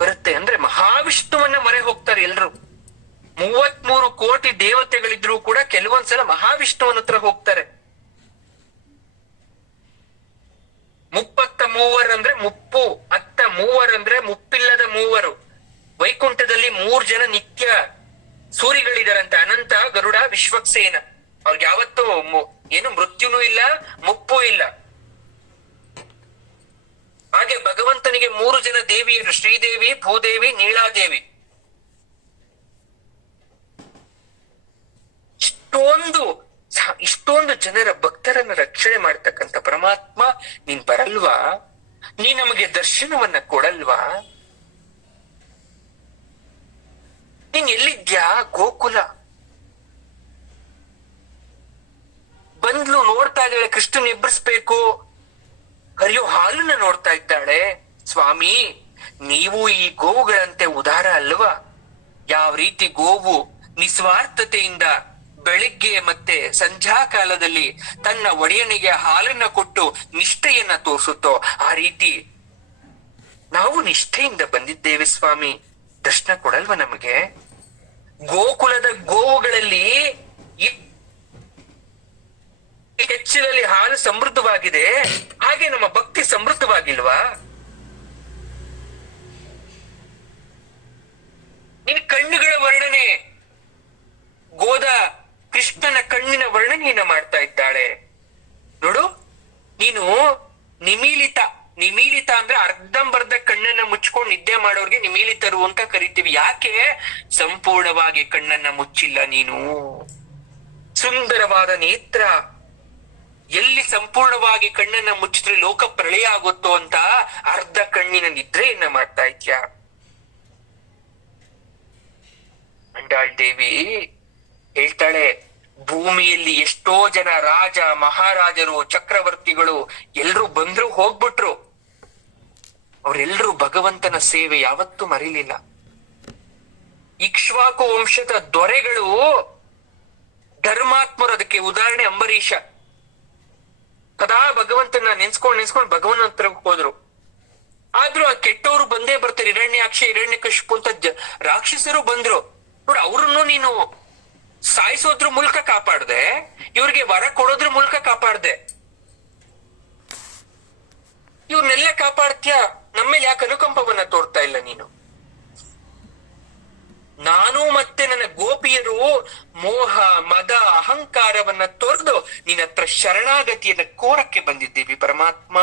ಬರುತ್ತೆ. ಅಂದ್ರೆ ಮಹಾವಿಷ್ಣುವನ್ನ ಮರೆ ಹೋಗ್ತಾರೆ ಎಲ್ರು. 33 ಕೋಟಿ ದೇವತೆಗಳಿದ್ರು ಕೂಡ ಕೆಲವೊಂದ್ಸಲ ಮಹಾವಿಷ್ಣುವನ ಹತ್ರ ಹೋಗ್ತಾರೆ. 33 ಅಂದ್ರೆ ಮುಪ್ಪು, ಅತ್ತ 3 ಅಂದ್ರೆ ಮುಪ್ಪಿಲ್ಲದ 3. ವೈಕುಂಠದಲ್ಲಿ 3 ಜನ ನಿತ್ಯ ಸೂರಿಗಳಿದಾರಂತೆ, ಅನಂತ, ಗರುಡ, ವಿಶ್ವಕ್ಸೇನ. ಅವ್ರಿಗೆ ಯಾವತ್ತೂ ಏನು ಮೃತ್ಯುನೂ ಇಲ್ಲ, ಮುಪ್ಪು ಇಲ್ಲ. ಹಾಗೆ ಭಗವಂತನಿಗೆ 3 ಜನ ದೇವಿಯರು, ಶ್ರೀದೇವಿ, ಭೂದೇವಿ, ನೀಳಾದೇವಿ. ಇಷ್ಟೊಂದು ಜನರ ಭಕ್ತರನ್ನ ರಕ್ಷಣೆ ಮಾಡ್ತಕ್ಕಂಥ ಪರಮಾತ್ಮ ನೀನ್ ಬರಲ್ವಾ? ನೀ ನಮಗೆ ದರ್ಶನವನ್ನ ಕೊಡಲ್ವಾ? ನೀನ್ ಎಲ್ಲಿದ್ಯಾ? ಗೋಕುಲ ಬಂದ್ಲು, ನೋಡ್ತಾ ಇದ್ದಾಳೆ, ಕೃಷ್ಣನ್ ಎಬ್ಬರಿಸ್ಬೇಕು, ಹರಿಯೋ ಹಾಲನ್ನ ನೋಡ್ತಾ ಇದ್ದಾಳೆ. ಸ್ವಾಮಿ, ನೀವು ಈ ಗೋವುಗಳಂತೆ ಉದಾರ ಅಲ್ವಾ? ಯಾವ ರೀತಿ ಗೋವು ನಿಸ್ವಾರ್ಥತೆಯಿಂದ ಬೆಳಿಗ್ಗೆ ಮತ್ತೆ ಸಂಧ್ಯಾ ಕಾಲದಲ್ಲಿ ತನ್ನ ಒಡೆಯನಿಗೆ ಹಾಲನ್ನ ಕೊಟ್ಟು ನಿಷ್ಠೆಯನ್ನ ತೋರಿಸುತ್ತೋ, ಆ ರೀತಿ ನಾವು ನಿಷ್ಠೆಯಿಂದ ಬಂದಿದ್ದೇವೆ ಸ್ವಾಮಿ, ದರ್ಶನ ಕೊಡಲ್ವ ನಮಗೆ? ಗೋಕುಲದ ಗೋವುಗಳಲ್ಲಿ ಹೆಚ್ಚಿನಲ್ಲಿ ಹಾಲು ಸಮೃದ್ಧವಾಗಿದೆ, ಹಾಗೆ ನಮ್ಮ ಭಕ್ತಿ ಸಮೃದ್ಧವಾಗಿಲ್ವಾ? ನಿನ್ನ ಕಣ್ಣುಗಳ ವರ್ಣನೆ, ಗೋದ ಕೃಷ್ಣನ ಕಣ್ಣಿನ ವರ್ಣನೆಯನ್ನ ಮಾಡ್ತಾ ಇದ್ದಾಳೆ ನೋಡು. ನೀನು ನಿಮೀಲಿತ ಅಂದ್ರೆ ಅರ್ಧಂಬರ್ಧ ಕಣ್ಣನ್ನ ಮುಚ್ಕೊಂಡು ನಿದ್ದೆ ಮಾಡೋರ್ಗೆ ನಿಮೀಲಿತರು ಅಂತ ಕರಿತೀವಿ. ಯಾಕೆ? ಸಂಪೂರ್ಣವಾಗಿ ಕಣ್ಣನ್ನ ಮುಚ್ಚಿಲ್ಲ ನೀನು. ಸುಂದರವಾದ ನೇತ್ರ, ಎಲ್ಲಿ ಸಂಪೂರ್ಣವಾಗಿ ಕಣ್ಣನ್ನ ಮುಚ್ಚಿದ್ರೆ ಲೋಕ ಪ್ರಳಯ ಆಗುತ್ತೋ ಅಂತ ಅರ್ಧ ಕಣ್ಣಿನ ನಿದ್ರೆಯನ್ನ ಮಾಡ್ತಾ ಇದ್ಯಾ. ಅಂಡಾಳ್ ದೇವಿ ಹೇಳ್ತಾಳೆ, ಭೂಮಿಯಲ್ಲಿ ಎಷ್ಟೋ ಜನ ರಾಜ ಮಹಾರಾಜರು ಚಕ್ರವರ್ತಿಗಳು ಎಲ್ರು ಬಂದ್ರು ಹೋಗ್ಬಿಟ್ರು, ಅವರೆಲ್ಲರೂ ಭಗವಂತನ ಸೇವೆ ಯಾವತ್ತೂ ಮರಿಲಿಲ್ಲ. ಇಕ್ಷ್ವಾಕು ವಂಶದ ದೊರೆಗಳು ಧರ್ಮಾತ್ಮರು, ಅದಕ್ಕೆ ಉದಾಹರಣೆ ಅಂಬರೀಷ. ಸದಾ ಭಗವಂತನ ನೆನ್ಸ್ಕೊಂಡ್ ಭಗವನ್ ಹತ್ರ ಹೋದ್ರು. ಆದ್ರೂ ಆ ಕೆಟ್ಟವರು ಬಂದೇ ಬರ್ತಾರೆ. ಹಿರಣ್ಯಾಕ್ಷ, ಹಿರಣ್ಯಕಶಿಪು ಅಂತ ರಾಕ್ಷಸರು ಬಂದ್ರು ನೋಡು. ಅವ್ರನ್ನು ನೀನು ಸಾಯಿಸೋದ್ರ ಮೂಲಕ ಕಾಪಾಡ್ದೆ, ಇವ್ರಿಗೆ ವರ ಕೊಡೋದ್ರ ಮೂಲಕ ಕಾಪಾಡ್ದೆ. ಇವ್ರನ್ನೆಲ್ಲ ಕಾಪಾಡ್ತೀಯ, ನಮ್ಮೇಲೆ ಯಾಕೆ ಅನುಕಂಪವನ್ನ ತೋರ್ತಾ ಇಲ್ಲ ನೀನು? ನಾನು ಮತ್ತೆ ನನ್ನ ಗೋಪಿಯರು ಮೋಹ ಮದ ಅಹಂಕಾರವನ್ನ ತೊರೆದು ನಿನ್ನ ಹತ್ರ ಶರಣಾಗತಿಯನ್ನ ಕೋರಕ್ಕೆ ಬಂದಿದ್ದೀವಿ ಪರಮಾತ್ಮ.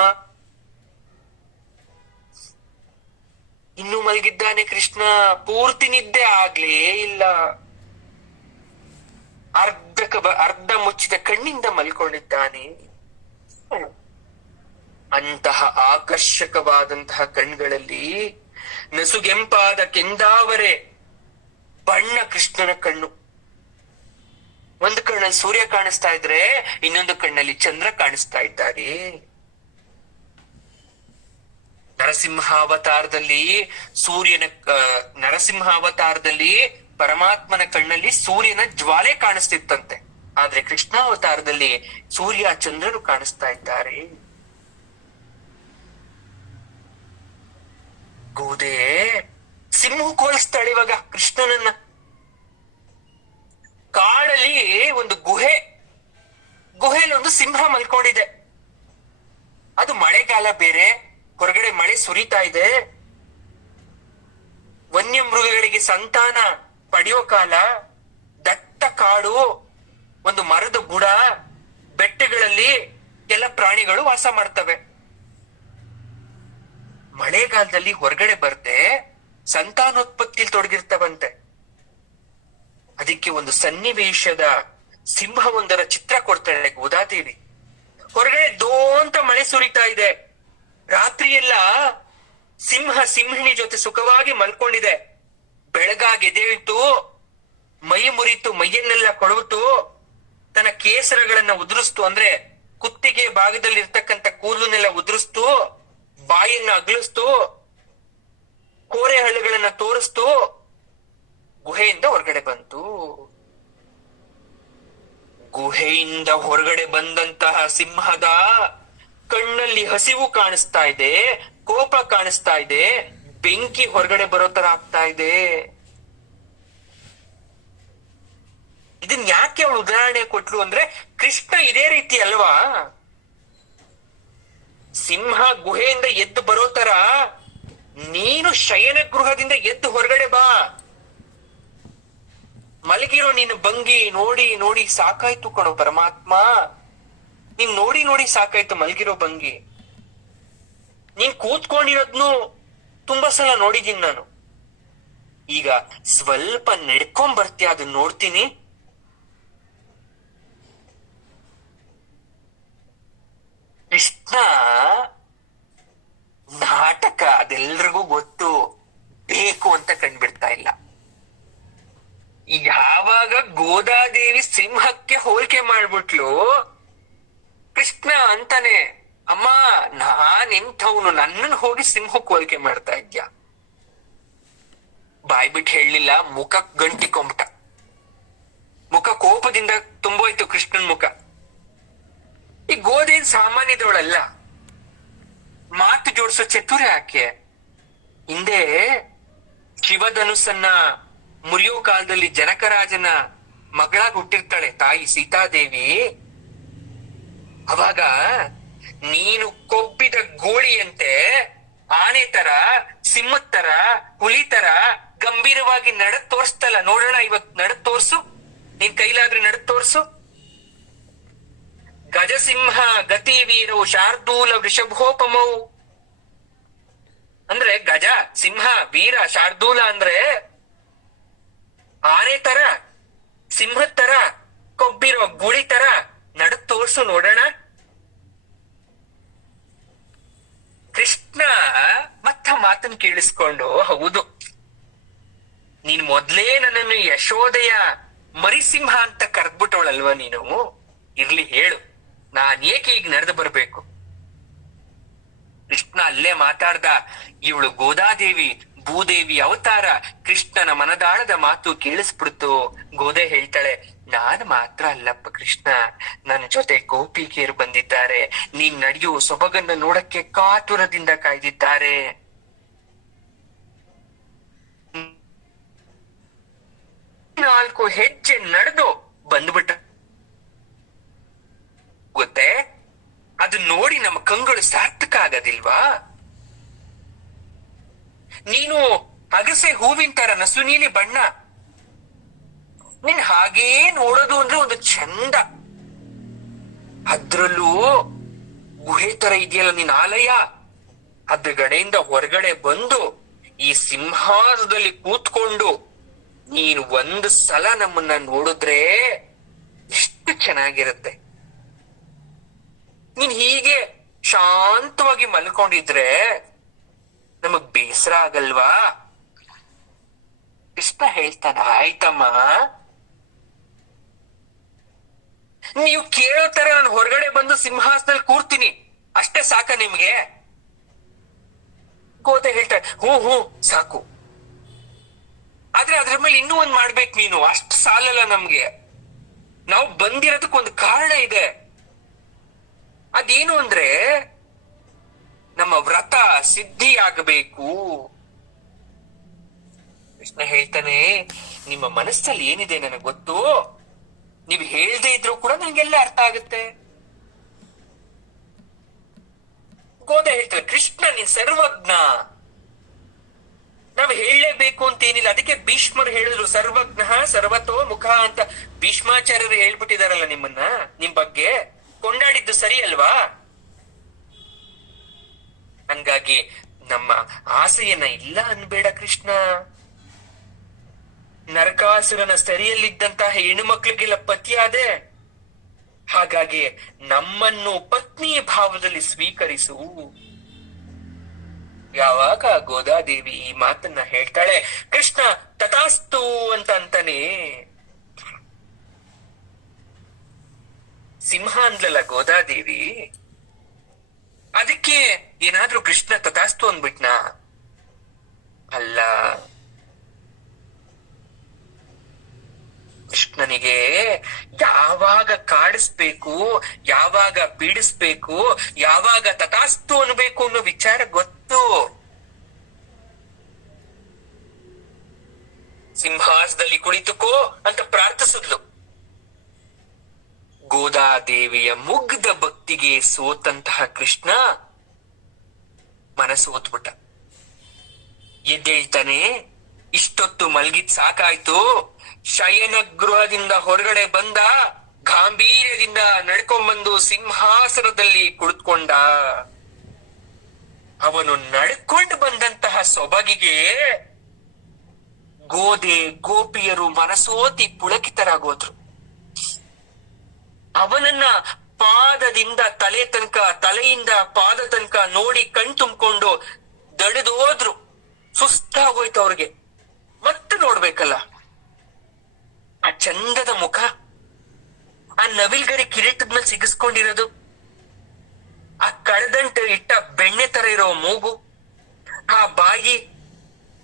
ಇನ್ನು ಮಲಗಿದ್ದಾನೆ ಕೃಷ್ಣ, ಪೂರ್ತಿ ನಿದ್ದೆ ಆಗ್ಲೇ ಇಲ್ಲ. ಅರ್ಧ ಮುಚ್ಚಿದ ಕಣ್ಣಿಂದ ಮಲ್ಕೊಂಡಿದ್ದಾನೆ. ಅಂತಹ ಆಕರ್ಷಕವಾದಂತಹ ಕಣ್ಗಳಲ್ಲಿ ನಸುಗೆಂಪಾದ ಕೆಂದಾವರೆ ಬಣ್ಣ ಕೃಷ್ಣನ ಕಣ್ಣು. ಒಂದು ಕಣ್ಣಲ್ಲಿ ಸೂರ್ಯ ಕಾಣಿಸ್ತಾ ಇದ್ರೆ ಇನ್ನೊಂದು ಕಣ್ಣಲ್ಲಿ ಚಂದ್ರ ಕಾಣಿಸ್ತಾ ಇದ್ದಾರೆ. ನರಸಿಂಹಾವತಾರದಲ್ಲಿ ಪರಮಾತ್ಮನ ಕಣ್ಣಲ್ಲಿ ಸೂರ್ಯನ ಜ್ವಾಲೆ ಕಾಣಿಸ್ತಿತ್ತಂತೆ. ಆದ್ರೆ ಕೃಷ್ಣಾವತಾರದಲ್ಲಿ ಸೂರ್ಯ ಚಂದ್ರನು ಕಾಣಿಸ್ತಾ ಇದ್ದಾರೆ. ಗೋದೆ ಸಿಂಹಕ್ಕೆ ಹೋಲಿಸ್ತಾಳೆ ಇವಾಗ ಕೃಷ್ಣನನ್ನ. ಕಾಡಲ್ಲಿ ಒಂದು ಗುಹೆಯಲ್ಲಿ ಒಂದು ಸಿಂಹ ಮಲ್ಕೊಂಡಿದೆ. ಅದು ಮಳೆಗಾಲ ಬೇರೆ, ಹೊರಗಡೆ ಮಳೆ ಸುರಿತಾ ಇದೆ. ವನ್ಯ ಮೃಗಗಳಿಗೆ ಸಂತಾನ ಪಡೆಯೋ ಕಾಲ. ದಟ್ಟ ಕಾಡು, ಒಂದು ಮರದ ಬುಡ, ಬೆಟ್ಟಗಳಲ್ಲಿ ಎಲ್ಲ ಪ್ರಾಣಿಗಳು ವಾಸ ಮಾಡ್ತವೆ. ಮಳೆಗಾಲದಲ್ಲಿ ಹೊರಗಡೆ ಬರ್ದೆ ಸಂತಾನೋತ್ಪತ್ತಿಯಲ್ಲಿ ತೊಡಗಿರ್ತವಂತೆ. ಅದಕ್ಕೆ ಒಂದು ಸಿಂಹವೊಂದರ ಚಿತ್ರ ಕೊಡ್ತಾಳೆ ಗೋದಾದೇವಿ. ಹೊರಗಡೆ ದೋ ಅಂತ ಮಳೆ ಸುರಿತಾ ಇದೆ. ರಾತ್ರಿ ಎಲ್ಲ ಸಿಂಹ ಸಿಂಹಿಣಿ ಜೊತೆ ಸುಖವಾಗಿ ಮಲ್ಕೊಂಡಿದೆ. ಬೆಳಗಾಗಿ ಎದ್ದೇಳ್ತು, ಮೈ ಮುರಿತು, ಮೈಯನ್ನೆಲ್ಲ ಕೊಡವಿತು, ತನ್ನ ಕೇಸರಗಳನ್ನ ಉದುರಿಸ್ತು, ಅಂದ್ರೆ ಕುತ್ತಿಗೆ ಭಾಗದಲ್ಲಿ ಇರ್ತಕ್ಕಂಥ ಕೂದಲನ್ನೆಲ್ಲ ಉದುರಿಸ್ತು, ಬಾಯನ್ನ ಅಗಲಿಸ್ತು, ಕೋರೆ ಹಳ್ಳಿಗಳನ್ನ ತೋರಿಸ್ತು, ಗುಹೆಯಿಂದ ಹೊರಗಡೆ ಬಂತು. ಗುಹೆಯಿಂದ ಹೊರಗಡೆ ಬಂದಂತಹ ಸಿಂಹದ ಕಣ್ಣಲ್ಲಿ ಹಸಿವು ಕಾಣಿಸ್ತಾ ಇದೆ, ಕೋಪ ಕಾಣಿಸ್ತಾ ಇದೆ, ಬೆಂಕಿ ಹೊರಗಡೆ ಬರೋ ತರ ಆಗ್ತಾ ಇದೆ. ಇದನ್ ಯಾಕೆ ಅವಳು ಉದಾಹರಣೆ ಕೊಟ್ಲು ಅಂದ್ರೆ, ಕೃಷ್ಣ ಇದೇ ರೀತಿ ಅಲ್ವಾ, ಸಿಂಹ ಗುಹೆಯಿಂದ ಎದ್ದು ಬರೋ ತರ ನೀನು ಶಯನ ಗೃಹದಿಂದ ಎದ್ದು ಹೊರಗಡೆ ಬಾ. ಮಲಗಿರೋ ನೀನು ಭಂಗಿ ನೋಡಿ ನೋಡಿ ಸಾಕಾಯ್ತು ಕಣೋ ಪರಮಾತ್ಮ, ನೀನ್ ನೋಡಿ ನೋಡಿ ಸಾಕಾಯ್ತು ಮಲಗಿರೋ ಭಂಗಿ. ನೀನ್ ಕೂತ್ಕೊಂಡಿರೋದ್ನು ತುಂಬಾ ಸಲ ನೋಡಿದೀನಿ ನಾನು. ಈಗ ಸ್ವಲ್ಪ ನಡ್ಕೊಂಡ್ ಬರ್ತೀಯ, ಅದನ್ನ ನೋಡ್ತೀನಿ. ಕೃಷ್ಣ ನಾಟಕ ಅದೆಲ್ರಿಗೂ ಗೊತ್ತು, ಬೇಕು ಅಂತ ಕಂಡ್ಬಿಡ್ತಾ ಇಲ್ಲ. ಯಾವಾಗ ಗೋದಾದೇವಿ ಸಿಂಹಕ್ಕೆ ಹೋಲಿಕೆ ಮಾಡ್ಬಿಟ್ಲು, ಕೃಷ್ಣ ಅಂತಾನೆ, ಅಮ್ಮ ನಾನೆಂಥವನು, ನನ್ನನ್ನು ಹೋಗಿ ಸಿಂಹಕ್ಕೆ ಹೋಲಿಕೆ ಮಾಡ್ತಾ ಇದ್ಯಾ. ಬಾಯ್ಬಿಟ್ಟು ಹೇಳಲಿಲ್ಲ, ಮುಖ ಗಂಟಿಕೊಂಬಿಟ್ಟ. ಮುಖ ಕೋಪದಿಂದ ತುಂಬೋಯ್ತು ಕೃಷ್ಣನ್ ಮುಖ. ಈ ಗೋದೇನ್ ಸಾಮಾನ್ಯದವಳಲ್ಲ, ಮಾತು ಜೋಡಿಸೋ ಚತುರ ಆಕೆ. ಹಿಂದೆ ಶಿವಧನುಸ್ಸನ್ನ ಮುರಿಯೋ ಕಾಲದಲ್ಲಿ ಜನಕರಾಜನ ಮಗಳಾಗಿ ಹುಟ್ಟಿರ್ತಾಳೆ ತಾಯಿ ಸೀತಾದೇವಿ. ಅವಾಗ ನೀನು ಕೊಬ್ಬಿದ ಗೋಳಿಯಂತೆ ಆನೆ ತರ, ಸಿಂಹದ ತರ, ಹುಲಿ ತರ ಗಂಭೀರವಾಗಿ ನಡದ್ ತೋರಿಸ್ತಲ್ಲ. ನೋಡೋಣ ಇವತ್ ನಡದ್ ತೋರ್ಸು, ನಿನ್ ಕೈಲಾದ್ರೆ ನಡದ್ ತೋರ್ಸು. ಗಜಸಿಂಹ ಗತಿ ವೀರವು ಶಾರ್ದೂಲ ವೃಷಭೋಪಮವು. ಅಂದ್ರೆ ಗಜ, ಸಿಂಹ, ವೀರ, ಶಾರ್ದೂಲ ಅಂದ್ರೆ ಆನೆ ತರ, ಸಿಂಹದ ತರ, ಕೊಬ್ಬಿರೋ ಗುಳಿ ತರ ನಡದ್ ತೋರ್ಸು ನೋಡೋಣ. ಕೃಷ್ಣ ಮತ್ತ ಮಾತನ್ನು ಕೇಳಿಸ್ಕೊಂಡು, ಹೌದು ನೀನ್ ಮೊದ್ಲೇ ನನ್ನನ್ನು ಯಶೋದೆಯ ಮರಿಸಿಂಹ ಅಂತ ಕರೆದ್ಬಿಟ್ಟವಳಲ್ವ ನೀನು, ಇರ್ಲಿ ಹೇಳು, ನಾನ್ ಏಕೆ ಈಗ ನಡೆದು ಬರ್ಬೇಕು. ಕೃಷ್ಣ ಅಲ್ಲೇ ಮಾತಾಡ್ದ, ಇವಳು ಗೋದಾದೇವಿ ಭೂದೇವಿ ಅವತಾರ. ಕೃಷ್ಣನ ಮನದಾಳದ ಮಾತು ಕೇಳಿಸ್ಬಿಡ್ತು. ಗೋದೆ ಹೇಳ್ತಾಳೆ, ನಾನ್ ಮಾತ್ರ ಅಲ್ಲಪ್ಪ ಕೃಷ್ಣ, ನನ್ ಜೊತೆ ಗೋಪಿಕೆಯರು ಬಂದಿದ್ದಾರೆ. ನೀನ್ ನಡೆಯುವ ಸೊಬಗನ್ನ ನೋಡಕ್ಕೆ ಕಾತುರದಿಂದ ಕಾಯ್ದಿದ್ದಾರೆ. ನಾಲ್ಕು ಹೆಜ್ಜೆ ನಡೆದು ಬಂದ್ಬಿಟ್ಟ. ಗೊತ್ತೇ, ಅದು ನೋಡಿ ನಮ್ಮ ಕಂಗಳು ಸಾರ್ಥಕ ಆಗೋದಿಲ್ವಾ. ನೀನು ಅಗಸೆ ಹೂವಿನ ತರ ನಸು ನೀಲಿ ಬಣ್ಣ, ನೀನ್ ಹಾಗೇ ನೋಡೋದು ಅಂದ್ರೆ ಒಂದು ಚಂದ. ಅದ್ರಲ್ಲೂ ಗುಹೆ ತರ ಇದೆಯಲ್ಲ ನಿನ್ ಆಲಯ, ಅದ್ರ ಗಡೆಯಿಂದ ಹೊರಗಡೆ ಬಂದು ಈ ಸಿಂಹಾಸನದಲ್ಲಿ ಕೂತ್ಕೊಂಡು ನೀನು ಒಂದು ಸಲ ನಮ್ಮನ್ನ ನೋಡಿದ್ರೆ ಎಷ್ಟು ಚೆನ್ನಾಗಿರುತ್ತೆ. ನೀನ್ ಹೀಗೆ ಶಾಂತವಾಗಿ ಮಲ್ಕೊಂಡಿದ್ರೆ ನಮಗ್ ಬೇಸರ ಆಗಲ್ವಾ. ಕೃಷ್ಣ ಹೇಳ್ತಾನ, ಆಯ್ತಮ್ಮ, ನೀವು ಕೇಳೋ ತರ ನಾನು ಹೊರಗಡೆ ಬಂದು ಸಿಂಹಾಸನದಲ್ಲಿ ಕೂರ್ತೀನಿ, ಅಷ್ಟೇ ಸಾಕ ನಿಮ್ಗೆ. ಗೋದೆ ಹೇಳ್ತಾಳೆ, ಹೂ ಸಾಕು, ಆದ್ರೆ ಅದ್ರ ಮೇಲೆ ಇನ್ನೂ ಒಂದ್ ಮಾಡ್ಬೇಕು ನೀನು, ಅಷ್ಟು ಸಾಲಲ್ಲ ನಮ್ಗೆ. ನಾವು ಬಂದಿರೋದಕ್ಕೊಂದು ಕಾರಣ ಇದೆ. ಅದೇನು ಅಂದ್ರೆ ನಮ್ಮ ವ್ರತ ಸಿದ್ಧಿ ಆಗಬೇಕು. ಕೃಷ್ಣ ಹೇಳ್ತಾನೆ, ನಿಮ್ಮ ಮನಸ್ಸಲ್ಲಿ ಏನಿದೆ ನನಗೆ ಗೊತ್ತು, ನೀವು ಹೇಳ್ದೇ ಇದ್ರು ಕೂಡ ನಂಗೆಲ್ಲ ಅರ್ಥ ಆಗುತ್ತೆ. ಗೋದೆ ಹೇಳ್ತಾರೆ, ಕೃಷ್ಣ ನೀನ್ ಸರ್ವಜ್ಞ, ನಾವ್ ಹೇಳಲೇಬೇಕು ಅಂತ ಏನಿಲ್ಲ. ಅದಕ್ಕೆ ಭೀಷ್ಮರು ಹೇಳಿದ್ರು, ಸರ್ವಜ್ಞ ಸರ್ವತೋ ಮುಖ ಅಂತ ಭೀಷ್ಮಾಚಾರ್ಯರು ಹೇಳ್ಬಿಟ್ಟಿದಾರಲ್ಲ ನಿಮ್ಮನ್ನ, ನಿಮ್ ಬಗ್ಗೆ ಕೊಂಡಾಡಿದ್ದು ಸರಿ ಅಲ್ವಾ. ಹಂಗಾಗಿ ನಮ್ಮ ಆಸೆಯನ್ನ ಇಲ್ಲ ಅನ್ಬೇಡ ಕೃಷ್ಣ. ನರಕಾಸುರನ ಸೆರೆಯಲ್ಲಿದ್ದಂತಹ ಹೆಣ್ಣು ಮಕ್ಕಳಿಗೆಲ್ಲ ಪತಿಯಾದೆ. ಹಾಗಾಗಿ ನಮ್ಮನ್ನು ಪತ್ನಿ ಭಾವದಲ್ಲಿ ಸ್ವೀಕರಿಸು. ಯಾವಾಗ ಗೋದಾದೇವಿ ಈ ಮಾತನ್ನ ಹೇಳ್ತಾಳೆ, ಕೃಷ್ಣ ತಥಾಸ್ತು ಅಂತಾನೆ. ಸಿಂಹ ಅಂದ್ಲಲ್ಲ ಗೋದಾದೇವಿ, ಅದಕ್ಕೆ ಏನಾದ್ರೂ ಕೃಷ್ಣ ತಥಾಸ್ತು ಅಂದ್ಬಿಟ್ನಾ? ಅಲ್ಲ, ಕೃಷ್ಣನಿಗೆ ಯಾವಾಗ ಕಾಡಿಸ್ಬೇಕು, ಯಾವಾಗ ಪೀಡಿಸ್ಬೇಕು, ಯಾವಾಗ ತಥಾಸ್ತು ಅನ್ಬೇಕು ಅನ್ನೋ ವಿಚಾರ ಗೊತ್ತು. ಸಿಂಹಾಸನದಲ್ಲಿ ಕುಳಿತುಕೋ ಅಂತ ಪ್ರಾರ್ಥಿಸಿದ್ಲು. ಗೋದಾದೇವಿಯ ಮುಗ್ಧ ಭಕ್ತಿಗೆ ಸೋತಂತಹ ಕೃಷ್ಣ ಮನಸ್ಸು ಹೊತ್ಬಿಟ್ಟ. ಎದ್ದೇಳ್ತಾನೆ, ಇಷ್ಟೊತ್ತು ಮಲ್ಗಿದ್ ಸಾಕಾಯ್ತು. ಶಯನ ಗೃಹದಿಂದ ಹೊರಗಡೆ ಬಂದ, ಗಾಂಭೀರ್ಯದಿಂದ ನಡ್ಕೊಂಡ್ಬಂದು ಸಿಂಹಾಸನದಲ್ಲಿ ಕುಳಿತುಕೊಂಡ. ಅವನು ನಡ್ಕೊಂಡು ಬಂದಂತಹ ಸೊಬಗಿಗೆ ಗೋದೆ ಗೋಪಿಯರು ಮನಸೋತಿ ಪುಳಕಿತರಾಗೋದ್ರು. ಅವನನ್ನ ಪಾದದಿಂದ ತಲೆ ತನಕ, ತಲೆಯಿಂದ ಪಾದ ತನಕ ನೋಡಿ ಕಣ್ ತುಂಬಿಕೊಂಡು ದಡಿದು ಹೋದ್ರು. ಸುಸ್ತಾಗೋಯ್ತು ಅವ್ರಿಗೆ. ಮತ್ತೆ ನೋಡ್ಬೇಕಲ್ಲ ಆ ಚಂದದ ಮುಖ, ಆ ನವಿಲ್ಗರಿ ಕಿರೀಟದ ಮೇಲೆ ಸಿಗಿಸ್ಕೊಂಡಿರೋದು, ಆ ಕಳದಂಟ ಇಟ್ಟ ಬೆಣ್ಣೆ ತರ ಇರೋ ಮೂಗು, ಆ ಬಾಯಿ,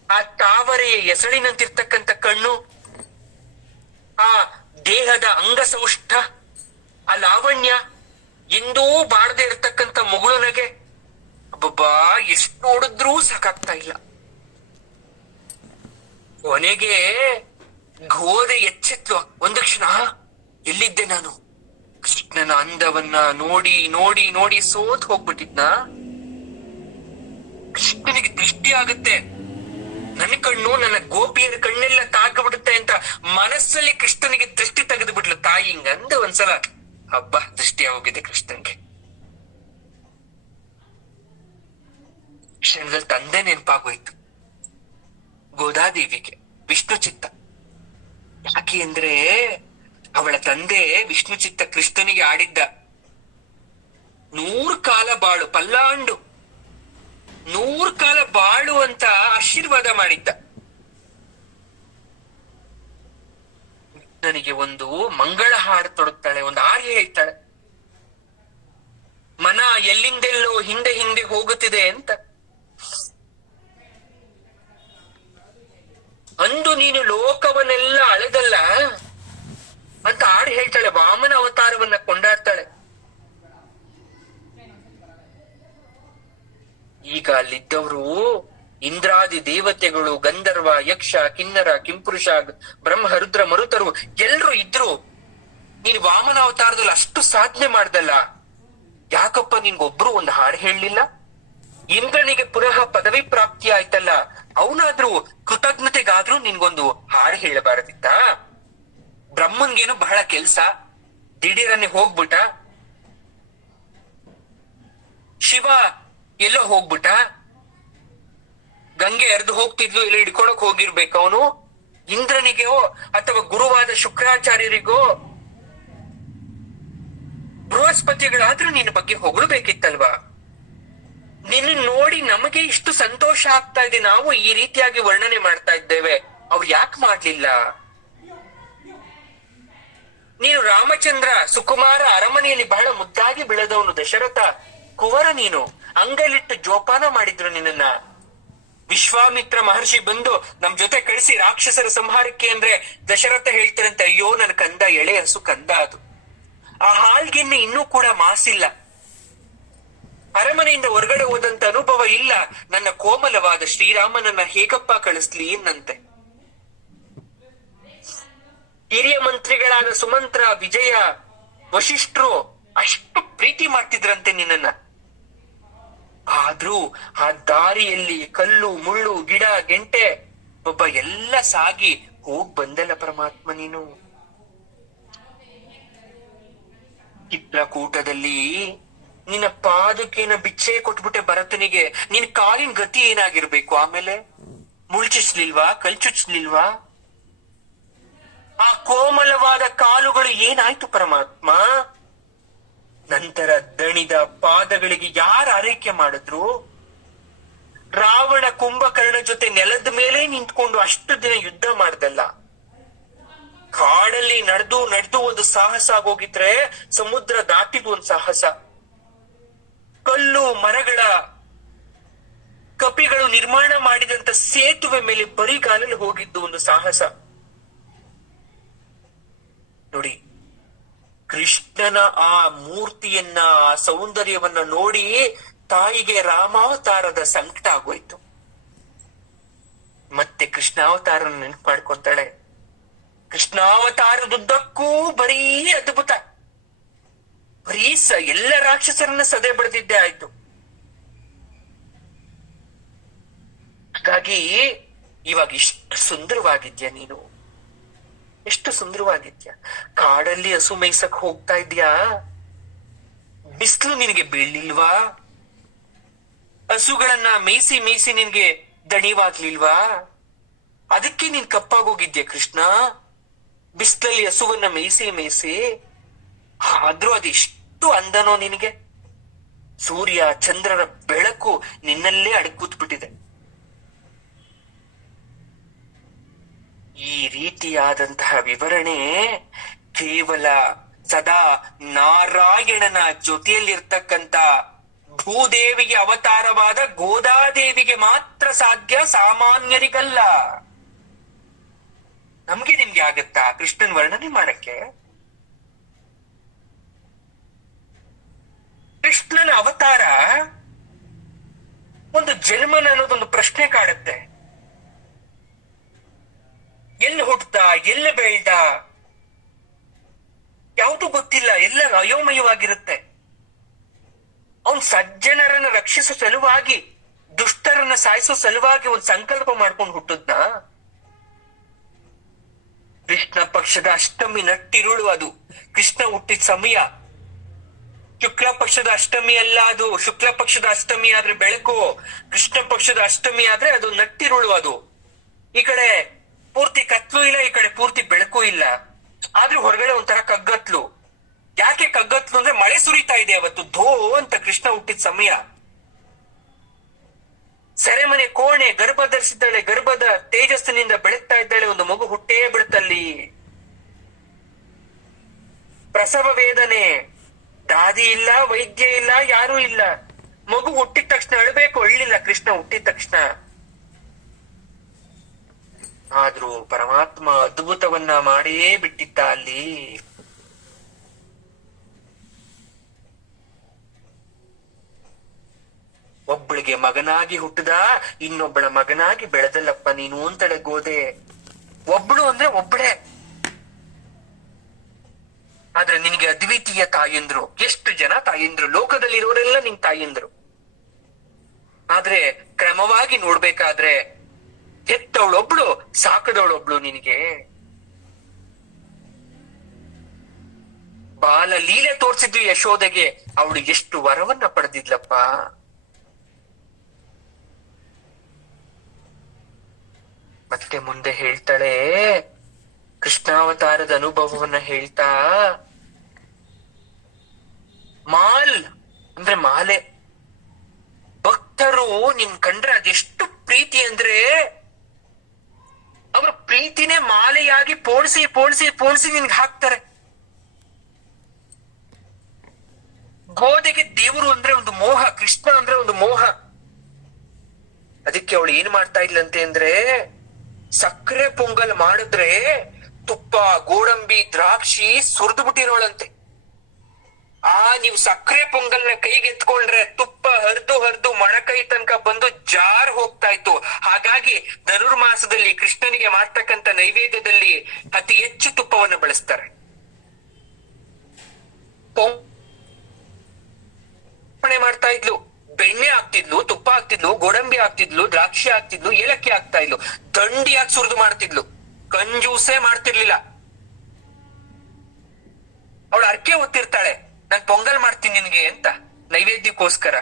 ಆ ತಾವರೆಯ ಎಸಳಿನಂತಿರ್ತಕ್ಕಂಥ ಕಣ್ಣು, ಆ ದೇಹದ ಅಂಗಸೌಷ್ಠ, ಆ ಲಾವಣ್ಯ, ಎಂದೂ ಬಾಳದೆ ಇರತಕ್ಕಂಥ ಮುಗುಳುನಗೆ. ಅಬ್ಬಬ್ಬಾ, ಎಷ್ಟು ನೋಡಿದ್ರೂ ಸಾಕಾಗ್ತಾ ಇಲ್ಲ. ಕೊನೆಗೆ ಗೋದೆ ಎಚ್ಚೆತ್ಲು. ಒಂದು ಕ್ಷಣ ಎಲ್ಲಿದ್ದೆ ನಾನು? ಕೃಷ್ಣನ ಅಂದವನ್ನ ನೋಡಿ ನೋಡಿ ನೋಡಿ ಸೋತ್ ಹೋಗ್ಬಿಟ್ಟಿದ್ನ. ಕೃಷ್ಣನಿಗೆ ದೃಷ್ಟಿ ಆಗುತ್ತೆ, ನನ್ನ ಕಣ್ಣು ನನ್ನ ಗೋಪಿಯರ ಕಣ್ಣೆಲ್ಲ ತಾಕಬಿಡುತ್ತೆ ಅಂತ ಮನಸ್ಸಲ್ಲಿ ಕೃಷ್ಣನಿಗೆ ದೃಷ್ಟಿ ತೆಗೆದು ಬಿಟ್ಲು ತಾಯಿ. ಹಿಂಗಂದ ಒಂದ್ಸಲ ಹಬ್ಬ ದೃಷ್ಟಿ ಹೋಗಿದೆ ಕೃಷ್ಣನ್ಗೆ. ಕ್ಷಣದಲ್ಲಿ ತಂದೆ ನೆನಪಾಗೋಯ್ತು ಗೋದಾದೇವಿಗೆ, ವಿಷ್ಣು ಚಿತ್ತ. ಯಾಕೆ ಅಂದ್ರೆ ಅವಳ ತಂದೆ ವಿಷ್ಣು ಚಿತ್ತ ಕೃಷ್ಣನಿಗೆ ಆಡಿದ್ದ 100 ಕಾಲ ಬಾಳು ಪಲ್ಲಾಂಡು, 100 ಕಾಲ ಬಾಳು ಅಂತ ಆಶೀರ್ವಾದ ಮಾಡಿದ್ದ. ನನಗೆ ಒಂದು ಮಂಗಳ ಹಾಡು ತೊಡಗ್ತಾಳೆ, ಒಂದು ಆರ್ಯ ಹೇಳ್ತಾಳೆ, ಮನ ಎಲ್ಲಿಂದೆಲ್ಲೋ ಹಿಂದೆ ಹಿಂದೆ ಹೋಗುತ್ತಿದೆ ಅಂತ. ಅಂದು ನೀನು ಲೋಕವನ್ನೆಲ್ಲ ಅಳೆದಲ್ಲ ಅಂತ ಹಾಡು ಹೇಳ್ತಾಳೆ. ವಾಮನ ಅವತಾರವನ್ನ ಕೊಂಡಾಡ್ತಾಳೆ. ಈಗ ಅಲ್ಲಿದ್ದವರು ಇಂದ್ರಾದಿ ದೇವತೆಗಳು, ಗಂಧರ್ವ, ಯಕ್ಷ, ಕಿನ್ನರ, ಕಿಂಪುರುಷ, ಬ್ರಹ್ಮ, ರುದ್ರ, ಮರುತರು ಎಲ್ರು ಇದ್ರು. ನೀನು ವಾಮನ ಅವತಾರದಲ್ಲಿ ಅಷ್ಟು ಸಾಧನೆ ಮಾಡ್ದಲ್ಲ, ಯಾಕಪ್ಪ ನಿನ್ಗೊಬ್ರು ಒಂದು ಹಾಡು ಹೇಳಲಿಲ್ಲ? ಇಂದ್ರನಿಗೆ ಪುನಃ ಪದವಿ ಪ್ರಾಪ್ತಿ ಆಯ್ತಲ್ಲ, ಅವನಾದ್ರೂ ಕೃತಜ್ಞತೆಗಾದ್ರೂ ನಿನ್ಗೊಂದು ಹಾಡು ಹೇಳಬಾರದಿತ್ತ? ಬ್ರಹ್ಮನ್ಗೇನು ಬಹಳ ಕೆಲ್ಸ, ದಿಢೀರನ್ನೇ ಹೋಗ್ಬಿಟ್ಟ. ಶಿವ ಎಲ್ಲೋ ಹೋಗ್ಬಿಟ್ಟ, ಗಂಗೆ ಹರಿದು ಹೋಗ್ತಿದ್ಲು, ಇಲ್ಲ ಹಿಡ್ಕೊಳಕ್ ಹೋಗಿರ್ಬೇಕು ಅವನು. ಇಂದ್ರನಿಗೋ ಅಥವಾ ಗುರುವಾದ ಶುಕ್ರಾಚಾರ್ಯರಿಗೋ ಬೃಹಸ್ಪತಿಗಳಾದ್ರೂ ನಿನ್ನ ಬಗ್ಗೆ ಹೊಗಳಬೇಕಿತ್ತಲ್ವಾ? ನಿನ್ನ ನೋಡಿ ನಮಗೆ ಇಷ್ಟು ಸಂತೋಷ ಆಗ್ತಾ ಇದೆ, ನಾವು ಈ ರೀತಿಯಾಗಿ ವರ್ಣನೆ ಮಾಡ್ತಾ ಇದ್ದೇವೆ, ಅವ್ರು ಯಾಕೆ ಮಾಡ್ಲಿಲ್ಲ? ನೀನು ರಾಮಚಂದ್ರ ಸುಕುಮಾರ ಅರಮನೆಯಲ್ಲಿ ಬಹಳ ಮುದ್ದಾಗಿ ಬೆಳೆದವನು, ದಶರಥ ಕುವರ ನೀನು, ಅಂಗಲಿಟ್ಟು ಜೋಪಾನ ಮಾಡಿದ್ರು ನಿನ್ನನ್ನ. ವಿಶ್ವಾಮಿತ್ರ ಮಹರ್ಷಿ ಬಂದು ನಮ್ ಜೊತೆ ಕಳಿಸಿ ರಾಕ್ಷಸರ ಸಂಹಾರಕ್ಕೆ ಅಂದ್ರೆ ದಶರಥ ಹೇಳ್ತಾರಂತೆ, ಅಯ್ಯೋ ನನ್ನ ಕಂದ, ಎಳೆ ಹಸು ಕಂದ ಅದು. ಆ ಹಾಲ್ಗೆನ್ನೆ ಇನ್ನೂ ಕೂಡ ಮಾಸಿಲ್ಲ, ಅರಮನೆಯಿಂದ ಹೊರಗಡೆ ಹೋದಂತ ಅನುಭವ ಇಲ್ಲ, ನನ್ನ ಕೋಮಲವಾದ ಶ್ರೀರಾಮನನ್ನ ಹೇಗಪ್ಪ ಕಳಿಸ್ಲಿ ಅನ್ನಂತೆ. ಹಿರಿಯ ಮಂತ್ರಿಗಳಾದ ಸುಮಂತ್ರ, ವಿಜಯ, ವಶಿಷ್ಠರು ಅಷ್ಟು ಪ್ರೀತಿ ಮಾಡ್ತಿದ್ರಂತೆ ನಿನ್ನನ್ನ. ಆದ್ರೂ ಆ ದಾರಿಯಲ್ಲಿ ಕಲ್ಲು ಮುಳ್ಳು ಗಿಡ ಗೆಂಟೆ ಒಬ್ಬ ಎಲ್ಲ ಸಾಗಿ ಹೋಗ್ ಬಂದಲ್ಲ ಪರಮಾತ್ಮ ನೀನು. ಚಿತ್ರಕೂಟದಲ್ಲಿ ನಿನ್ನ ಪಾದಕೇನ ಬಿಚ್ಚೆ ಕೊಟ್ಬಿಟ್ಟೆ ಭರತನಿಗೆ, ನಿನ್ ಕಾಲಿನ ಗತಿ ಏನಾಗಿರ್ಬೇಕು? ಆಮೇಲೆ ಮುಳ್ಚುಚ್ಲಿಲ್ವಾ, ಕಲ್ಚುಚ್ಲಿಲ್ವಾ? ಆ ಕೋಮಲವಾದ ಕಾಲುಗಳು ಏನಾಯ್ತು ಪರಮಾತ್ಮ? ನಂತರ ದಣಿದ ಪಾದಗಳಿಗೆ ಯಾರು ಆರೈಕೆ ಮಾಡಿದ್ರು? ರಾವಣ ಕುಂಭಕರ್ಣ ಜೊತೆ ನೆಲದ ಮೇಲೆ ನಿಂತ್ಕೊಂಡು ಅಷ್ಟು ದಿನ ಯುದ್ಧ ಮಾಡ್ದಲ್ಲ. ಕಾಡಲ್ಲಿ ನಡೆದು ಒಂದು ಸಾಹಸ ಆಗೋಗಿದ್ರೆ ಸಮುದ್ರ ದಾಟಿದ ಒಂದು ಸಾಹಸ. ಕಲ್ಲು ಮರಗಳ ಕಪಿಗಳು ನಿರ್ಮಾಣ ಮಾಡಿದಂತ ಸೇತುವೆ ಮೇಲೆ ಬರಿಗಾಲಲ್ಲಿ ಹೋಗಿದ್ದು ಒಂದು ಸಾಹಸ. ನೋಡಿ, ಕೃಷ್ಣನ ಆ ಮೂರ್ತಿಯನ್ನ, ಆ ಸೌಂದರ್ಯವನ್ನ ನೋಡಿ ತಾಯಿಗೆ ರಾಮಾವತಾರದ ಸಂಕಟ ಆಗೋಯ್ತು. ಮತ್ತೆ ಕೃಷ್ಣಾವತಾರ ನೆನಪು ಮಾಡ್ಕೊಂತಾಳೆ. ಕೃಷ್ಣಾವತಾರದುದ್ದಕ್ಕೂ ಬರೀ ಅದ್ಭುತ, ಬರೀ ಎಲ್ಲ ರಾಕ್ಷಸರನ್ನ ಸದೆ ಬಡ್ದಿದ್ದೇ ಆಯ್ತು. ಹಾಗಾಗಿ ಇವಾಗ ಇಷ್ಟು ಸುಂದರವಾಗಿದ್ಯಾ ನೀನು, ಎಷ್ಟು ಸುಂದರವಾಗಿದ್ಯಾ. ಕಾಡಲ್ಲಿ ಹಸು ಮೇಯ್ಸಕ್ ಹೋಗ್ತಾ ಇದ್ಯಾ, ಬಿಸಿಲು ನಿನಗೆ ಬೀಳ್ಲಿಲ್ವಾ? ಹಸುಗಳನ್ನ ಮೇಯಿಸಿ ಮೇಯಿಸಿ ನಿನ್ಗೆ ದಣಿವಾಗ್ಲಿಲ್ವಾ? ಅದಕ್ಕೆ ನೀನ್ ಕಪ್ಪಾಗೋಗಿದ್ಯಾ ಕೃಷ್ಣ, ಬಿಸಿಲಲ್ಲಿ ಹಸುವನ್ನ ಮೇಯಿಸಿ ಮೇಯಿಸಿ. ಆದ್ರೂ ಅದೆಷ್ಟು ಅಂದನೋ ನಿನಗೆ. ಸೂರ್ಯ ಚಂದ್ರರ ಬೆಳಕು ನಿನ್ನಲ್ಲೇ ಅಡಕೂತ್ಬಿಟ್ಟಿದೆ. ಈ ರೀತಿಯಾದಂತಹ ವಿವರಣೆ ಕೇವಲ ಸದಾ ನಾರಾಯಣನ ಜೊತೆಯಲ್ಲಿರ್ತಕ್ಕಂಥ ಭೂದೇವಿಗೆ ಅವತಾರವಾದ ಗೋದಾದೇವಿಗೆ ಮಾತ್ರ ಸಾಧ್ಯ, ಸಾಮಾನ್ಯರಿಗಲ್ಲ. ನಮ್ಗೆ ನಿಮ್ಗೆ ಆಗತ್ತಾ ಕೃಷ್ಣನ್ ವರ್ಣನೆ ಮಾಡಕ್ಕೆ? ಕೃಷ್ಣನ ಅವತಾರ ಒಂದು ಜನ್ಮನ ಅನ್ನೋದೊಂದು ಪ್ರಶ್ನೆ ಕಾಡುತ್ತೆ. ಎಲ್ಲಿ ಹುಟ್ಟ, ಎಲ್ಲಿ ಬೆಳ್ದ, ಯಾವುದು ಗೊತ್ತಿಲ್ಲ, ಎಲ್ಲ ಅಯೋಮಯವಾಗಿರುತ್ತೆ. ಅವನ್ ಸಜ್ಜನರನ್ನ ರಕ್ಷಿಸೋ ಸಲುವಾಗಿ, ದುಷ್ಟರನ್ನ ಸಾಯಿಸೋ ಸಲುವಾಗಿ ಒಂದು ಸಂಕಲ್ಪ ಮಾಡ್ಕೊಂಡು ಹುಟ್ಟುದ್ನ. ಕೃಷ್ಣ ಪಕ್ಷದ ಅಷ್ಟಮಿ ನಟ್ಟಿರುಳು ಅದು ಕೃಷ್ಣ ಹುಟ್ಟಿದ ಸಮಯ. ಶುಕ್ಲ ಪಕ್ಷದ ಅಷ್ಟಮಿ ಅಲ್ಲ ಅದು. ಶುಕ್ಲ ಪಕ್ಷದ ಅಷ್ಟಮಿ ಆದ್ರೆ ಬೆಳಕು, ಕೃಷ್ಣ ಪಕ್ಷದ ಅಷ್ಟಮಿ ಆದ್ರೆ ಅದು ನಟ್ಟಿರುಳು. ಅದು ಈ ಕಡೆ ಪೂರ್ತಿ ಕತ್ಲು ಇಲ್ಲ, ಈ ಕಡೆ ಪೂರ್ತಿ ಬೆಳಕು ಇಲ್ಲ. ಆದ್ರೆ ಹೊರಗಡೆ ಒಂಥರ ಕಗ್ಗತ್ಲು. ಯಾಕೆ ಕಗ್ಗತ್ಲು ಅಂದ್ರೆ ಮಳೆ ಸುರಿತಾ ಇದೆ ಅವತ್ತು, ಧೋ ಅಂತ ಕೃಷ್ಣ ಹುಟ್ಟಿದ ಸಮಯ. ಸೆರೆಮನೆ ಕೋಣೆ, ಗರ್ಭ ಧರಿಸಿದ್ದಾಳೆ, ಗರ್ಭದ ತೇಜಸ್ಸಿನಿಂದ ಬೆಳಗ್ತಾ ಇದ್ದಾಳೆ, ಒಂದು ಮಗು ಹುಟ್ಟೇ ಬಿಡುತ್ತಲ್ಲಿ. ಪ್ರಸವ ವೇದನೆ, ದಾದಿ ಇಲ್ಲ, ವೈದ್ಯ ಇಲ್ಲ, ಯಾರೂ ಇಲ್ಲ. ಮಗು ಹುಟ್ಟಿದ ತಕ್ಷಣ ಅಳ್ಬೇಕು, ಅಳ್ಳಿಲ್ಲ ಕೃಷ್ಣ ಹುಟ್ಟಿದ ತಕ್ಷಣ. ಆದ್ರೂ ಪರಮಾತ್ಮ ಅದ್ಭುತವನ್ನ ಮಾಡೇ ಬಿಟ್ಟಿದ್ದ ಅಲ್ಲಿ. ಒಬ್ಬಳಿಗೆ ಮಗನಾಗಿ ಹುಟ್ಟದ, ಇನ್ನೊಬ್ಬಳ ಮಗನಾಗಿ ಬೆಳೆದಲ್ಲಪ್ಪ ನೀನು ಅಂತಳೆ ಗೋದೆ. ಒಬ್ಬಳು ಅಂದ್ರೆ ಒಬ್ಬಳೇ, ಆದ್ರೆ ನಿನಗೆ ಅದ್ವಿತೀಯ ತಾಯಂದ್ರು. ಎಷ್ಟು ಜನ ತಾಯಂದ್ರು, ಲೋಕದಲ್ಲಿರೋರೆಲ್ಲ ನಿನ್ ತಾಯಂದ್ರು. ಆದ್ರೆ ಕ್ರಮವಾಗಿ ನೋಡ್ಬೇಕಾದ್ರೆ ಹೆತ್ತವಳೊಬ್ಳು, ಸಾಕದವಳೊಬ್ಳು ನಿನಗೆ. ಬಾಲ ಲೀಲೆ ತೋರ್ಸಿದ್ವಿ ಯಶೋದೆಗೆ, ಅವಳು ಎಷ್ಟು ವರವನ್ನ ಪಡೆದಿದ್ಲಪ್ಪ. ಮತ್ತೆ ಮುಂದೆ ಹೇಳ್ತಾಳೆ, ಕೃಷ್ಣಾವತಾರದ ಅನುಭವವನ್ನ ಹೇಳ್ತಾ, ಮಾಲ್ ಅಂದ್ರೆ ಮಾಲೆ. ಭಕ್ತರು ನಿನ್ ಕಂಡ್ರೆ ಅದೆಷ್ಟು ಪ್ರೀತಿ ಅಂದ್ರೆ, ಅವ್ರ ಪ್ರೀತಿನೇ ಮಾಲೆಯಾಗಿ ಪೋಣಿಸಿ ಪೋಣಿಸಿ ಪೋಣಿಸಿ ನಿನ್ಗೆ ಹಾಕ್ತಾರೆ. ಗೋದೆಗೆ ದೇವರು ಅಂದ್ರೆ ಒಂದು ಮೋಹ, ಕೃಷ್ಣ ಅಂದ್ರೆ ಒಂದು ಮೋಹ. ಅದಕ್ಕೆ ಅವಳು ಏನ್ ಮಾಡ್ತಾ ಇದ್ಲಂತೆ ಅಂದ್ರೆ, ಸಕ್ಕರೆ ಪೊಂಗಲ್ ಮಾಡಿದ್ರೆ ತುಪ್ಪ, ಗೋಡಂಬಿ, ದ್ರಾಕ್ಷಿ ಸುರಿದು ಬಿಟ್ಟಿರೋಳಂತೆ. ನೀವು ಸಕ್ಕರೆ ಪೊಂಗಲ್ನ ಕೈಗೆ ಎತ್ಕೊಂಡ್ರೆ ತುಪ್ಪ ಹರಿದು ಹರಿದು ಮೊಣಕೈ ತನಕ ಬಂದು ಜಾರ್ ಹೋಗ್ತಾ ಇತ್ತು. ಹಾಗಾಗಿ ಧನುರ್ಮಾಸದಲ್ಲಿ ಕೃಷ್ಣನಿಗೆ ಮಾಡ್ತಕ್ಕಂಥ ನೈವೇದ್ಯದಲ್ಲಿ ಅತಿ ಹೆಚ್ಚು ತುಪ್ಪವನ್ನು ಬಳಸ್ತಾರೆ. ಮಾಡ್ತಾ ಇದ್ಲು, ಬೆಣ್ಣೆ ಹಾಕ್ತಿದ್ಲು, ತುಪ್ಪ ಹಾಕ್ತಿದ್ಲು, ಗೋಡಂಬಿ ಹಾಕ್ತಿದ್ಲು, ದ್ರಾಕ್ಷಿ ಹಾಕ್ತಿದ್ಲು, ಏಲಕ್ಕಿ ಹಾಕ್ತಾ ಇದ್ಲು. ದಂಡಿಯಾಗಿ ಸುರಿದು ಮಾಡ್ತಿದ್ಲು, ಕಂಜೂಸೇ ಮಾಡ್ತಿರ್ಲಿಲ್ಲ. ಅವಳು ಅರ್ಕೆ ಹೊತ್ತಿರ್ತಾಳೆ, ನಾನ್ ಪೊಂಗಲ್ ಮಾಡ್ತೀನಿ ನಿನ್ಗೆ ಅಂತ ನೈವೇದ್ಯಕ್ಕೋಸ್ಕರ.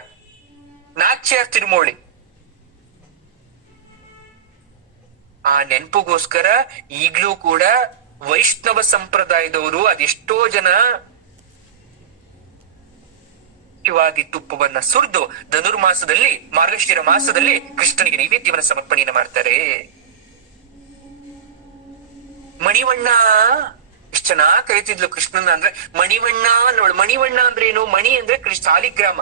ನಾಚ್ಯಾರ್ ತಿರುಮೋಳಿ. ಆ ನೆನಪಿಗೋಸ್ಕರ ಈಗ್ಲೂ ಕೂಡ ವೈಷ್ಣವ ಸಂಪ್ರದಾಯದವರು ಅದೆಷ್ಟೋ ಜನ ಮುಖ್ಯವಾಗಿ ತುಪ್ಪವನ್ನ ಸುರಿದು ಧನುರ್ಮಾಸದಲ್ಲಿ ಮಾರ್ಗಶಿರ ಮಾಸದಲ್ಲಿ ಕೃಷ್ಣನಿಗೆ ನೈವೇದ್ಯವನ್ನ ಸಮರ್ಪಣೆಯನ್ನು ಮಾಡ್ತಾರೆ. ಮಣಿವಣ್ಣ ಎಷ್ಟು ಚೆನ್ನಾಗಿ ಕರಿತಿದ್ಲು ಕೃಷ್ಣನ ಅಂದ್ರೆ ಮಣಿವಣ್ಣ ನೋಡು. ಮಣಿವಣ್ಣ ಅಂದ್ರೆ ಏನು? ಮಣಿ ಅಂದ್ರೆ ಸಾಲಿಗ್ರಾಮ.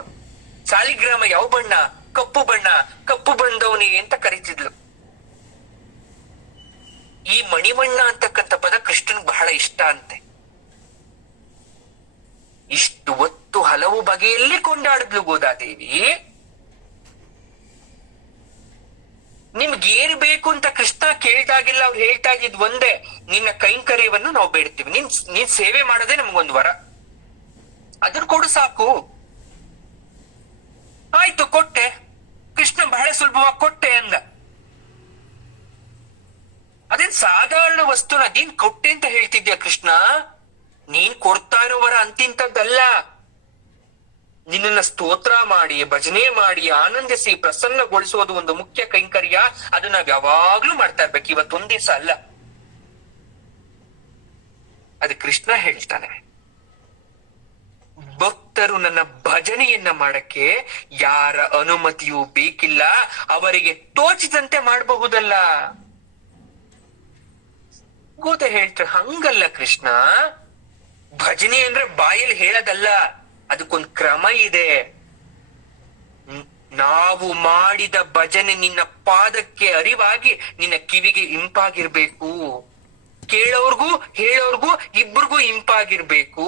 ಸಾಲಿಗ್ರಾಮ ಯಾವ ಬಣ್ಣ? ಕಪ್ಪು ಬಣ್ಣ. ಕಪ್ಪು ಬಣ್ಣದವನಿಗೆ ಅಂತ ಕರಿತಿದ್ಲು. ಈ ಮಣಿವಣ್ಣ ಅಂತಕ್ಕಂಥ ಪದ ಕೃಷ್ಣನ್ ಬಹಳ ಇಷ್ಟ ಅಂತೆ. ಇಷ್ಟು ಹೊತ್ತು ಹಲವು ಬಗೆಯಲ್ಲಿ ಕೊಂಡಾಡಿದ್ಲು ಗೋದಾದೇವಿ. ನಿಮ್ಗೇನ್ ಬೇಕು ಅಂತ ಕೃಷ್ಣ ಕೇಳ್ದಾಗಿಲ್ಲ. ಅವ್ರು ಹೇಳ್ತಾ ಇದ್ ಒಂದೇ, ನಿನ್ನ ಕೈಂಕರ್ಯವನ್ನು ನಾವು ಬೇಡ್ತೀವಿ, ನೀನ್ ಸೇವೆ ಮಾಡೋದೇ ನಮ್ಗೊಂದು ವರ, ಅದನ್ನ ಕೊಡು ಸಾಕು. ಆಯ್ತು ಕೊಟ್ಟೆ. ಕೃಷ್ಣ ಬಹಳ ಸುಲಭವಾಗಿ ಕೊಟ್ಟೆ ಅಂದ. ಅದೇನ್ ಸಾಧಾರಣ ವಸ್ತುನ ನೀನ್ ಕೊಟ್ಟೆ ಅಂತ ಹೇಳ್ತಿದ್ಯಾ ಕೃಷ್ಣ? ನೀನ್ ಕೊಡ್ತಾ ಇರೋ ವರ ಅಂತಿಂತದ್ದಲ್ಲ. ನಿನ್ನನ್ನ ಸ್ತೋತ್ರ ಮಾಡಿ ಭಜನೆ ಮಾಡಿ ಆನಂದಿಸಿ ಪ್ರಸನ್ನಗೊಳಿಸೋದು ಒಂದು ಮುಖ್ಯ ಕೈಂಕರ್ಯ. ಅದು ನಾವ್ ಯಾವಾಗ್ಲೂ ಮಾಡ್ತಾ ಇರ್ಬೇಕು, ಇವತ್ತೊಂದ್ ದಿವಸ ಅಲ್ಲ. ಅದು ಕೃಷ್ಣ ಹೇಳ್ತಾನೆ, ಭಕ್ತರು ನನ್ನ ಭಜನೆಯನ್ನ ಮಾಡಕ್ಕೆ ಯಾರ ಅನುಮತಿಯೂ ಬೇಕಿಲ್ಲ, ಅವರಿಗೆ ತೋಚಿದಂತೆ ಮಾಡಬಹುದಲ್ಲ. ಗೋದೆ ಹೇಳ್ತಾರೆ, ಹಂಗಲ್ಲ ಕೃಷ್ಣ, ಭಜನೆ ಅಂದ್ರೆ ಬಾಯಲ್ಲಿ ಹೇಳೋದಲ್ಲ, ಅದಕ್ಕೊಂದು ಕ್ರಮ ಇದೆ. ನಾವು ಮಾಡಿದ ಭಜನೆ ನಿನ್ನ ಪಾದಕ್ಕೆ ಅರಿವಾಗಿ ನಿನ್ನ ಕಿವಿಗೆ ಇಂಪಾಗಿರ್ಬೇಕು, ಕೇಳೋರ್ಗೂ ಹೇಳೋರ್ಗೂ ಇಬ್ಬರಿಗೂ ಇಂಪಾಗಿರ್ಬೇಕು.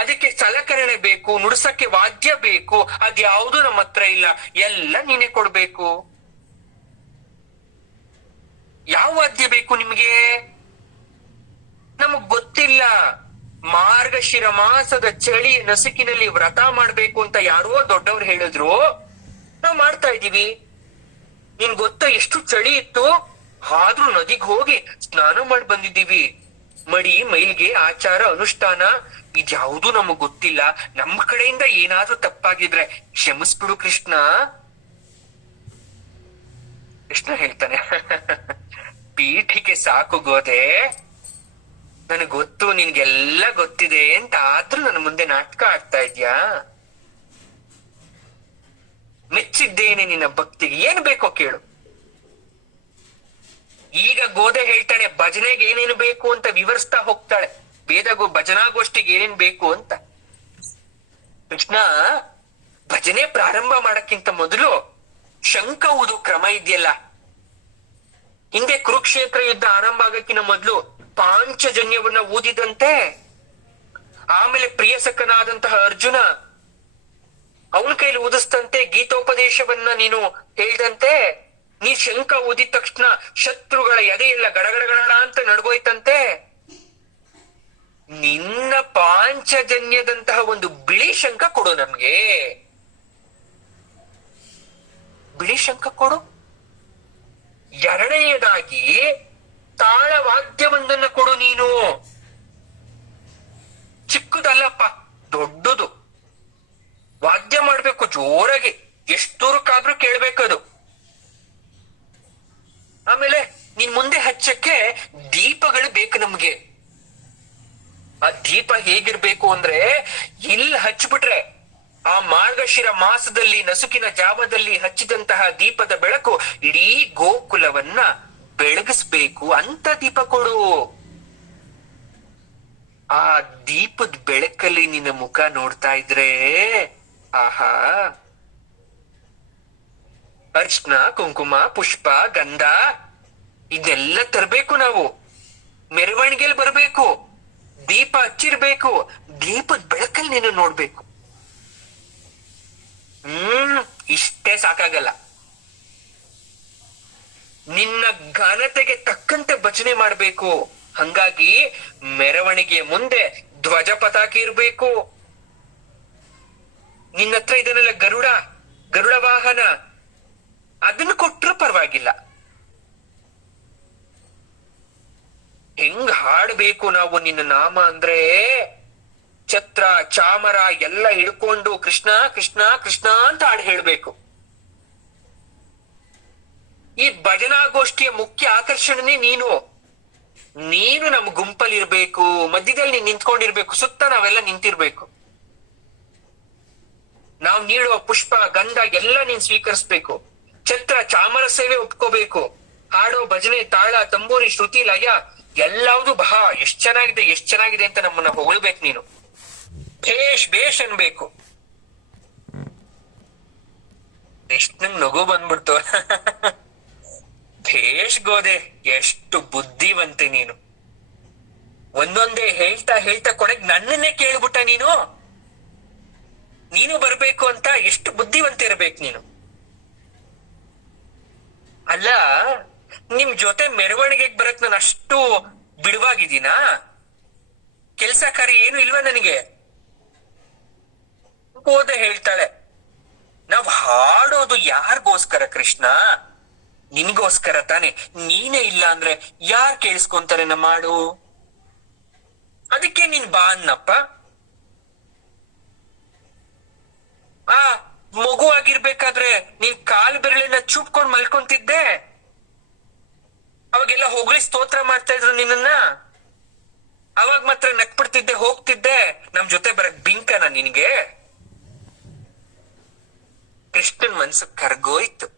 ಅದಕ್ಕೆ ಸಲಕರಣೆ ಬೇಕು, ನುಡ್ಸಕ್ಕೆ ವಾದ್ಯ ಬೇಕು, ಅದ್ಯಾವುದು ನಮ್ಮ ಹತ್ರ ಇಲ್ಲ, ಎಲ್ಲ ನೀನೇ ಕೊಡ್ಬೇಕು. ಯಾವ ವಾದ್ಯ ಬೇಕು ನಿಮ್ಗೆ? ನಮಗ್ ಗೊತ್ತಿಲ್ಲ. ಮಾರ್ಗಶಿರ ಮಾಸದ ಚಳಿ ನಸುಕಿನಲ್ಲಿ ವ್ರತ ಮಾಡ್ಬೇಕು ಅಂತ ಯಾರೋ ದೊಡ್ಡವ್ರು ಹೇಳಿದ್ರು, ನಾವ್ ಮಾಡ್ತಾ ಇದೀವಿ. ನಿನ್ ಗೊತ್ತಾ ಎಷ್ಟು ಚಳಿ ಇತ್ತು, ಆದ್ರೂ ನದಿಗ್ ಹೋಗಿ ಸ್ನಾನ ಮಾಡಿ ಬಂದಿದ್ದೀವಿ. ಮಡಿ ಮೈಲ್ಗೆ ಆಚಾರ ಅನುಷ್ಠಾನ ಇದ್ಯಾವುದು ನಮಗ್ ಗೊತ್ತಿಲ್ಲ. ನಮ್ಮ ಕಡೆಯಿಂದ ಏನಾದ್ರೂ ತಪ್ಪಾಗಿದ್ರೆ ಕ್ಷಮಿಸ್ಬಿಡು ಕೃಷ್ಣ. ಕೃಷ್ಣ ಹೇಳ್ತಾನೆ, ಪೀಠಿಕೆ ಸಾಕು ಗೋದೆ, ನನಗ್ ಗೊತ್ತು ನಿನ್ಗೆಲ್ಲ ಗೊತ್ತಿದೆ ಅಂತ, ಆದ್ರೂ ನನ್ನ ಮುಂದೆ ನಾಟಕ ಆಡ್ತಾ ಇದ್ಯಾ? ಮೆಚ್ಚಿದ್ದೇನೆ ನಿನ್ನ ಭಕ್ತಿಗೆ, ಏನ್ ಬೇಕೋ ಕೇಳು. ಈಗ ಗೋದೆ ಹೇಳ್ತಾಳೆ ಭಜನೆಗೆ ಏನೇನು ಬೇಕು ಅಂತ ವಿವರಿಸ್ತಾ ಹೋಗ್ತಾಳೆ. ಭಜನಾಗೋಷ್ಠಿಗೆ ಏನೇನ್ ಬೇಕು ಅಂತ. ಕೃಷ್ಣ ಭಜನೆ ಪ್ರಾರಂಭ ಮಾಡಕ್ಕಿಂತ ಮೊದಲು ಶಂಖ ಊದು ಕ್ರಮ ಇದೆಯಲ್ಲ, ಹಿಂದೆ ಕುರುಕ್ಷೇತ್ರ ಯುದ್ಧ ಆರಂಭ ಆಗಕ್ಕಿಂತ ಮೊದಲು ಪಾಂಚಜನ್ಯವನ್ನ ಊದಿದಂತೆ, ಆಮೇಲೆ ಪ್ರಿಯಸಖನಾದಂತಹ ಅರ್ಜುನ ಅವನ ಕೈಲಿ ಊದಿಸ್ತಂತೆ, ಗೀತೋಪದೇಶವನ್ನ ನೀನು ಹೇಳ್ದಂತೆ, ನೀ ಶಂಖ ಊದಿದ ತಕ್ಷಣ ಶತ್ರುಗಳ ಎದೆಯೆಲ್ಲ ಗಡಗಡಗಡ ಅಂತ ನಡ್ಗೋಯ್ತಂತೆ. ನಿನ್ನ ಪಾಂಚಜನ್ಯದಂತಹ ಒಂದು ಬಿಳಿ ಶಂಖ ಕೊಡು ನಮ್ಗೆ, ಬಿಳಿ ಶಂಖ ಕೊಡು. ಎರಡನೆಯದಾಗಿ ತಾಳವಾದ್ಯವೊಂದನ್ನ ಕೊಡು ನೀನು. ಚಿಕ್ಕದಲ್ಲಪ್ಪ, ದೊಡ್ಡದು ವಾದ್ಯ ಮಾಡ್ಬೇಕು, ಜೋರಾಗಿ ಎಷ್ಟು ದೂರಕ್ಕಾದ್ರೂ ಕೇಳ್ಬೇಕದು. ಆಮೇಲೆ ನಿನ್ ಮುಂದೆ ಹಚ್ಚಕ್ಕೆ ದೀಪಗಳು ಬೇಕು ನಮ್ಗೆ. ಆ ದೀಪ ಹೇಗಿರ್ಬೇಕು ಅಂದ್ರೆ, ಇಲ್ಲಿ ಹಚ್ಬಿಟ್ರೆ ಆ ಮಾರ್ಗಶಿರ ಮಾಸದಲ್ಲಿ ನಸುಕಿನ ಜಾವದಲ್ಲಿ ಹಚ್ಚಿದಂತಹ ದೀಪದ ಬೆಳಕು ಇಡೀ ಗೋಕುಲವನ್ನ ಬೆಳಗಿಸ್ಬೇಕು ಅಂತ ದೀಪ ಕೊಡು. ಆ ದೀಪದ ಬೆಳಕಲ್ಲಿ ನಿನ್ನ ಮುಖ ನೋಡ್ತಾ ಇದ್ರೆ ಆಹಾ, ಅರ್ಶನ ಕುಂಕುಮ ಪುಷ್ಪ ಗಂಧ ಇದೆಲ್ಲ ತರಬೇಕು ನಾವು. ಮೆರವಣಿಗೆಯಲ್ಲಿ ಬರ್ಬೇಕು, ದೀಪ ಹಚ್ಚಿರ್ಬೇಕು, ದೀಪದ ಬೆಳಕಲ್ಲಿ ನೀನು ನೋಡ್ಬೇಕು. ಇಷ್ಟೇ ಸಾಕಾಗಲ್ಲ, ನಿನ್ನ ಘನತೆಗೆ ತಕ್ಕಂತೆ ಭಜನೆ ಮಾಡ್ಬೇಕು. ಹಂಗಾಗಿ ಮೆರವಣಿಗೆಯ ಮುಂದೆ ಧ್ವಜ ಪತಾಕೆ ಇರ್ಬೇಕು. ನಿನ್ನ ಹತ್ರ ಇದನ್ನೆಲ್ಲ ಗರುಡ ವಾಹನ ಅದನ್ನು ಕೊಟ್ರೂ ಪರವಾಗಿಲ್ಲ. ಹೆಂಗ್ ಹಾಡ್ಬೇಕು ನಾವು ನಿನ್ನ ನಾಮ ಅಂದ್ರೆ, ಛತ್ರ ಚಾಮರ ಎಲ್ಲ ಹಿಡ್ಕೊಂಡು ಕೃಷ್ಣ ಕೃಷ್ಣ ಕೃಷ್ಣ ಅಂತ ಹಾಡು ಹೇಳ್ಬೇಕು. ಈ ಭಜನಾಗೋಷ್ಠಿಯ ಮುಖ್ಯ ಆಕರ್ಷಣೆ ನೀನು. ನೀನು ನಮ್ ಗುಂಪಲ್ಲಿ ಇರ್ಬೇಕು, ಮಧ್ಯದಲ್ಲಿ ನೀನ್ ನಿಂತ್ಕೊಂಡಿರ್ಬೇಕು, ಸುತ್ತ ನಾವೆಲ್ಲ ನಿಂತಿರ್ಬೇಕು. ನಾವ್ ನೀಡುವ ಪುಷ್ಪ ಗಂಧ ಎಲ್ಲ ನೀನ್ ಸ್ವೀಕರಿಸ್ಬೇಕು. ಛತ್ರ ಚಾಮರ ಸೇವೆ ಒಪ್ಕೋಬೇಕು. ಹಾಡೋ ಭಜನೆ ತಾಳ ತಂಬೂರಿ ಶ್ರುತಿ ಲಯ ಎಲ್ಲಾವುದು ಎಷ್ಟ್ ಚೆನ್ನಾಗಿದೆ ಎಷ್ಟ್ ಚೆನ್ನಾಗಿದೆ ಅಂತ ನಮ್ಮನ್ನ ಹೊಗಳ್ಬೇಕು ನೀನು. ಭೇಷ್ ಭೇಷ್ ಅನ್ಬೇಕು. ಎಷ್ಟ್ ನಂಗ್ ನಗು ಬಂದ್ಬಿಡ್ತು. ಭೇಷ್ ಗೋದೆ, ಎಷ್ಟು ಬುದ್ಧಿವಂತೆ ನೀನು. ಒಂದೊಂದೇ ಹೇಳ್ತಾ ಹೇಳ್ತಾ ಕೊನೆಗ್ ನನ್ನನ್ನೇ ಕೇಳ್ಬಿಟ್ಟ ನೀನು. ನೀನು ಬರ್ಬೇಕು ಅಂತ ಎಷ್ಟು ಬುದ್ಧಿವಂತ ಇರ್ಬೇಕು ನೀನು. ಅಲ್ಲ, ನಿಮ್ ಜೊತೆ ಮೆರವಣಿಗೆಗೆ ಬರಕ್ ನಾನು ಅಷ್ಟು ಬಿಡುವಾಗಿದ್ದೀನಾ? ಕೆಲ್ಸ ಕಾರ್ಯ ಏನು ಇಲ್ವಾ ನನಗೆ? ಗೋದೆ ಹೇಳ್ತಾಳೆ, ನಾವ್ ಹಾಡೋದು ಯಾರಿಗೋಸ್ಕರ ಕೃಷ್ಣ? ನಿನ್ಗೋಸ್ಕರ ತಾನೆ. ನೀನೇ ಇಲ್ಲ ಅಂದ್ರೆ ಯಾರ್ ಕೇಳಿಸ್ಕೊಂತಾರೆ ನಮ್ಮ ಹಾಡು? ಅದಕ್ಕೆ ನೀನ್ ಬಾ ಅನ್ನಪ್ಪ. ಆ ಮಗು ಆಗಿರ್ಬೇಕಾದ್ರೆ ನೀನ್ ಕಾಲ್ ಬೆರಳಿನ ಚುಪ್ಕೊಂಡ್ ಮಲ್ಕೊಂತಿದ್ದೆ. ಅವಾಗೆಲ್ಲ ಹೊಗಳಿ ಸ್ತೋತ್ರ ಮಾಡ್ತಾ ಇದ್ರು ನಿನ್ನ. ಅವಾಗ ಮಾತ್ರ ನಕ್ಬಿಡ್ತಿದ್ದೆ, ಹೋಗ್ತಿದ್ದೆ. ನಮ್ ಜೊತೆ ಬರಕ್ ಬಿಂಕನ ನಿನ್ಗೆ? ಕೃಷ್ಣನ್ ಮನ್ಸು ಕರ್ಗೋಯ್ತು.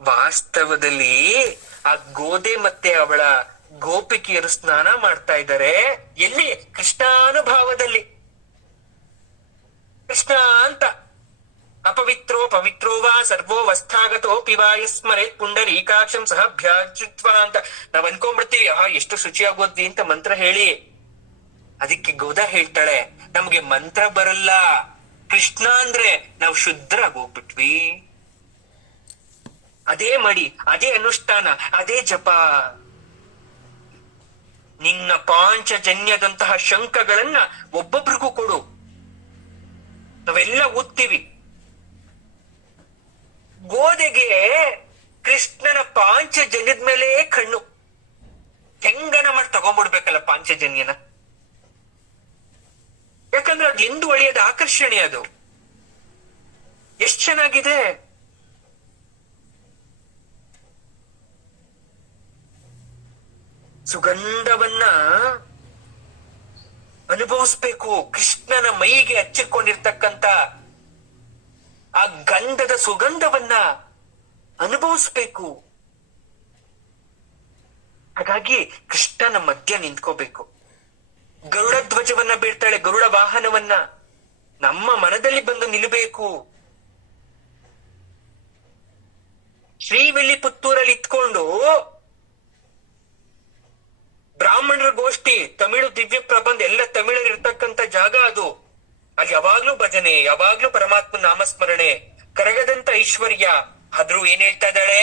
ವಾಸ್ತವದಲ್ಲಿ ಆ ಗೋದೆ ಮತ್ತೆ ಅವಳ ಗೋಪಿಕೆಯರು ಸ್ನಾನ ಮಾಡ್ತಾ ಇದ್ದಾರೆ. ಎಲ್ಲಿ? ಕೃಷ್ಣಾನುಭಾವದಲ್ಲಿ. ಕೃಷ್ಣ ಅಂತ ಅಪವಿತ್ರೋ ಪವಿತ್ರೋ ವಾ ಸರ್ವೋ ವಸ್ಥಾಗತೋ ಪಿವಾಯ ಸ್ಮರೇತ್ ಪುಂಡರೀಕಾಕ್ಷಂ ಸಹ ಭ್ಯಾಚಿತ್ವ ಅಂತ ನಾವ್ ಅನ್ಕೊಂಡ್ಬಿಡ್ತೀವಿ. ಎಷ್ಟು ಶುಚಿಯಾಗೋದ್ವಿ ಅಂತ ಮಂತ್ರ ಹೇಳಿ. ಅದಕ್ಕೆ ಗೋದ ಹೇಳ್ತಾಳೆ, ನಮ್ಗೆ ಮಂತ್ರ ಬರಲ್ಲ. ಕೃಷ್ಣ ಅಂದ್ರೆ ನಾವು ಶುದ್ಧರಾಗಿ ಹೋಗ್ಬಿಟ್ವಿ. ಅದೇ ಮಡಿ, ಅದೇ ಅನುಷ್ಠಾನ, ಅದೇ ಜಪ. ನಿನ್ನ ಪಾಂಚಜನ್ಯದಂತಹ ಶಂಖಗಳನ್ನ ಒಬ್ಬೊಬ್ರಿಗೂ ಕೊಡು, ನಾವೆಲ್ಲ ಓದ್ತೀವಿ. ಗೋದೆಗೆ ಕೃಷ್ಣನ ಪಾಂಚಜನ್ಯದ ಮೇಲೆ ಕಣ್ಣು. ಹೆಂಗನ ಮಾಡಿ ತಗೊಂಡ್ಬಿಡ್ಬೇಕಲ್ಲ ಪಾಂಚಜನ್ಯನ. ಯಾಕಂದ್ರೆ ಅದು ಎಂದು ಒಳ್ಳೆಯದ ಆಕರ್ಷಣೆ. ಅದು ಎಷ್ಟ್ ಚೆನ್ನಾಗಿದೆ. ಸುಗಂಧವನ್ನ ಅನುಭವಿಸ್ಬೇಕು. ಕೃಷ್ಣನ ಮೈಗೆ ಹಚ್ಚಿಕೊಂಡಿರ್ತಕ್ಕಂತ ಆ ಗಂಧದ ಸುಗಂಧವನ್ನ ಅನುಭವಿಸ್ಬೇಕು. ಹಾಗಾಗಿ ಕೃಷ್ಣನ ಮಧ್ಯ ನಿಂತ್ಕೋಬೇಕು. ಗರುಡ ಧ್ವಜವನ್ನ ಬೀಳ್ತಾಳೆ, ಗರುಡ ವಾಹನವನ್ನ ನಮ್ಮ ಮನದಲ್ಲಿ ಬಂದು ನಿಲ್ಲಬೇಕು. ಶ್ರೀವಿಲ್ಲಿಪುತ್ತೂರಲ್ಲಿ ಇತ್ಕೊಂಡು ಬ್ರಾಹ್ಮಣರ ಗೋಷ್ಠಿ, ತಮಿಳು ದಿವ್ಯ ಪ್ರಬಂಧ ಎಲ್ಲ ತಮಿಳಲ್ಲಿ ಇರ್ತಕ್ಕಂಥ ಜಾಗ ಅದು. ಅಲ್ಲಿ ಯಾವಾಗ್ಲೂ ಭಜನೆ, ಯಾವಾಗ್ಲೂ ಪರಮಾತ್ಮ ನಾಮಸ್ಮರಣೆ, ಕರಗದಂತ ಐಶ್ವರ್ಯ. ಆದ್ರೂ ಏನ್ ಹೇಳ್ತಾ ಇದ್ದಾಳೆ?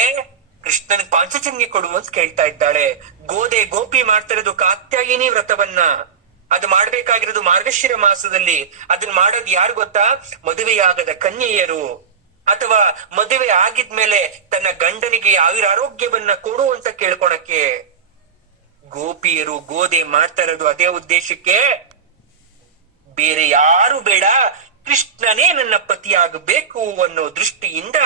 ಕೃಷ್ಣನ್ ಪಾಂಚಜನ್ಯ ಕೊಡು ಅಂತ ಕೇಳ್ತಾ ಇದ್ದಾಳೆ. ಗೋದೆ ಗೋಪಿ ಮಾಡ್ತಾ ಇರೋದು ಕಾತ್ಯಾಯಿನಿ ವ್ರತವನ್ನ. ಅದು ಮಾಡ್ಬೇಕಾಗಿರೋದು ಮಾರ್ಗಶಿರ ಮಾಸದಲ್ಲಿ. ಅದನ್ನ ಮಾಡೋದು ಯಾರು ಗೊತ್ತಾ? ಮದುವೆಯಾಗದ ಕನ್ಯೆಯರು, ಅಥವಾ ಮದುವೆ ಆಗಿದ್ಮೇಲೆ ತನ್ನ ಗಂಡನಿಗೆ ಆಯುರಾರೋಗ್ಯವನ್ನ ಕೊಡು ಅಂತ ಕೇಳ್ಕೊಳಕ್ಕೆ. ಗೋಪಿಯರು ಗೋದೆ ಮಾಡ್ತಾ ಇರೋದು ಅದೇ ಉದ್ದೇಶಕ್ಕೆ. ಬೇರೆ ಯಾರು ಬೇಡ, ಕೃಷ್ಣನೇ ನನ್ನ ಪತಿಯಾಗಬೇಕು ಅನ್ನೋ ದೃಷ್ಟಿಯಿಂದ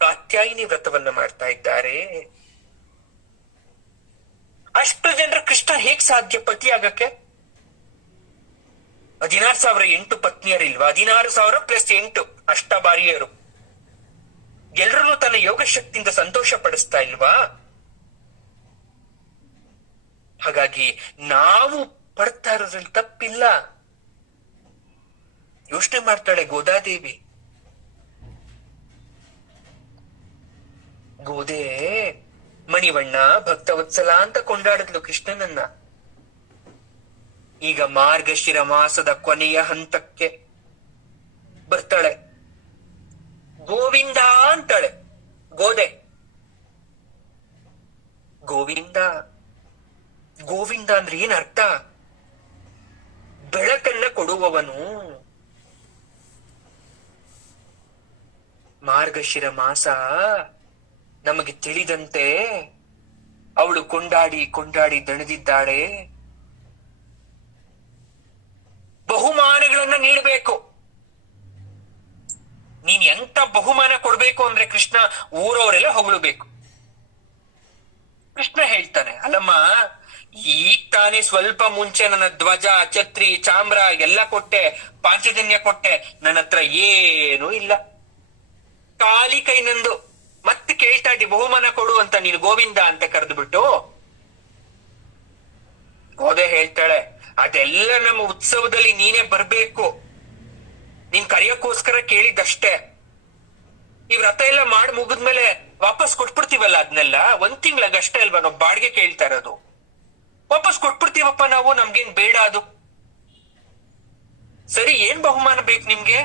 ಕಾತ್ಯಾಯಿನಿ ವ್ರತವನ್ನ ಮಾಡ್ತಾ ಇದ್ದಾರೆ. ಅಷ್ಟು ಜನರು ಕೃಷ್ಣ ಹೇಗ್ ಸಾಧ್ಯ ಪತಿಯಾಗಕ್ಕೆ? 16,008 ಪತ್ನಿಯರಿಲ್ವಾ? 16,000 ಪ್ಲಸ್ 8 ಅಷ್ಟಭಾರಿಯರು. ಎಲ್ರನ್ನೂ ತನ್ನ ಯೋಗ ಶಕ್ತಿಯಿಂದ ಸಂತೋಷ ಪಡಿಸ್ತಾ ಇಲ್ವಾ? ಹಾಗಾಗಿ ನಾವು ಪಡ್ತಾ ಇರೋದ್ರಲ್ಲಿ ತಪ್ಪಿಲ್ಲ. ಯೋಚನೆ ಮಾಡ್ತಾಳೆ ಗೋದಾದೇವಿ. ಗೋದೆ ಮಣಿವಣ್ಣ ಭಕ್ತವತ್ಸಲ ಅಂತ ಕೊಂಡಾಡಿದ್ಲು ಕೃಷ್ಣನನ್ನ. ಈಗ ಮಾರ್ಗಶಿರ ಮಾಸದ ಕೊನೆಯ ಹಂತಕ್ಕೆ ಬರ್ತಾಳೆ. ಗೋವಿಂದ ಅಂತಾಳೆ ಗೋದೆ. ಗೋವಿಂದ, ಗೋವಿಂದ ಅಂದ್ರೆ ಏನ್ ಅರ್ಥ? ಬೆಳಕನ್ನ ಕೊಡುವವನು. ಮಾರ್ಗಶಿರ ಮಾಸ ನಮಗೆ ತಿಳಿದಂತೆ ಅವಳು ಕೊಂಡಾಡಿ ಕೊಂಡಾಡಿ ದಣಿದಿದ್ದಾಳೆ. ಬಹುಮಾನಗಳನ್ನ ನೀಡಬೇಕು. ನೀನ್ ಎಂತ ಬಹುಮಾನ ಕೊಡ್ಬೇಕು ಅಂದ್ರೆ ಕೃಷ್ಣ ಊರವರೆಲ್ಲ ಹೊಗಳಬೇಕು. ಕೃಷ್ಣ ಹೇಳ್ತಾನೆ, ಅಲ್ಲಮ್ಮ ಈಗ ತಾನೇ ಸ್ವಲ್ಪ ಮುಂಚೆ ನನ್ನ ಧ್ವಜ, ಛತ್ರಿ, ಚಾಮ್ರ ಎಲ್ಲ ಕೊಟ್ಟೆ, ಪಾಂಚಜನ್ಯ ಕೊಟ್ಟೆ, ನನ್ನ ಹತ್ರ ಏನೂ ಇಲ್ಲ, ಖಾಲಿ ಕೈ ನಂದು. ಮತ್ತೆ ಕೇಳ್ತಾ ಇದ್ದಿ ಬಹುಮಾನ ಕೊಡು ಅಂತ ನೀನು ಗೋವಿಂದ ಅಂತ ಕರೆದು ಬಿಟ್ಟು. ಗೋದೆ ಹೇಳ್ತಾಳೆ, ಅದೆಲ್ಲ ನಮ್ಮ ಉತ್ಸವದಲ್ಲಿ ನೀನೇ ಬರ್ಬೇಕು, ನೀನ್ ಕರೆಯಕ್ಕೋಸ್ಕರ ಕೇಳಿದಷ್ಟೇ. ಈ ವ್ರತ ಎಲ್ಲ ಮಾಡಿ ಮುಗಿದ್ಮೇಲೆ ವಾಪಸ್ ಕೊಟ್ಬಿಡ್ತೀವಲ್ಲ ಅದನ್ನೆಲ್ಲ, ಒಂದ್ ತಿಂಗ್ಳಾಗಷ್ಟೇ ಅಲ್ವಾ ನಾವು ಬಾಡಿಗೆ ಕೇಳ್ತಾ ಇರೋದು, ವಾಪಸ್ ಕೊಟ್ಬಿಡ್ತೀವಪ್ಪ ನಾವು, ನಮ್ಗೇನ್ ಬೇಡ ಅದು. ಸರಿ, ಏನ್ ಬಹುಮಾನ ಬೇಕು ನಿಮ್ಗೆ?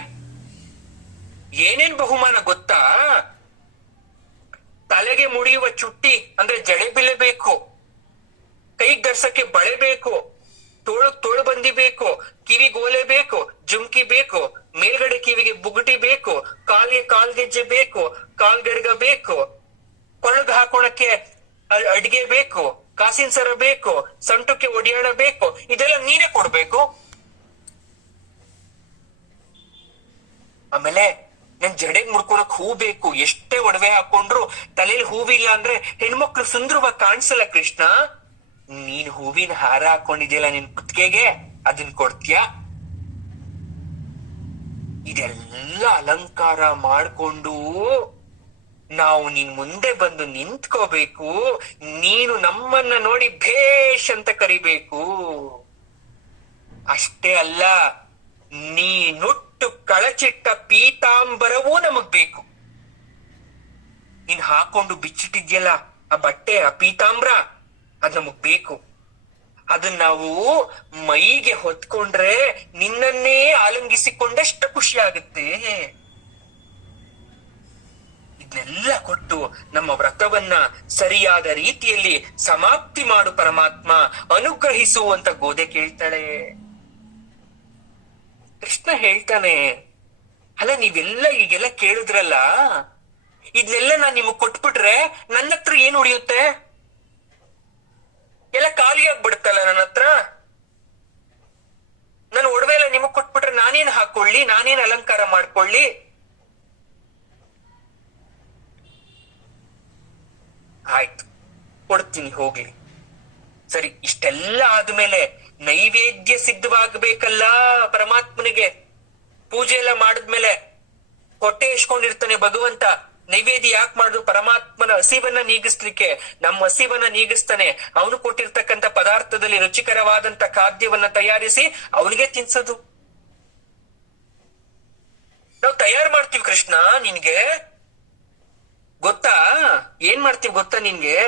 ಏನೇನ್ ಬಹುಮಾನ ಗೊತ್ತಾ? ತಲೆಗೆ ಮುಡಿಯುವ ಚುಟ್ಟಿ ಅಂದ್ರೆ ಜಡೆಬಿಲೆ ಬೇಕು, ಕೈಗೆ ಧರ್ಸಕ್ಕೆ ಬಳೆ ಬೇಕು, ತೋಳು ಬಂದಿ ಬೇಕು, ಕಿವಿಗೋಲೆ ಬೇಕು, ಜುಮ್ಕಿ ಬೇಕು, ಮೇಲ್ಗಡೆ ಕಿವಿಗೆ ಬುಗುಟಿ ಬೇಕು, ಕಾಲ್ಗೆ ಕಾಲ್ಗೆಜ್ಜೆ ಬೇಕು, ಕಾಲ್ಗಡ್ಗ ಬೇಕು, ಕೊಳಗ್ ಹಾಕೋಣಕ್ಕೆ ಅಡ್ಗೆ ಬೇಕು, ಕಾಸಿನ ಸರ ಬೇಕು, ಸಂಟಕ್ಕೆ ಒಡಿಯಾಣ ಬೇಕು. ಇದೆಲ್ಲ ನೀನೇ ಕೊಡ್ಬೇಕು. ಆಮೇಲೆ ನನ್ ಜಡೆಗ್ ಮುಡ್ಕೊಳಕ್ ಹೂ ಬೇಕು. ಎಷ್ಟೇ ಒಡವೆ ಹಾಕೊಂಡ್ರು ತಲೆಯಲ್ಲಿ ಹೂವಿಲ್ಲ ಅಂದ್ರೆ ಹೆಣ್ಮಕ್ಳು ಸುಂದರವಾಗಿ ಕಾಣಿಸಲ್ಲ ಕೃಷ್ಣ. ನೀನ್ ಹೂವಿನ ಹಾರ ಹಾಕೊಂಡಿದ್ಯಲ್ಲ ನಿನ್ ಕುತ್ತಿಗೆಗೆ, ಅದನ್ ಕೊಡ್ತೀಯಾ? ಇದೆಲ್ಲ ಅಲಂಕಾರ ಮಾಡ್ಕೊಂಡು ನಾವು ನಿನ್ ಮುಂದೆ ಬಂದು ನಿಂತ್ಕೋಬೇಕು. ನೀನು ನಮ್ಮನ್ನ ನೋಡಿ ಭೇಷ್ ಅಂತ ಕರಿಬೇಕು. ಅಷ್ಟೇ ಅಲ್ಲ, ನೀನುಟ್ಟು ಕಳಚಿಟ್ಟ ಪೀತಾಂಬರವೂ ನಮಗ್ ಬೇಕು. ನೀನ್ ಹಾಕೊಂಡು ಬಿಚ್ಚಿಟ್ಟಿದ್ಯಲ್ಲ ಆ ಬಟ್ಟೆ, ಆ ಪೀತಾಂಬರ, ಅದ್ ನಮಗ್ ಬೇಕು. ಅದನ್ನ ನಾವು ಮೈಗೆ ಹೊತ್ಕೊಂಡ್ರೆ ನಿನ್ನನ್ನೇ ಆಲಂಗಿಸಿಕೊಂಡಷ್ಟು ಖುಷಿ ಆಗುತ್ತೆ. ಇದನ್ನೆಲ್ಲ ಕೊಟ್ಟು ನಮ್ಮ ವ್ರತವನ್ನ ಸರಿಯಾದ ರೀತಿಯಲ್ಲಿ ಸಮಾಪ್ತಿ ಮಾಡು ಪರಮಾತ್ಮ, ಅನುಗ್ರಹಿಸು ಅಂತ ಗೋದೆ ಕೇಳ್ತಾಳೆ. ಕೃಷ್ಣ ಹೇಳ್ತಾನೆ, ಅಲ್ಲ ನೀವೆಲ್ಲ ಈಗೆಲ್ಲ ಕೇಳಿದ್ರಲ್ಲ, ಇದನ್ನೆಲ್ಲ ನಾನ್ ನಿಮಗ್ ಕೊಟ್ಬಿಟ್ರೆ ನನ್ನ ಹತ್ರ ಏನ್ ಉಳಿಯುತ್ತೆ? ಎಲ್ಲ ಖಾಲಿ ಆಗ್ಬಿಡುತ್ತಲ್ಲ ನನ್ನ ಹತ್ರ. ನಾನು ಒಡವೆ ಎಲ್ಲ ನಿಮಗ್ ಕೊಟ್ಬಿಟ್ರೆ ನಾನೇನ್ ಹಾಕೊಳ್ಳಿ, ನಾನೇನ್ ಅಲಂಕಾರ ಮಾಡ್ಕೊಳ್ಳಿ? ಆಯ್ತು, ಕೊಡ್ತೀನಿ ಹೋಗ್ಲಿ. ಸರಿ, ಇಷ್ಟೆಲ್ಲ ಆದ್ಮೇಲೆ ನೈವೇದ್ಯ ಸಿದ್ಧವಾಗ್ಬೇಕಲ್ಲ ಪರಮಾತ್ಮನಿಗೆ. ಪೂಜೆ ಎಲ್ಲ ಮಾಡಿದ್ಮೇಲೆ ಹೊಟ್ಟೆ ಇಸ್ಕೊಂಡಿರ್ತಾನೆ ಭಗವಂತ. ನೈವೇದ್ಯ ಯಾಕೆ ಮಾಡುದು? ಪರಮಾತ್ಮನ ಹಸಿವನ್ನ ನೀಗಿಸ್ಲಿಕ್ಕೆ. ನಮ್ಮ ಹಸಿವನ್ನ ನೀಗಿಸ್ತಾನೆ. ಅವನು ಕೊಟ್ಟಿರ್ತಕ್ಕಂಥ ಪದಾರ್ಥದಲ್ಲಿ ರುಚಿಕರವಾದಂತ ಖಾದ್ಯವನ್ನ ತಯಾರಿಸಿ ಅವನಿಗೆ ತಿನ್ಸೋದು. ನಾವು ತಯಾರು ಮಾಡ್ತೀವಿ ಕೃಷ್ಣ. ನಿನ್ಗೆ ಗೊತ್ತಾ ಏನ್ ಮಾಡ್ತೀವಿ ಗೊತ್ತಾ? ನಿನ್ಗೆ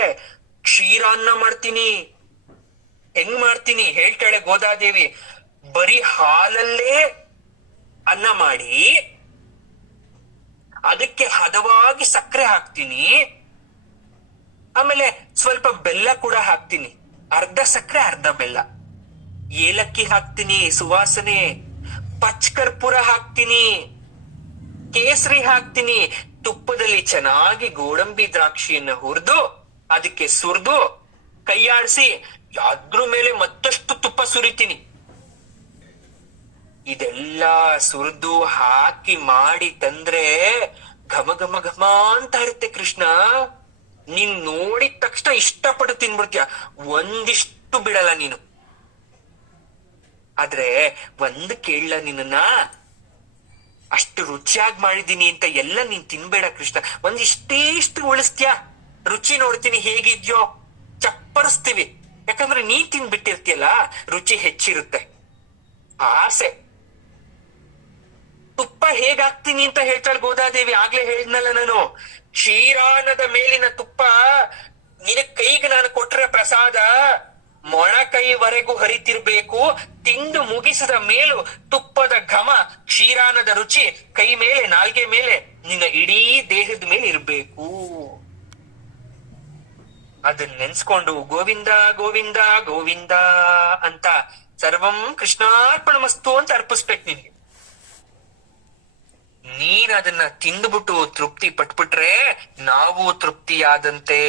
ಕ್ಷೀರಾನ್ನ ಮಾಡ್ತೀನಿ. ಹೆಂಗ್ ಮಾಡ್ತೀನಿ ಹೇಳ್ತಾಳೆ ಗೋದಾದೇವಿ. ಬರೀ ಹಾಲಲ್ಲೇ ಅನ್ನ ಮಾಡಿ ಅದಕ್ಕೆ ಹದವಾಗಿ ಸಕ್ಕರೆ ಹಾಕ್ತೀನಿ, ಆಮೇಲೆ ಸ್ವಲ್ಪ ಬೆಲ್ಲ ಕೂಡ ಹಾಕ್ತೀನಿ. ಅರ್ಧ ಸಕ್ಕರೆ ಅರ್ಧ ಬೆಲ್ಲ. ಏಲಕ್ಕಿ ಹಾಕ್ತೀನಿ ಸುವಾಸನೆ, ಪಚ್ಕರ್ಪೂರ ಹಾಕ್ತೀನಿ, ಕೇಸರಿ ಹಾಕ್ತೀನಿ. ತುಪ್ಪದಲ್ಲಿ ಚೆನ್ನಾಗಿ ಗೋಡಂಬಿ ದ್ರಾಕ್ಷಿಯನ್ನ ಹುರಿದು ಅದಕ್ಕೆ ಸುರಿದು ಕೈಯಾಡಿಸಿ ಅದ್ರ ಮೇಲೆ ಮತ್ತಷ್ಟು ತುಪ್ಪ ಸುರಿತೀನಿ. ಇದೆಲ್ಲ ಸುರಿದು ಹಾಕಿ ಮಾಡಿ ತಂದ್ರೆ ಘಮ ಘಮ ಘಮ ಅಂತ ಇರುತ್ತೆ ಕೃಷ್ಣ. ನೀನ್ ನೋಡಿದ ತಕ್ಷಣ ಇಷ್ಟಪಟ್ಟು ತಿನ್ಬಿಡ್ತೀಯ, ಒಂದಿಷ್ಟು ಬಿಡಲ್ಲ ನೀನು. ಆದ್ರೆ ಒಂದ್ ಕೇಳಲ್ಲ ನಿನ್ನ, ಅಷ್ಟು ರುಚಿಯಾಗಿ ಮಾಡಿದೀನಿ ಅಂತ ಎಲ್ಲ ನೀನ್ ತಿನ್ಬೇಡ ಕೃಷ್ಣ. ಇಷ್ಟು ಉಳಿಸ್ತೀಯ. ರುಚಿ ನೋಡ್ತೀನಿ ಹೇಗಿದ್ಯೋ, ಚಪ್ಪರಿಸ್ತೀವಿ. ಯಾಕಂದ್ರೆ ನೀ ತಿನ್ಬಿಟ್ಟಿರ್ತೀಯಲ್ಲ, ರುಚಿ ಹೆಚ್ಚಿರುತ್ತೆ. ಆಸೆ. ತುಪ್ಪ ಹೇಗಾಗ್ತೀನಿ ಅಂತ ಹೇಳ್ತಾಳೆ ಗೋದಾದೇವಿ. ಆಗ್ಲೇ ಹೇಳಿದ್ನಲ್ಲ ನಾನು, ಕ್ಷೀರಾನದ ಮೇಲಿನ ತುಪ್ಪ ನಿನ ಕೈಗೆ ನಾನು ಕೊಟ್ರೆ ಪ್ರಸಾದ ಮೊಣ ಕೈವರೆಗೂ ಹರಿತಿರ್ಬೇಕು. ತಿಂದು ಮುಗಿಸಿದ ಮೇಲೂ ತುಪ್ಪದ ಘಮ, ಕ್ಷೀರಾನದ ರುಚಿ ಕೈ ಮೇಲೆ, ನಾಲ್ಗೆ ಮೇಲೆ, ನಿನ್ನ ಇಡೀ ದೇಹದ ಮೇಲೆ ಇರ್ಬೇಕು. ಅದನ್ನ ನೆನ್ಸ್ಕೊಂಡು ಗೋವಿಂದ ಗೋವಿಂದ ಗೋವಿಂದ ಅಂತ ಸರ್ವಂ ಕೃಷ್ಣಾರ್ಪಣಮಸ್ತು ಅಂತ ಅರ್ಪಿಸ್ಬೇಕು ನಿನ್ಗೆ. ನೀನ್ ಅದನ್ನ ತಿಂದ್ಬಿಟ್ಟು ತೃಪ್ತಿ ಪಟ್ಬಿಟ್ರೆ ನಾವು ತೃಪ್ತಿಯಾದಂತೆ.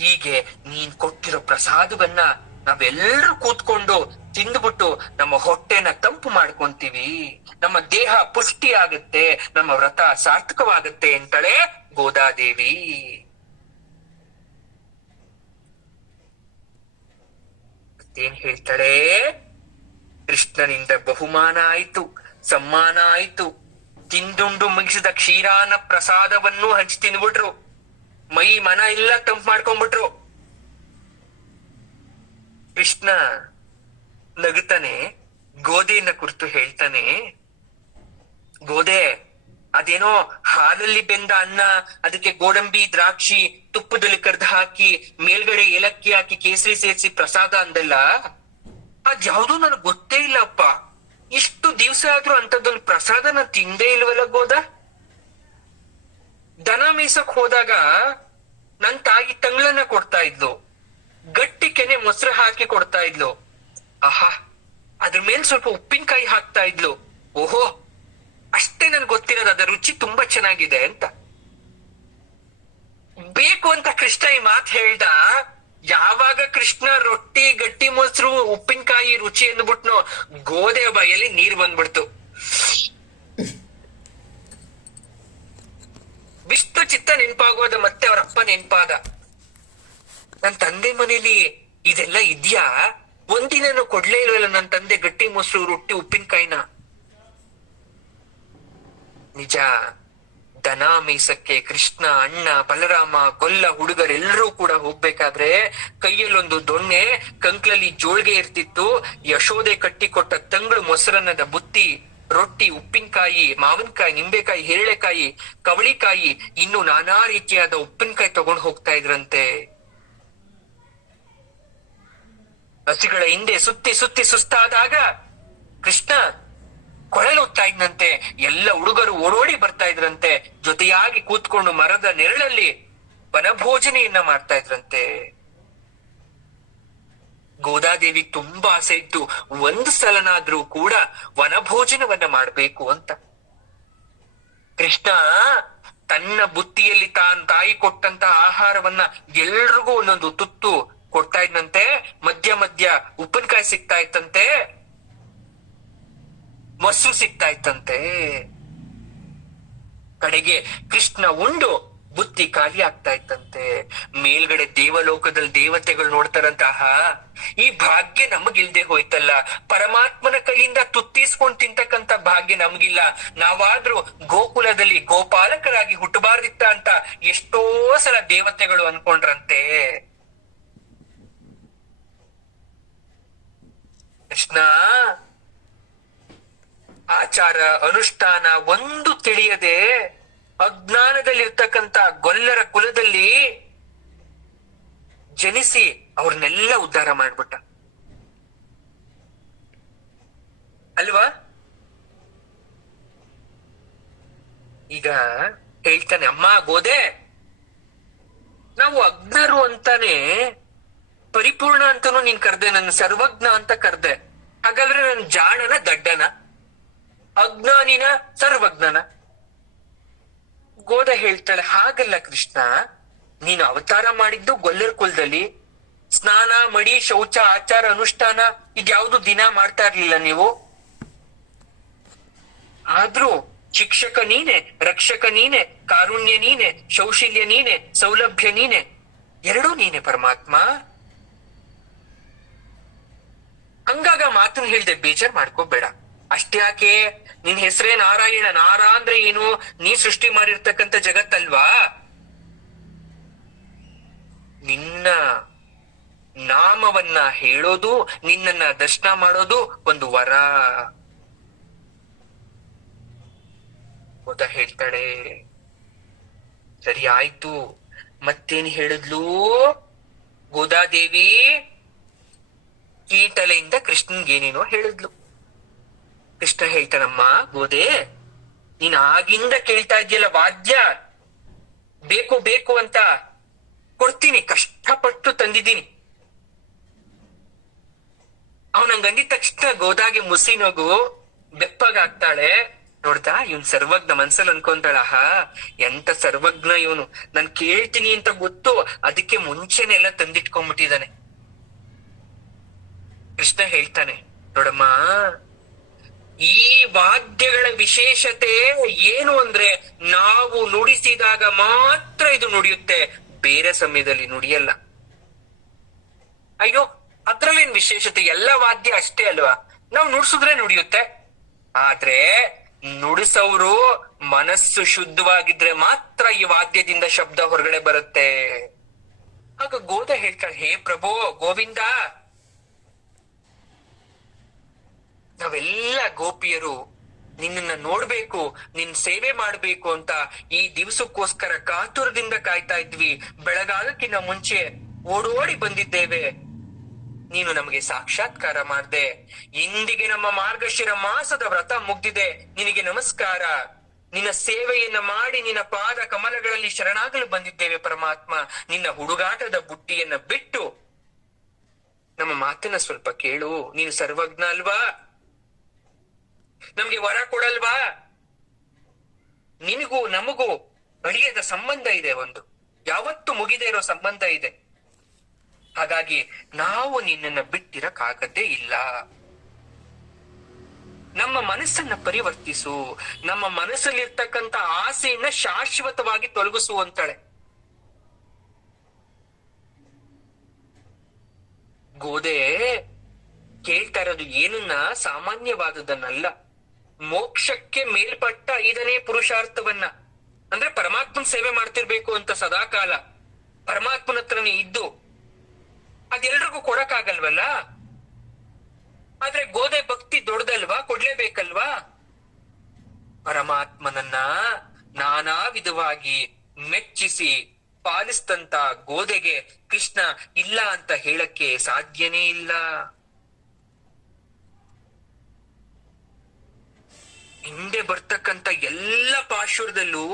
ಹೀಗೆ ನೀನ್ ಕೊಟ್ಟಿರೋ ಪ್ರಸಾದವನ್ನ ನಾವೆಲ್ಲರೂ ಕೂತ್ಕೊಂಡು ತಿಂದ್ಬಿಟ್ಟು ನಮ್ಮ ಹೊಟ್ಟೆನ ತಂಪು ಮಾಡ್ಕೊಂತೀವಿ, ನಮ್ಮ ದೇಹ ಪುಷ್ಟಿ ಆಗುತ್ತೆ, ನಮ್ಮ ವ್ರತ ಸಾರ್ಥಕವಾಗುತ್ತೆ ಅಂತಾಳೆ ಗೋದಾದೇವಿ. ಮತ್ತೇನ್ ಹೇಳ್ತಾಳೆ, ಕೃಷ್ಣನಿಂದ ಬಹುಮಾನ ಆಯ್ತು, ಸಮ್ಮಾನ ಆಯ್ತು, ತಿಂದುಂಡು ಮುಗಿಸಿದ ಕ್ಷೀರಾನ ಪ್ರಸಾದವನ್ನು ಹಂಚಿ ತಿಂದ್ಬಿಟ್ರು, ಮೈ ಮನ ಎಲ್ಲ ತಂಪು ಮಾಡ್ಕೊಂಡ್ಬಿಟ್ರು. ಕೃಷ್ಣ ನಗುತ್ತಾನೆ, ಗೋದೆಯನ್ನ ಕುರಿತು ಹೇಳ್ತಾನೆ, ಗೋದೆ ಅದೇನೋ ಹಾಲಲ್ಲಿ ಬೆಂದ ಅನ್ನ, ಅದಕ್ಕೆ ಗೋಡಂಬಿ ದ್ರಾಕ್ಷಿ ತುಪ್ಪದಲ್ಲಿ ಕರ್ದು ಹಾಕಿ ಮೇಲ್ಗಡೆ ಏಲಕ್ಕಿ ಹಾಕಿ ಕೇಸರಿ ಸೇರಿಸಿ ಪ್ರಸಾದ ಅಂದಲ್ಲ, ಅದ್ಯಾವುದೂ ನನಗ್ ಗೊತ್ತೇ ಇಲ್ಲಪ್ಪ. ಇಷ್ಟು ದಿವ್ಸ ಆದ್ರೂ ಅಂತದೊಂದು ಪ್ರಸಾದ ನಾನು ತಿಂದೇ ಇಲ್ವಲ್ಲ ಗೋದ. ದನ ಮೇಯ್ಸಕ್ ಹೋದಾಗ ನನ್ ತಾಯಿ ತಂಗ್ಳನ್ನ ಕೊಡ್ತಾ ಇದ್ಲು, ಗಟ್ಟಿ ಕೆನೆ ಮೊಸರು ಹಾಕಿ ಕೊಡ್ತಾ ಇದ್ಲು. ಆಹಾ, ಅದ್ರ ಮೇಲೆ ಸ್ವಲ್ಪ ಉಪ್ಪಿನಕಾಯಿ ಹಾಕ್ತಾ ಇದ್ಲು. ಓಹೋ, ಅಷ್ಟೇ ನನ್ಗೆ ಗೊತ್ತಿರೋದು, ಅದರ ರುಚಿ ತುಂಬಾ ಚೆನ್ನಾಗಿದೆ ಅಂತ. ಬೇಕು ಅಂತ ಕೃಷ್ಣ ಈ ಮಾತು ಹೇಳ್ದ. ಯಾವಾಗ ಕೃಷ್ಣ ರೊಟ್ಟಿ ಗಟ್ಟಿ ಮೊಸರು ಉಪ್ಪಿನಕಾಯಿ ರುಚಿ ಅಂದ್ಬಿಟ್ನೋ, ಗೋದೆ ಬಾಯಲ್ಲಿ ನೀರ್ ಬಂದ್ಬಿಡ್ತು. ವಿಷ್ಣು ಚಿತ್ತ ನೆನ್ಪಾಗೋದ, ಮತ್ತೆ ಅವ್ರ ಅಪ್ಪ ನೆನ್ಪಾದ. ನನ್ ತಂದೆ ಮನೇಲಿ ಇದೆಲ್ಲ ಇದ್ಯಾ? ಒಂದಿನನು ಕೊಡ್ಲೇ ಇಲ್ವಲ್ಲ ನನ್ ತಂದೆ ಗಟ್ಟಿ ಮೊಸರು ರೊಟ್ಟಿ ಉಪ್ಪಿನಕಾಯಿನ. ನಿಜ, ದನ ಮೀಸಕ್ಕೆ ಕೃಷ್ಣ, ಅಣ್ಣ, ಬಲರಾಮ, ಗೊಲ್ಲ ಹುಡುಗರೆಲ್ಲರೂ ಕೂಡ ಹೋಗ್ಬೇಕಾದ್ರೆ ಕೈಯಲ್ಲೊಂದು ದೊಣ್ಣೆ, ಕಂಕ್ಲಲ್ಲಿ ಜೋಳ್ಗೆ ಇರ್ತಿತ್ತು, ಯಶೋದೆ ಕಟ್ಟಿಕೊಟ್ಟ ತಂಗಳು ಮೊಸರನ್ನದ ಬುತ್ತಿ, ರೊಟ್ಟಿ, ಉಪ್ಪಿನಕಾಯಿ, ಮಾವಿನಕಾಯಿ, ನಿಂಬೆಕಾಯಿ, ಹೇರಳೆಕಾಯಿ, ಕವಳಿಕಾಯಿ, ಇನ್ನು ನಾನಾ ರೀತಿಯಾದ ಉಪ್ಪಿನಕಾಯಿ ತಗೊಂಡು ಹೋಗ್ತಾ ಇದ್ರಂತೆ. ಹಸಿಗಳ ಹಿಂದೆ ಸುತ್ತಿ ಸುತ್ತಿ ಸುಸ್ತಾದಾಗ ಕೃಷ್ಣ ಕೊಳಲುತ್ತಾ ಇದ್ನಂತೆ. ಎಲ್ಲ ಹುಡುಗರು ಓಡೋಡಿ ಬರ್ತಾ ಇದ್ರಂತೆ. ಜೊತೆಯಾಗಿ ಕೂತ್ಕೊಂಡು ಮರದ ನೆರಳಲ್ಲಿ ವನಭೋಜನೆಯನ್ನ ಮಾಡ್ತಾ ಇದ್ರಂತೆ. ಗೋದಾದೇವಿ ತುಂಬಾ ಆಸೆ ಇತ್ತು, ಒಂದು ಸಲನಾದ್ರೂ ಕೂಡ ವನಭೋಜನವನ್ನ ಮಾಡ್ಬೇಕು ಅಂತ. ಕೃಷ್ಣ ತನ್ನ ಬುತ್ತಿಯಲ್ಲಿ ತಾಯಿ ಕೊಟ್ಟಂತ ಆಹಾರವನ್ನ ಎಲ್ರಿಗೂ ಒಂದೊಂದು ತುತ್ತು ಕೊಡ್ತಾ ಇದ್ನಂತೆ. ಮಧ್ಯ ಮಧ್ಯ ಉಪ್ಪಿನಕಾಯಿ ಸಿಗ್ತಾ ಇತ್ತಂತೆ, ಮೊಸರು ಸಿಗ್ತಾ ಇತ್ತಂತೆ. ಕಡೆಗೆ ಕೃಷ್ಣ ಉಂಡು ಬುತ್ತಿ ಖಾಲಿ ಆಗ್ತಾ ಇತ್ತಂತೆ. ಮೇಲ್ಗಡೆ ದೇವಲೋಕದಲ್ಲಿ ದೇವತೆಗಳು ನೋಡ್ತಾರಂತಹ, ಈ ಭಾಗ್ಯ ನಮಗಿಲ್ದೆ ಹೋಯ್ತಲ್ಲ, ಪರಮಾತ್ಮನ ಕೈಯಿಂದ ತುತ್ತಿಸ್ಕೊಂಡ್ ತಿಂತಕ್ಕಂತ ಭಾಗ್ಯ ನಮಗಿಲ್ಲ, ನಾವಾದ್ರೂ ಗೋಕುಲದಲ್ಲಿ ಗೋಪಾಲಕರಾಗಿ ಹುಟ್ಟಬಾರ್ದಿತ್ತ ಅಂತ ಎಷ್ಟೋ ಸಲ ದೇವತೆಗಳು ಅನ್ಕೊಂಡ್ರಂತೆ. ಕೃಷ್ಣ ಆಚಾರ ಅನುಷ್ಠಾನ ಒಂದು ತಿಳಿಯದೆ ಅಜ್ಞಾನದಲ್ಲಿರ್ತಕ್ಕಂತ ಗೊಲ್ಲರ ಕುಲದಲ್ಲಿ ಜನಿಸಿ ಅವ್ರನ್ನೆಲ್ಲ ಉದ್ಧಾರ ಮಾಡ್ಬಿಟ್ಟ ಅಲ್ವಾ. ಈಗ ಹೇಳ್ತಾನೆ, ಅಮ್ಮ ಗೋದೆ, ನಾವು ಅಜ್ಞರು ಅಂತಾನೆ, ಪರಿಪೂರ್ಣ ಅಂತಾನು ನೀನ್ ಕರ್ದೆ, ನನ್ನ ಸರ್ವಜ್ಞ ಅಂತ ಕರ್ದೆ. ಹಾಗಾದ್ರೆ ನನ್ ಜಾಣನ ದಡ್ಡನ, ಅಜ್ಞಾನಿನ ಸರ್ವಜ್ಞನ? ಗೋದ ಹೇಳ್ತಾಳೆ, ಹಾಗಲ್ಲ ಕೃಷ್ಣ, ನೀನು ಅವತಾರ ಮಾಡಿದ್ದು ಗೊಲ್ಲರ ಕುಲದಲ್ಲಿ. ಸ್ನಾನ ಮಡಿ ಶೌಚ ಆಚಾರ ಅನುಷ್ಠಾನ ಇದ್ಯಾವುದು ದಿನ ಮಾಡ್ತಾ ಇರ್ಲಿಲ್ಲ ನೀವು. ಆದ್ರೂ ಶಿಕ್ಷಕ ನೀನೆ, ರಕ್ಷಕ ನೀನೆ, ಕಾರುಣ್ಯ ನೀನೆ, ಶೌಶಲ್ಯ ನೀನೆ, ಸೌಲಭ್ಯ ನೀನೆ, ಎರಡೂ ನೀನೆ ಪರಮಾತ್ಮ. ಹಂಗಾಗ ಮಾತನ್ನ ಹೇಳ್ದೆ, ಬೇಜಾರ್ ಮಾಡ್ಕೋಬೇಡ. ಅಷ್ಟೇ ಯಾಕೆ, ನಿನ್ ಹೆಸರೇ ನಾರಾಯಣ. ನಾರ ಅಂದ್ರೆ ಏನು? ನೀ ಸೃಷ್ಟಿ ಮಾಡಿರ್ತಕ್ಕಂಥ ಜಗತ್ತಲ್ವಾ. ನಿನ್ನ ನಾಮವನ್ನ ಹೇಳೋದು, ನಿನ್ನನ್ನ ದರ್ಶನ ಮಾಡೋದು ಒಂದು ವರ. ಹೌದಾ? ಹೇಳ್ತಾಳೆ, ಸರಿ ಆಯ್ತು. ಮತ್ತೇನ್ ಹೇಳಿದ್ಲು ಗೋದಾದೇವಿ? ಕೀಟಲೆಯಿಂದ ಕೃಷ್ಣನ್ಗೇನೇನೋ ಹೇಳಿದ್ಲು. ಕೃಷ್ಣ ಹೇಳ್ತಾನಮ್ಮ, ಗೋದೆ, ನೀನ್ ಆಗಿಂದ ಕೇಳ್ತಾ ಇದ್ಯಲ್ಲ ವಾದ್ಯ, ಬೇಕು ಬೇಕು ಅಂತ, ಕೊಡ್ತೀನಿ, ಕಷ್ಟಪಟ್ಟು ತಂದಿದ್ದೀನಿ. ಅವನಂಗಂದಿದ ತಕ್ಷಣ ಗೋದಾಗೆ ಮುಸಿ ನಗು ಬೆಪ್ಪಗಾಗ್ತಾಳೆ. ನೋಡ್ದಾ, ಇವನ್ ಸರ್ವಜ್ಞ ಮನ್ಸಲ್ಲಿ ಅನ್ಕೊಂತಾಳ, ಎಂತ ಸರ್ವಜ್ಞ ಇವನು, ನಾನ್ ಕೇಳ್ತೀನಿ ಅಂತ ಗೊತ್ತು, ಅದಕ್ಕೆ ಮುಂಚೆನೆ ಎಲ್ಲ ತಂದಿಟ್ಕೊಂಡ್ಬಿಟ್ಟಿದ್ದಾನೆ. ಕೃಷ್ಣ ಹೇಳ್ತಾನೆ, ನೋಡಮ್ಮ, ಈ ವಾದ್ಯಗಳ ವಿಶೇಷತೆ ಏನು ಅಂದ್ರೆ, ನಾವು ನುಡಿಸಿದಾಗ ಮಾತ್ರ ಇದು ನುಡಿಯುತ್ತೆ, ಬೇರೆ ಸಮಯದಲ್ಲಿ ನುಡಿಯಲ್ಲ. ಅಯ್ಯೋ, ಅದ್ರಲ್ಲೇನ್ ವಿಶೇಷತೆ? ಎಲ್ಲ ವಾದ್ಯ ಅಷ್ಟೇ ಅಲ್ವಾ, ನಾವು ನುಡ್ಸಿದ್ರೆ ನುಡಿಯುತ್ತೆ. ಆದ್ರೆ ನುಡಿಸೋರು ಮನಸ್ಸು ಶುದ್ಧವಾಗಿದ್ರೆ ಮಾತ್ರ ಈ ವಾದ್ಯದಿಂದ ಶಬ್ದ ಹೊರಗಡೆ ಬರುತ್ತೆ. ಆಗ ಗೋದ ಹೇಳ್ತಾಳೆ, ಹೇ ಪ್ರಭು ಗೋವಿಂದ, ನಾವೆಲ್ಲ ಗೋಪಿಯರು ನಿನ್ನನ್ನ ನೋಡ್ಬೇಕು, ನಿನ್ ಸೇವೆ ಮಾಡ್ಬೇಕು ಅಂತ ಈ ದಿವಸಕ್ಕೋಸ್ಕರ ಕಾತುರದಿಂದ ಕಾಯ್ತಾ ಇದ್ವಿ. ಬೆಳಗಾಗಕ್ಕಿಂತ ಮುಂಚೆ ಓಡೋಡಿ ಬಂದಿದ್ದೇವೆ. ನೀನು ನಮಗೆ ಸಾಕ್ಷಾತ್ಕಾರ ಮಾಡ್ದೆ. ಇಂದಿಗೆ ನಮ್ಮ ಮಾರ್ಗಶಿರ ಮಾಸದ ವ್ರತ ಮುಗ್ದಿದೆ. ನಿನಗೆ ನಮಸ್ಕಾರ. ನಿನ್ನ ಸೇವೆಯನ್ನ ಮಾಡಿ ನಿನ್ನ ಪಾದ ಕಮಲಗಳಲ್ಲಿ ಶರಣಾಗಲು ಬಂದಿದ್ದೇವೆ ಪರಮಾತ್ಮ. ನಿನ್ನ ಹುಡುಗಾಟದ ಬುಟ್ಟಿಯನ್ನ ಬಿಟ್ಟು ನಮ್ಮ ಮಾತನ್ನ ಸ್ವಲ್ಪ ಕೇಳು. ನೀನು ಸರ್ವಜ್ಞ ಅಲ್ವಾ, ನಮ್ಗೆ ವರ ಕೊಡಲ್ವಾ? ನಿನಗೂ ನಮಗೂ ಅಳಿಯದ ಸಂಬಂಧ ಇದೆ, ಒಂದು ಯಾವತ್ತು ಮುಗಿದೇ ಇರೋ ಸಂಬಂಧ ಇದೆ. ಹಾಗಾಗಿ ನಾವು ನಿನ್ನನ್ನ ಬಿಟ್ಟಿರಕ್ಕಾಗದೇ ಇಲ್ಲ. ನಮ್ಮ ಮನಸ್ಸನ್ನ ಪರಿವರ್ತಿಸು, ನಮ್ಮ ಮನಸ್ಸಲ್ಲಿರ್ತಕ್ಕಂಥ ಆಸೆಯನ್ನ ಶಾಶ್ವತವಾಗಿ ತೊಲಗಿಸು ಅಂತಾಳೆ. ಗೋದೆ ಕೇಳ್ತಾ ಇರೋದು ಏನನ್ನ ಸಾಮಾನ್ಯವಾದದನ್ನಲ್ಲ, ಮೋಕ್ಷಕ್ಕೆ ಮೇಲ್ಪಟ್ಟ 5ನೇ ಪುರುಷಾರ್ಥವನ್ನ. ಅಂದ್ರೆ ಪರಮಾತ್ಮನ ಸೇವೆ ಮಾಡ್ತಿರ್ಬೇಕು ಅಂತ ಸದಾಕಾಲ ಪರಮಾತ್ಮನ ಹತ್ರನೇ ಇದ್ದು ಅದೆಲ್ರಿಗೂ ಕೊಡಕ್ಕಾಗಲ್ವಲ್ಲ. ಆದ್ರೆ ಗೋದೆ ಭಕ್ತಿ ದೊಡ್ಡದಲ್ವಾ, ಕೊಡ್ಲೇಬೇಕಲ್ವಾ? ಪರಮಾತ್ಮನನ್ನ ನಾನಾ ವಿಧವಾಗಿ ಮೆಚ್ಚಿಸಿ ಪಾಲಿಸಿದಂತ ಗೋದೆಗೆ ಕೃಷ್ಣ ಇಲ್ಲ ಅಂತ ಹೇಳಕ್ಕೆ ಸಾಧ್ಯನೇ ಇಲ್ಲ. ಹಿಂದೆ ಬರ್ತಕ್ಕಂತ ಎಲ್ಲ ಪಾಶುರದಲ್ಲೂ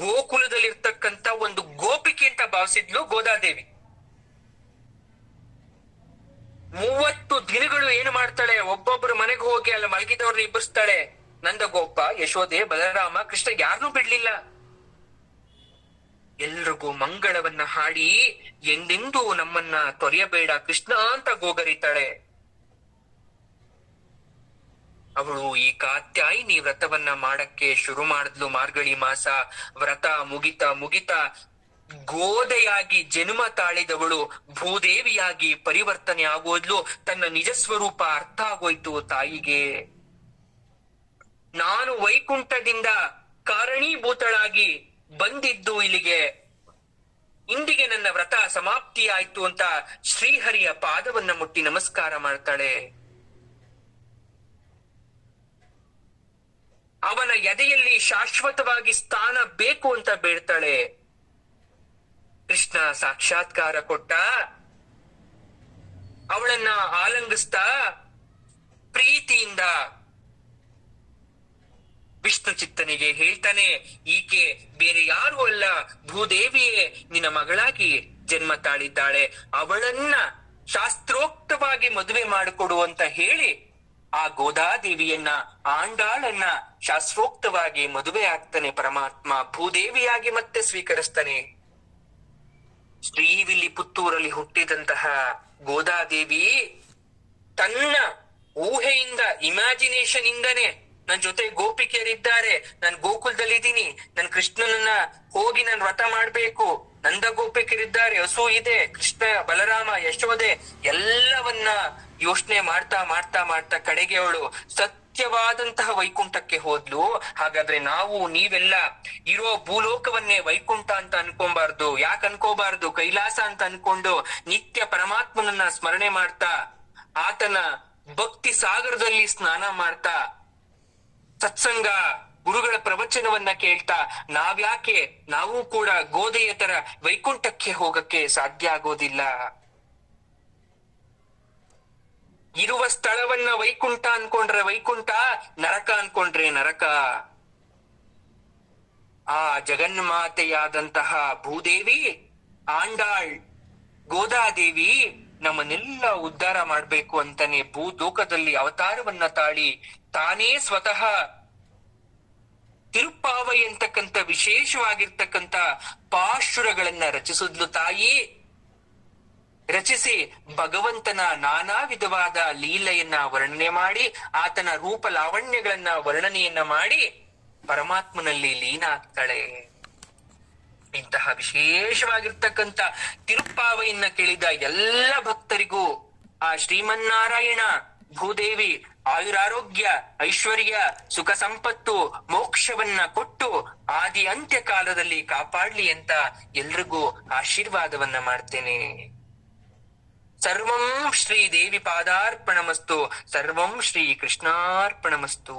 ಗೋಕುಲದಲ್ಲಿರ್ತಕ್ಕಂತ ಒಂದು ಗೋಪಿಕೆ ಅಂತ ಭಾವಿಸಿದ್ಲು ಗೋದಾದೇವಿ. 30 ದಿನಗಳು ಏನು ಮಾಡ್ತಾಳೆ, ಒಬ್ಬೊಬ್ಬರ ಮನೆಗೆ ಹೋಗಿ ಅಲ್ಲಿ ಮಲಗಿದವ್ರನ್ನ ಇಬ್ಬರಿಸ್ತಾಳೆ. ನಂದಗೋಪ, ಯಶೋದೆ, ಬಲರಾಮ, ಕೃಷ್ಣ ಯಾರನ್ನೂ ಬಿಡ್ಲಿಲ್ಲ. ಎಲ್ರಿಗೂ ಮಂಗಳವನ್ನ ಹಾಡಿ ಎಂದೆಂದೂ ನಮ್ಮನ್ನ ತೊರೆಯಬೇಡ ಕೃಷ್ಣ ಅಂತ ಗೋಗರಿತಾಳೆ. ಅವಳು ಈ ಕಾತ್ಯಾಯಿನಿ ವ್ರತವನ್ನ ಮಾಡಕ್ಕೆ ಶುರು ಮಾಡಿದ್ಲು. ಮಾರ್ಗಳಿ ಮಾಸ ವ್ರತ ಮುಗಿತಾ ಗೋದೆಯಾಗಿ ಜನ್ಮ ತಾಳಿದವಳು ಭೂದೇವಿಯಾಗಿ ಪರಿವರ್ತನೆ ಆಗೋದ್ಲು. ತನ್ನ ನಿಜ ಸ್ವರೂಪ ಅರ್ಥ ಆಗೋಯ್ತು ತಾಯಿಗೆ. ನಾನು ವೈಕುಂಠದಿಂದ ಕಾರಣೀಭೂತಳಾಗಿ ಬಂದಿದ್ದು ಇಲ್ಲಿಗೆ, ಇಂದಿಗೆ ನನ್ನ ವ್ರತ ಸಮಾಪ್ತಿ ಆಯ್ತು ಅಂತ ಶ್ರೀಹರಿಯ ಪಾದವನ್ನ ಮುಟ್ಟಿ ನಮಸ್ಕಾರ ಮಾಡ್ತಾಳೆ. ಅವನ ಎದೆಯಲ್ಲಿ ಶಾಶ್ವತವಾಗಿ ಸ್ಥಾನ ಬೇಕು ಅಂತ ಬೇಡ್ತಾಳೆ. ಕೃಷ್ಣ ಸಾಕ್ಷಾತ್ಕಾರ ಕೊಟ್ಟ. ಅವಳನ್ನ ಆಲಂಗಿಸ್ತಾ ಪ್ರೀತಿಯಿಂದ ವಿಷ್ಣು ಚಿತ್ತನಿಗೆ ಹೇಳ್ತಾನೆ, ಈಕೆ ಬೇರೆ ಯಾರು ಅಲ್ಲ, ಭೂದೇವಿಯೇ ನಿನ್ನ ಮಗಳಾಗಿ ಜನ್ಮ ತಾಳಿದ್ದಾಳೆ. ಅವಳನ್ನ ಶಾಸ್ತ್ರೋಕ್ತವಾಗಿ ಮದುವೆ ಮಾಡಿಕೊಡು ಅಂತ ಹೇಳಿ ಆ ಗೋದಾದೇವಿಯನ್ನ, ಆಂಡಾಳನ್ನ ಶಾಸ್ತ್ರೋಕ್ತವಾಗಿ ಮದುವೆ ಆಗ್ತಾನೆ ಪರಮಾತ್ಮ. ಭೂದೇವಿಯಾಗಿ ಮತ್ತೆ ಸ್ವೀಕರಿಸ್ತಾನೆ. ಶ್ರೀವಿಲ್ಲಿ ಪುತ್ತೂರಲ್ಲಿ ಹುಟ್ಟಿದಂತಹ ಗೋದಾದೇವಿ ತನ್ನ ಊಹೆಯಿಂದ, ಇಮ್ಯಾಜಿನೇಷನ್ ಇಂದನೇ ನನ್ ಜೊತೆ ಗೋಪಿಕೆಯರಿದ್ದಾರೆ, ನಾನ್ ಗೋಕುಲದಲ್ಲಿದ್ದೀನಿ, ನನ್ ಕೃಷ್ಣನನ್ನ ಹೋಗಿ ನಾನ್ ವ್ರತ ಮಾಡ್ಬೇಕು, ನಂದ ಗೋಪಿಕರಿದ್ದಾರೆ, ಹಸು ಇದೆ, ಕೃಷ್ಣ, ಬಲರಾಮ, ಯಶೋದೆ, ಎಲ್ಲವನ್ನ ಯೋಚನೆ ಮಾಡ್ತಾ ಮಾಡ್ತಾ ಮಾಡ್ತಾ ಕಡೆಗೆ ಅವಳು ಸತ್ಯವಾದಂತಹ ವೈಕುಂಠಕ್ಕೆ ಹೋದ್ಲು. ಹಾಗಾದ್ರೆ ನಾವು ನೀವೆಲ್ಲ ಇರೋ ಭೂಲೋಕವನ್ನೇ ವೈಕುಂಠ ಅಂತ ಅನ್ಕೊಬಾರ್ದು. ಯಾಕೆ ಅನ್ಕೋಬಾರ್ದು? ಕೈಲಾಸ ಅಂತ ಅನ್ಕೊಂಡು ನಿತ್ಯ ಪರಮಾತ್ಮನನ್ನ ಸ್ಮರಣೆ ಮಾಡ್ತಾ, ಆತನ ಭಕ್ತಿ ಸಾಗರದಲ್ಲಿ ಸ್ನಾನ ಮಾಡ್ತಾ, ಸತ್ಸಂಗ ಗುರುಗಳ ಪ್ರವಚನವನ್ನ ಕೇಳ್ತಾ ನಾವ್ಯಾಕೆ ನಾವು ಕೂಡ ಗೋದೆಯ ತರ ವೈಕುಂಠಕ್ಕೆ ಹೋಗಕ್ಕೆ ಸಾಧ್ಯ ಆಗೋದಿಲ್ಲ? ಇರುವ ಸ್ಥಳವನ್ನ ವೈಕುಂಠ ಅನ್ಕೊಂಡ್ರೆ ವೈಕುಂಠ, ನರಕ ಅನ್ಕೊಂಡ್ರೆ ನರಕ. ಆ ಜಗನ್ಮಾತೆಯಾದಂತಹ ಭೂದೇವಿ, ಆಂಡಾಳ್, ಗೋದಾದೇವಿ ನಮ್ಮನ್ನೆಲ್ಲ ಉದ್ಧಾರ ಮಾಡ್ಬೇಕು ಅಂತಾನೆ ಭೂಲೋಕದಲ್ಲಿ ಅವತಾರವನ್ನ ತಾಳಿ ತಾನೇ ಸ್ವತಃ ತಿರುಪ್ಪಾವೈ ಅಂತಕ್ಕಂಥ ವಿಶೇಷವಾಗಿರ್ತಕ್ಕಂಥ ಪಾಶುರಗಳನ್ನ ರಚಿಸಿದ್ಲು ತಾಯಿ. ರಚಿಸಿ ಭಗವಂತನ ನಾನಾ ವಿಧವಾದ ಲೀಲೆಯನ್ನ ವರ್ಣನೆ ಮಾಡಿ, ಆತನ ರೂಪ ಲಾವಣ್ಯಗಳನ್ನ ವರ್ಣನೆಯನ್ನ ಮಾಡಿ ಪರಮಾತ್ಮನಲ್ಲಿ ಲೀನ ಆಗ್ತಾಳೆ. ಇಂತಹ ವಿಶೇಷವಾಗಿರ್ತಕ್ಕಂಥ ತಿರುಪ್ಪಾವೈಯನ್ನ ಕೇಳಿದ ಎಲ್ಲ ಭಕ್ತರಿಗೂ ಆ ಶ್ರೀಮನ್ನಾರಾಯಣ ಭೂದೇವಿ ಆಯುರಾರೋಗ್ಯ ಐಶ್ವರ್ಯ ಸುಖ ಸಂಪತ್ತು ಮೋಕ್ಷವನ್ನ ಕೊಟ್ಟು ಆದಿ ಅಂತ್ಯ ಕಾಲದಲ್ಲಿ ಕಾಪಾಡ್ಲಿ ಅಂತ ಎಲ್ರಿಗೂ ಆಶೀರ್ವಾದವನ್ನ ಮಾಡ್ತೇನೆ. ಸರ್ವಂ ಶ್ರೀ ದೇವಿ ಪಾದಾರ್ಪಣಮಸ್ತು. ಸರ್ವಂ ಶ್ರೀ ಕೃಷ್ಣಾರ್ಪಣಮಸ್ತು.